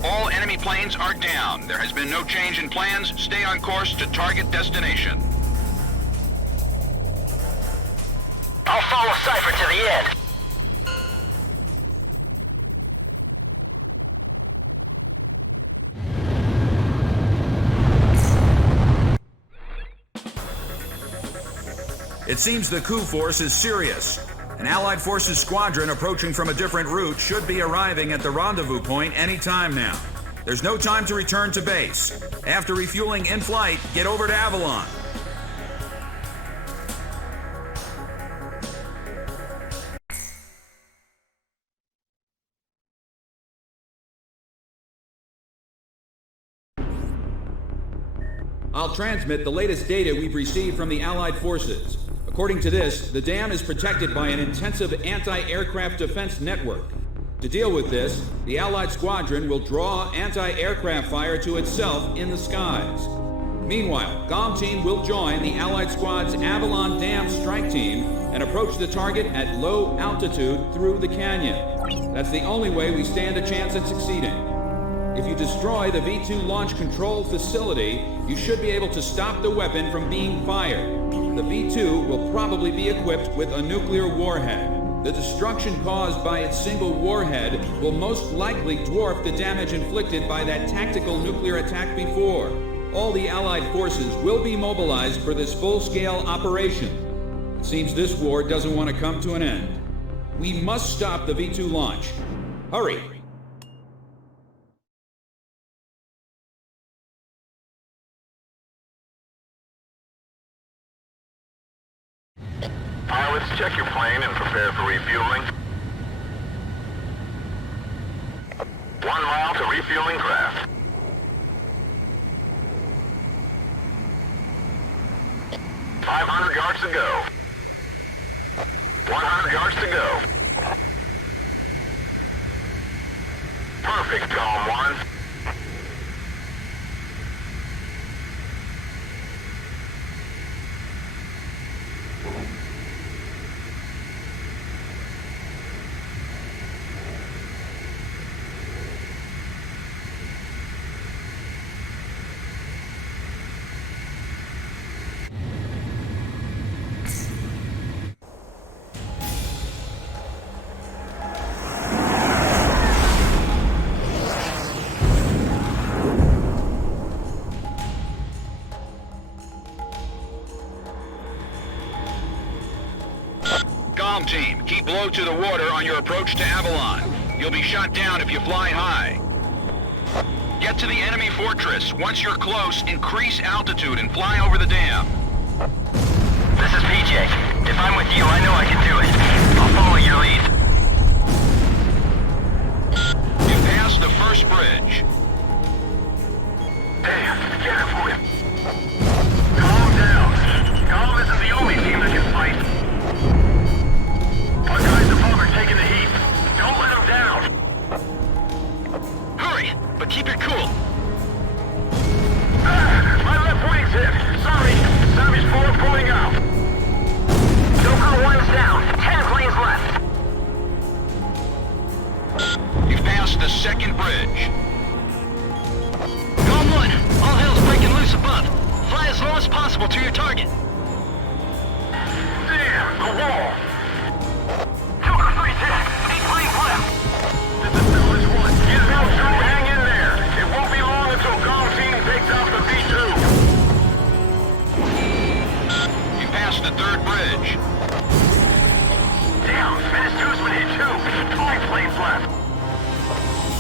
All enemy planes are down. There has been no change in plans. Stay on course to target destination. I'll follow Cypher to the end. It seems the coup force is serious. An Allied Forces squadron approaching from a different route should be arriving at the rendezvous point any time now. There's no time to return to base. After refueling in flight, get over to Avalon. I'll transmit the latest data we've received from the Allied forces. According to this, the dam is protected by an intensive anti-aircraft defense network. To deal with this, the Allied squadron will draw anti-aircraft fire to itself in the skies. Meanwhile, GOM team will join the Allied squad's Avalon Dam strike team and approach the target at low altitude through the canyon. That's the only way we stand a chance at succeeding. If you destroy the V2 launch control facility, you should be able to stop the weapon from being fired. The V2 will probably be equipped with a nuclear warhead. The destruction caused by its single warhead will most likely dwarf the damage inflicted by that tactical nuclear attack before. All the Allied forces will be mobilized for this full-scale operation. It seems this war doesn't want to come to an end. We must stop the V2 launch. Hurry! Pilots, check your plane and prepare for refueling. 1 mile to refueling craft. 500 yards to go. 100 yards to go. Perfect, Calm 1. Team, keep low to the water on your approach to Avalon. You'll be shot down if you fly high. Get to the enemy fortress. Once you're close, increase altitude and fly over the dam. This is PJ. If I'm with you, I know I can do it. I'll follow your lead. You passed the first bridge. Hey, get it for him. Calm down. Calm isn't the only team that can fight. Our guys above are taking the heat. Don't let them down. Hurry, but keep it cool. My left wing's hit. Sorry. Savage 4 pulling out. Joker 1's down. 10 planes left. You've passed the second bridge. Calm 1, all hell's breaking loose above. Fly as low as possible to your target. Damn, the wall. Joker 3's hit. 8 planes left. This is Salvage 1. Get out, Drew. Hang in there. It won't be long until GOM team takes out the V2. You passed the third bridge. Damn, Menace 2's been hit too. 5 planes left.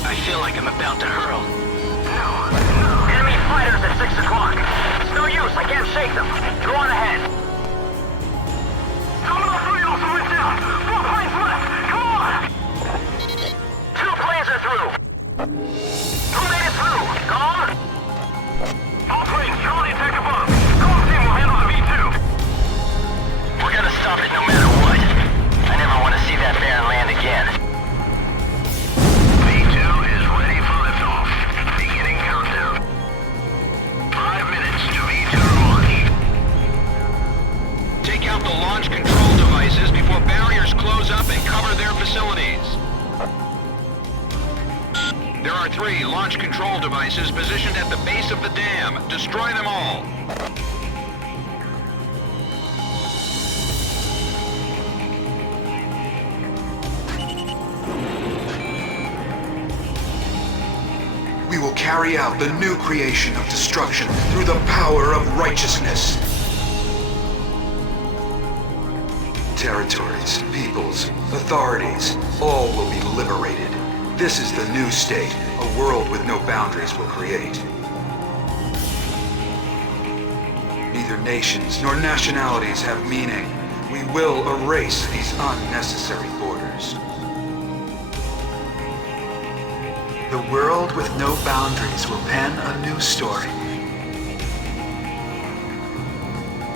I feel like I'm about to hurl. No. Enemy fighters at 6 o'clock. It's no use. I can't shake them. Go on ahead. Talon of Ruin also went down. 4 planes left. Come on. 2 planes are through. Who made it through? Gone? All planes, Charlie attack above. GOM team will handle the V2. We're gonna stop it no matter what. I never want to see that Baron land again. V2 is ready for liftoff. Beginning countdown. 5 minutes to V2 launch. Take out the launch control devices before barriers close up and cover their facilities. There are 3 launch control devices positioned at the base of the dam. Destroy them all. We will carry out the new creation of destruction through the power of righteousness. Territories, peoples, authorities, all will be liberated. This is the new state a world with no boundaries will create. Neither nations nor nationalities have meaning. We will erase these unnecessary borders. The world with no boundaries will pen a new story.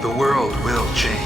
The world will change.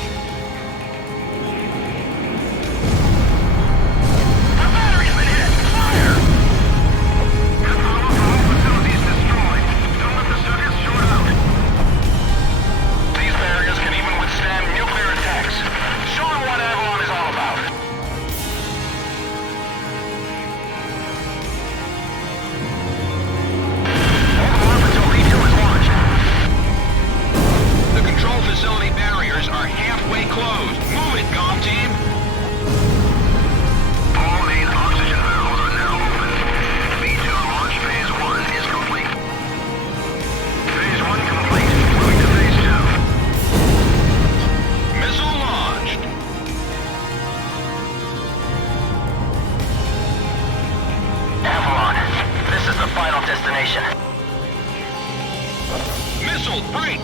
Missile break!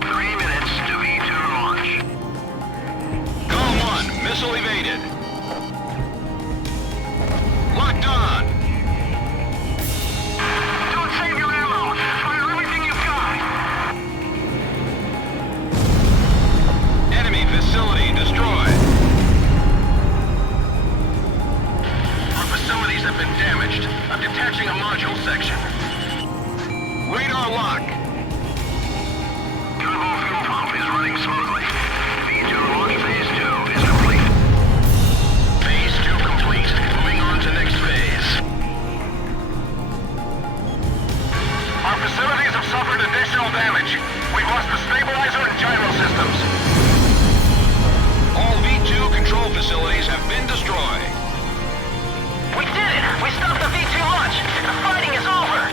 3 minutes to V2 launch. Column 1, missile evaded. Locked on. Don't save your ammo. Fire everything you've got. Enemy facility destroyed. Our facilities have been damaged. I'm detaching a module section. Radar lock. Turbo fuel pump is running smoothly. V2 launch phase 2 is complete. Phase 2 complete. Moving on to next phase. Our facilities have suffered additional damage. We've lost the stabilizer and gyro systems. All V2 control facilities have been destroyed. We did it! We stopped the V2 launch! The fighting is over!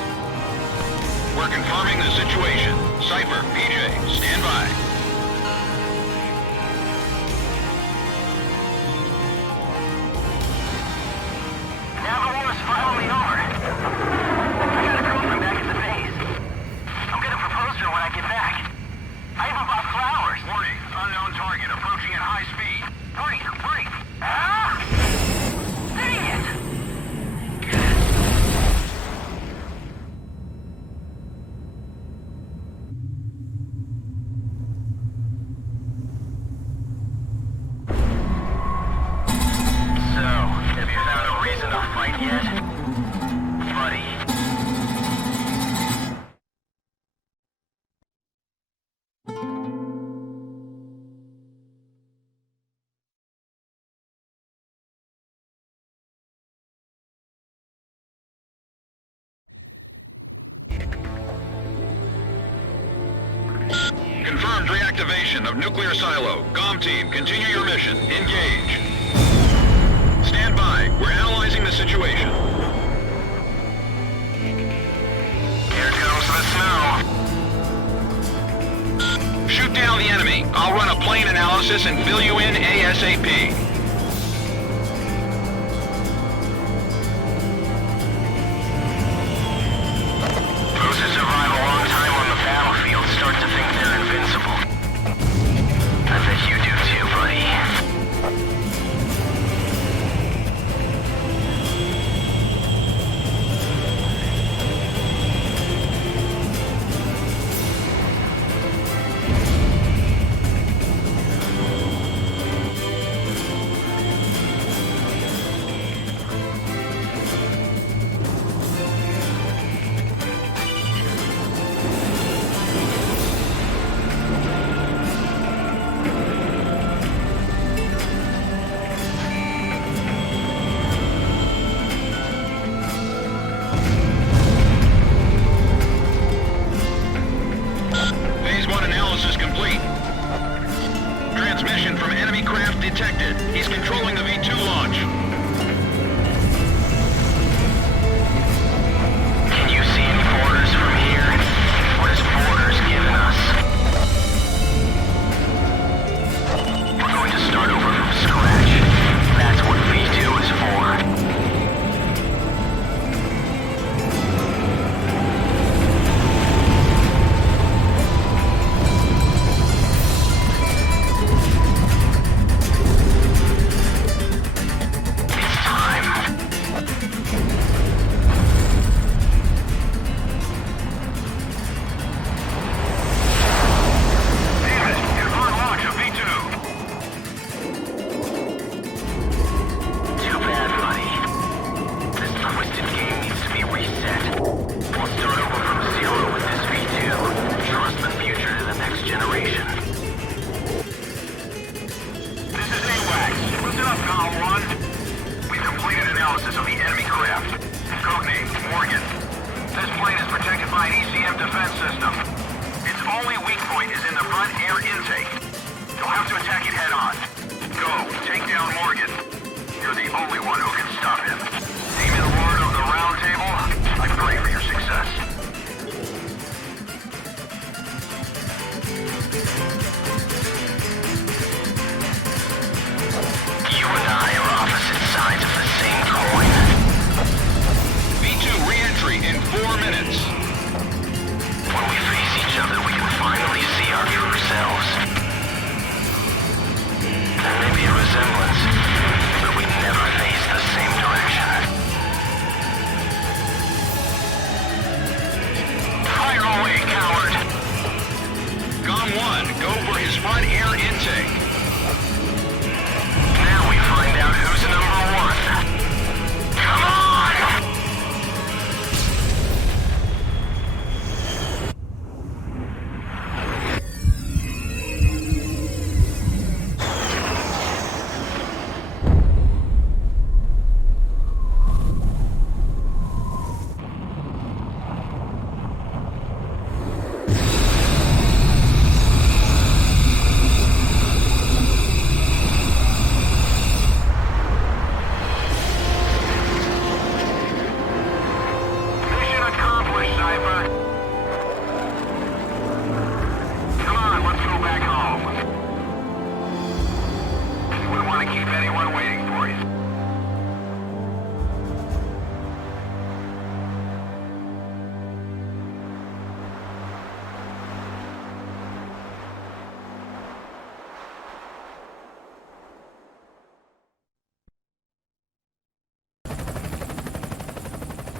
We're confirming the situation. Cypher, PJ, stand by. Now the war is finally over. I got a girlfriend back at the base. I'm gonna propose to her when I get back. I even bought flowers. Warning, unknown target approaching at high speed. Hurry, hurry! Ah! Dang it! So, have you found a reason to fight yet? Buddy. Confirmed reactivation of nuclear silo. GOM team, continue your mission. Engage. Stand by. We're analyzing the situation. Here comes the snow. Shoot down the enemy. I'll run a plane analysis and fill you in ASAP. Those who survive a long time on the battlefield start to think they're invincible. I bet you do too, buddy. Phase 1 analysis complete. Transmission from enemy craft detected. He's controlling the V2 launch. Can you see any borders from here? What has borders given us? We're going to start over from scratch. That's what V2 is for.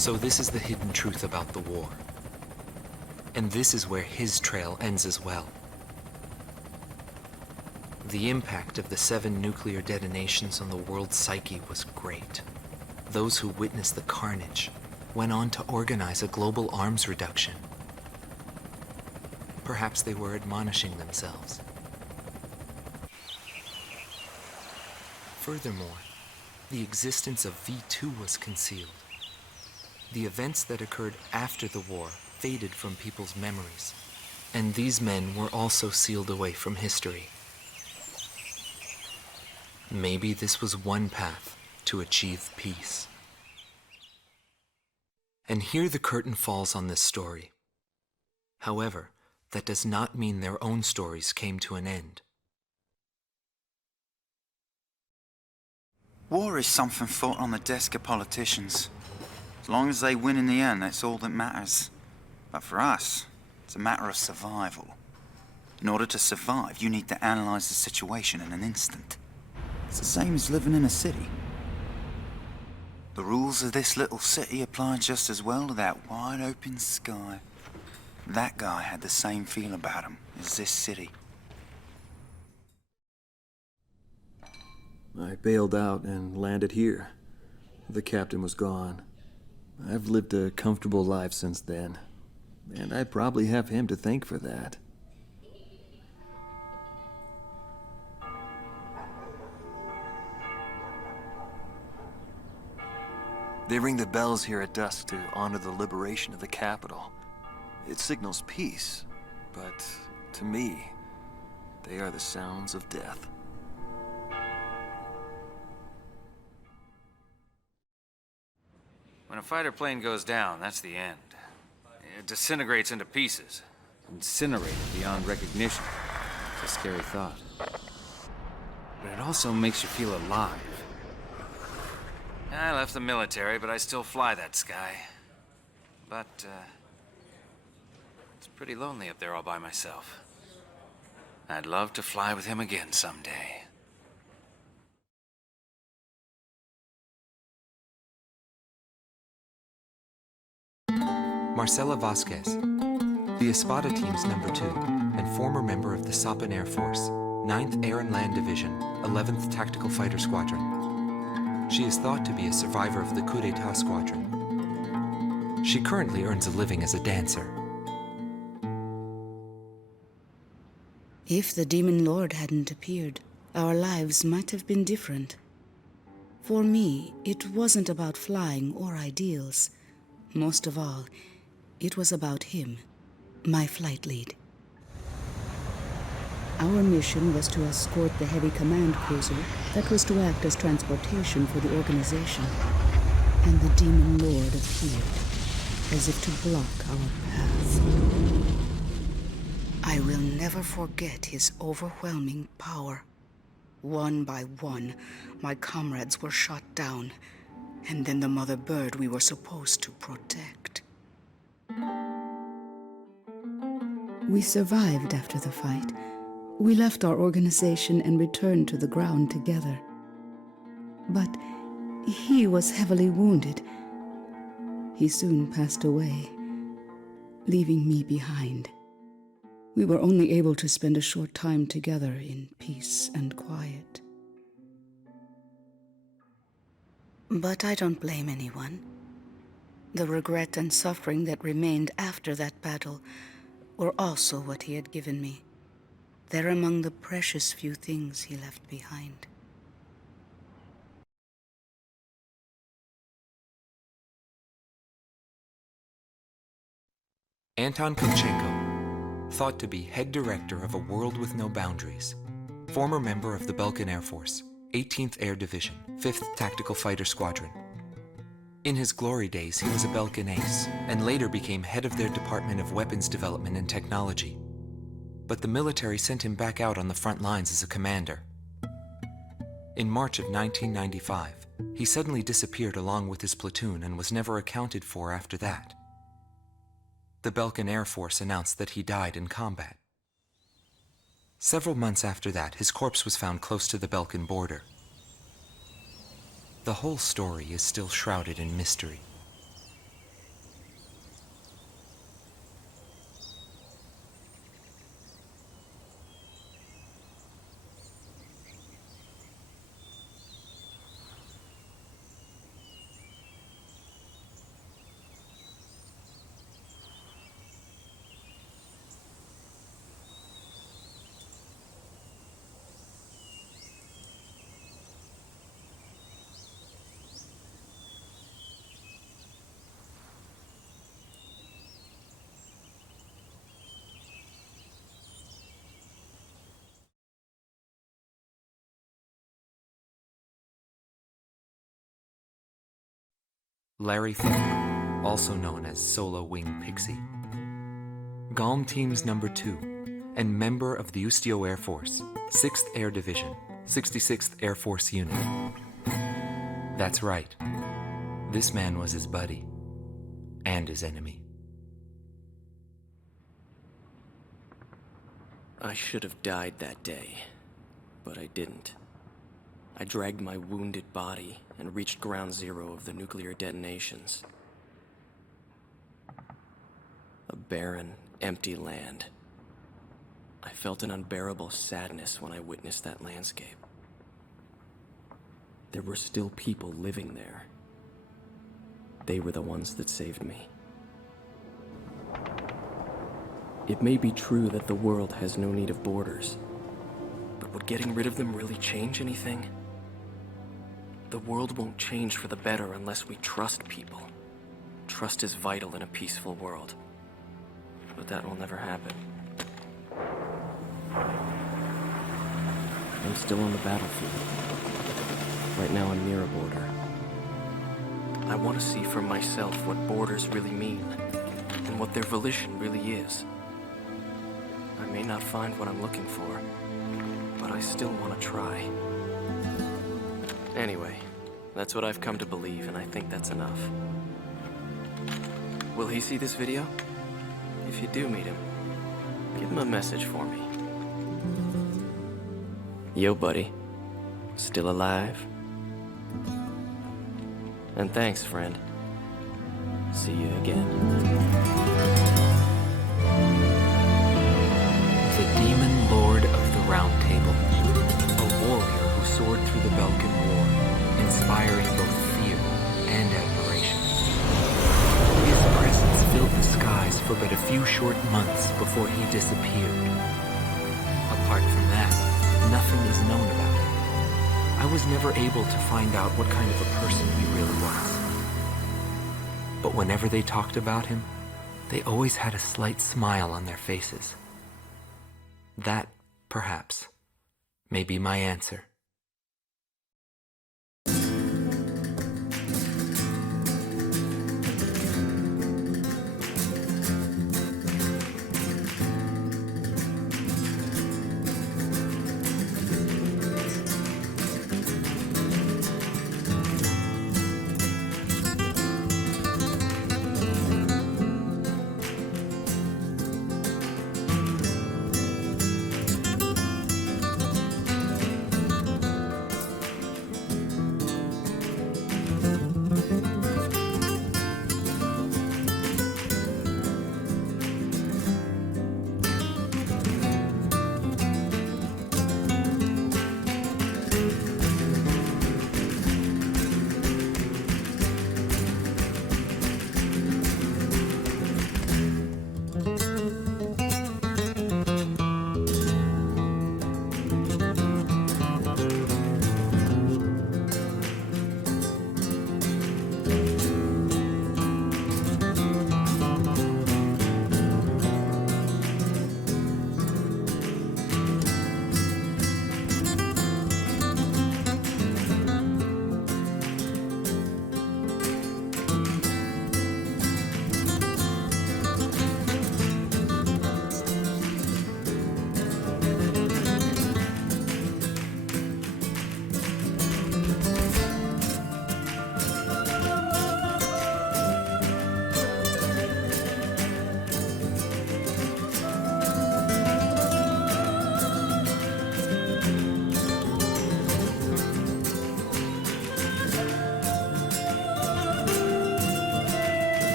So this is the hidden truth about the war. And this is where his trail ends as well. The impact of the 7 nuclear detonations on the world's psyche was great. Those who witnessed the carnage went on to organize a global arms reduction. Perhaps they were admonishing themselves. Furthermore, the existence of V2 was concealed. The events that occurred after the war faded from people's memories, and these men were also sealed away from history. Maybe this was one path to achieve peace. And here the curtain falls on this story. However, that does not mean their own stories came to an end. War is something fought on the desk of politicians. As long as they win in the end, that's all that matters. But for us, it's a matter of survival. In order to survive, you need to analyze the situation in an instant. It's the same as living in a city. The rules of this little city apply just as well to that wide open sky. That guy had the same feel about him as this city. I bailed out and landed here. The captain was gone. I've lived a comfortable life since then, and I probably have him to thank for that. They ring the bells here at dusk to honor the liberation of the capital. It signals peace, but to me, they are the sounds of death. When a fighter plane goes down, that's the end. It disintegrates into pieces. Incinerated beyond recognition. It's a scary thought. But it also makes you feel alive. I left the military, but I still fly that sky. But, it's pretty lonely up there all by myself. I'd love to fly with him again someday. Marcela Vasquez, the Espada team's number 2 and former member of the Sapan Air Force, 9th Air and Land Division, 11th Tactical Fighter Squadron. She is thought to be a survivor of the coup d'etat squadron. She currently earns a living as a dancer. If the Demon Lord hadn't appeared, our lives might have been different. For me, it wasn't about flying or ideals. Most of all, it was about him, my flight lead. Our mission was to escort the heavy command cruiser that was to act as transportation for the organization. And the Demon Lord appeared, as if to block our path. I will never forget his overwhelming power. One by one, my comrades were shot down, and then the mother bird we were supposed to protect. We survived after the fight. We left our organization and returned to the ground together. But he was heavily wounded. He soon passed away, leaving me behind. We were only able to spend a short time together in peace and quiet. But I don't blame anyone. The regret and suffering that remained after that battle were also what he had given me. They're among the precious few things he left behind. Anton Konchenko, thought to be head director of A World with No Boundaries, former member of the Belkan Air Force, 18th Air Division, 5th Tactical Fighter Squadron. In his glory days, he was a Belkan ace, and later became head of their Department of Weapons Development and Technology. But the military sent him back out on the front lines as a commander. In March of 1995, he suddenly disappeared along with his platoon and was never accounted for after that. The Belkan Air Force announced that he died in combat. Several months after that, his corpse was found close to the Belkan border. The whole story is still shrouded in mystery. Larry Funk, also known as Solo Wing Pixie. GALM Team's number 2, and member of the Ustio Air Force, 6th Air Division, 66th Air Force Unit. That's right. This man was his buddy, and his enemy. I should have died that day, but I didn't. I dragged my wounded body and reached ground zero of the nuclear detonations. A barren, empty land. I felt an unbearable sadness when I witnessed that landscape. There were still people living there. They were the ones that saved me. It may be true that the world has no need of borders, but would getting rid of them really change anything? The world won't change for the better unless we trust people. Trust is vital in a peaceful world, but that will never happen. I'm still on the battlefield. Right now I'm near a border. I want to see for myself what borders really mean, and what their volition really is. I may not find what I'm looking for, but I still want to try. Anyway, that's what I've come to believe, and I think that's enough. Will he see this video? If you do meet him, give him a message for me. Yo, buddy. Still alive? And thanks, friend. See you again. The Demon Lord of the Round Table, a warrior who soared through the Belkan War, inspiring both fear and admiration. His presence filled the skies for but a few short months before he disappeared. Apart from that, nothing is known about him. I was never able to find out what kind of a person he really was. But whenever they talked about him, they always had a slight smile on their faces. That, perhaps, may be my answer.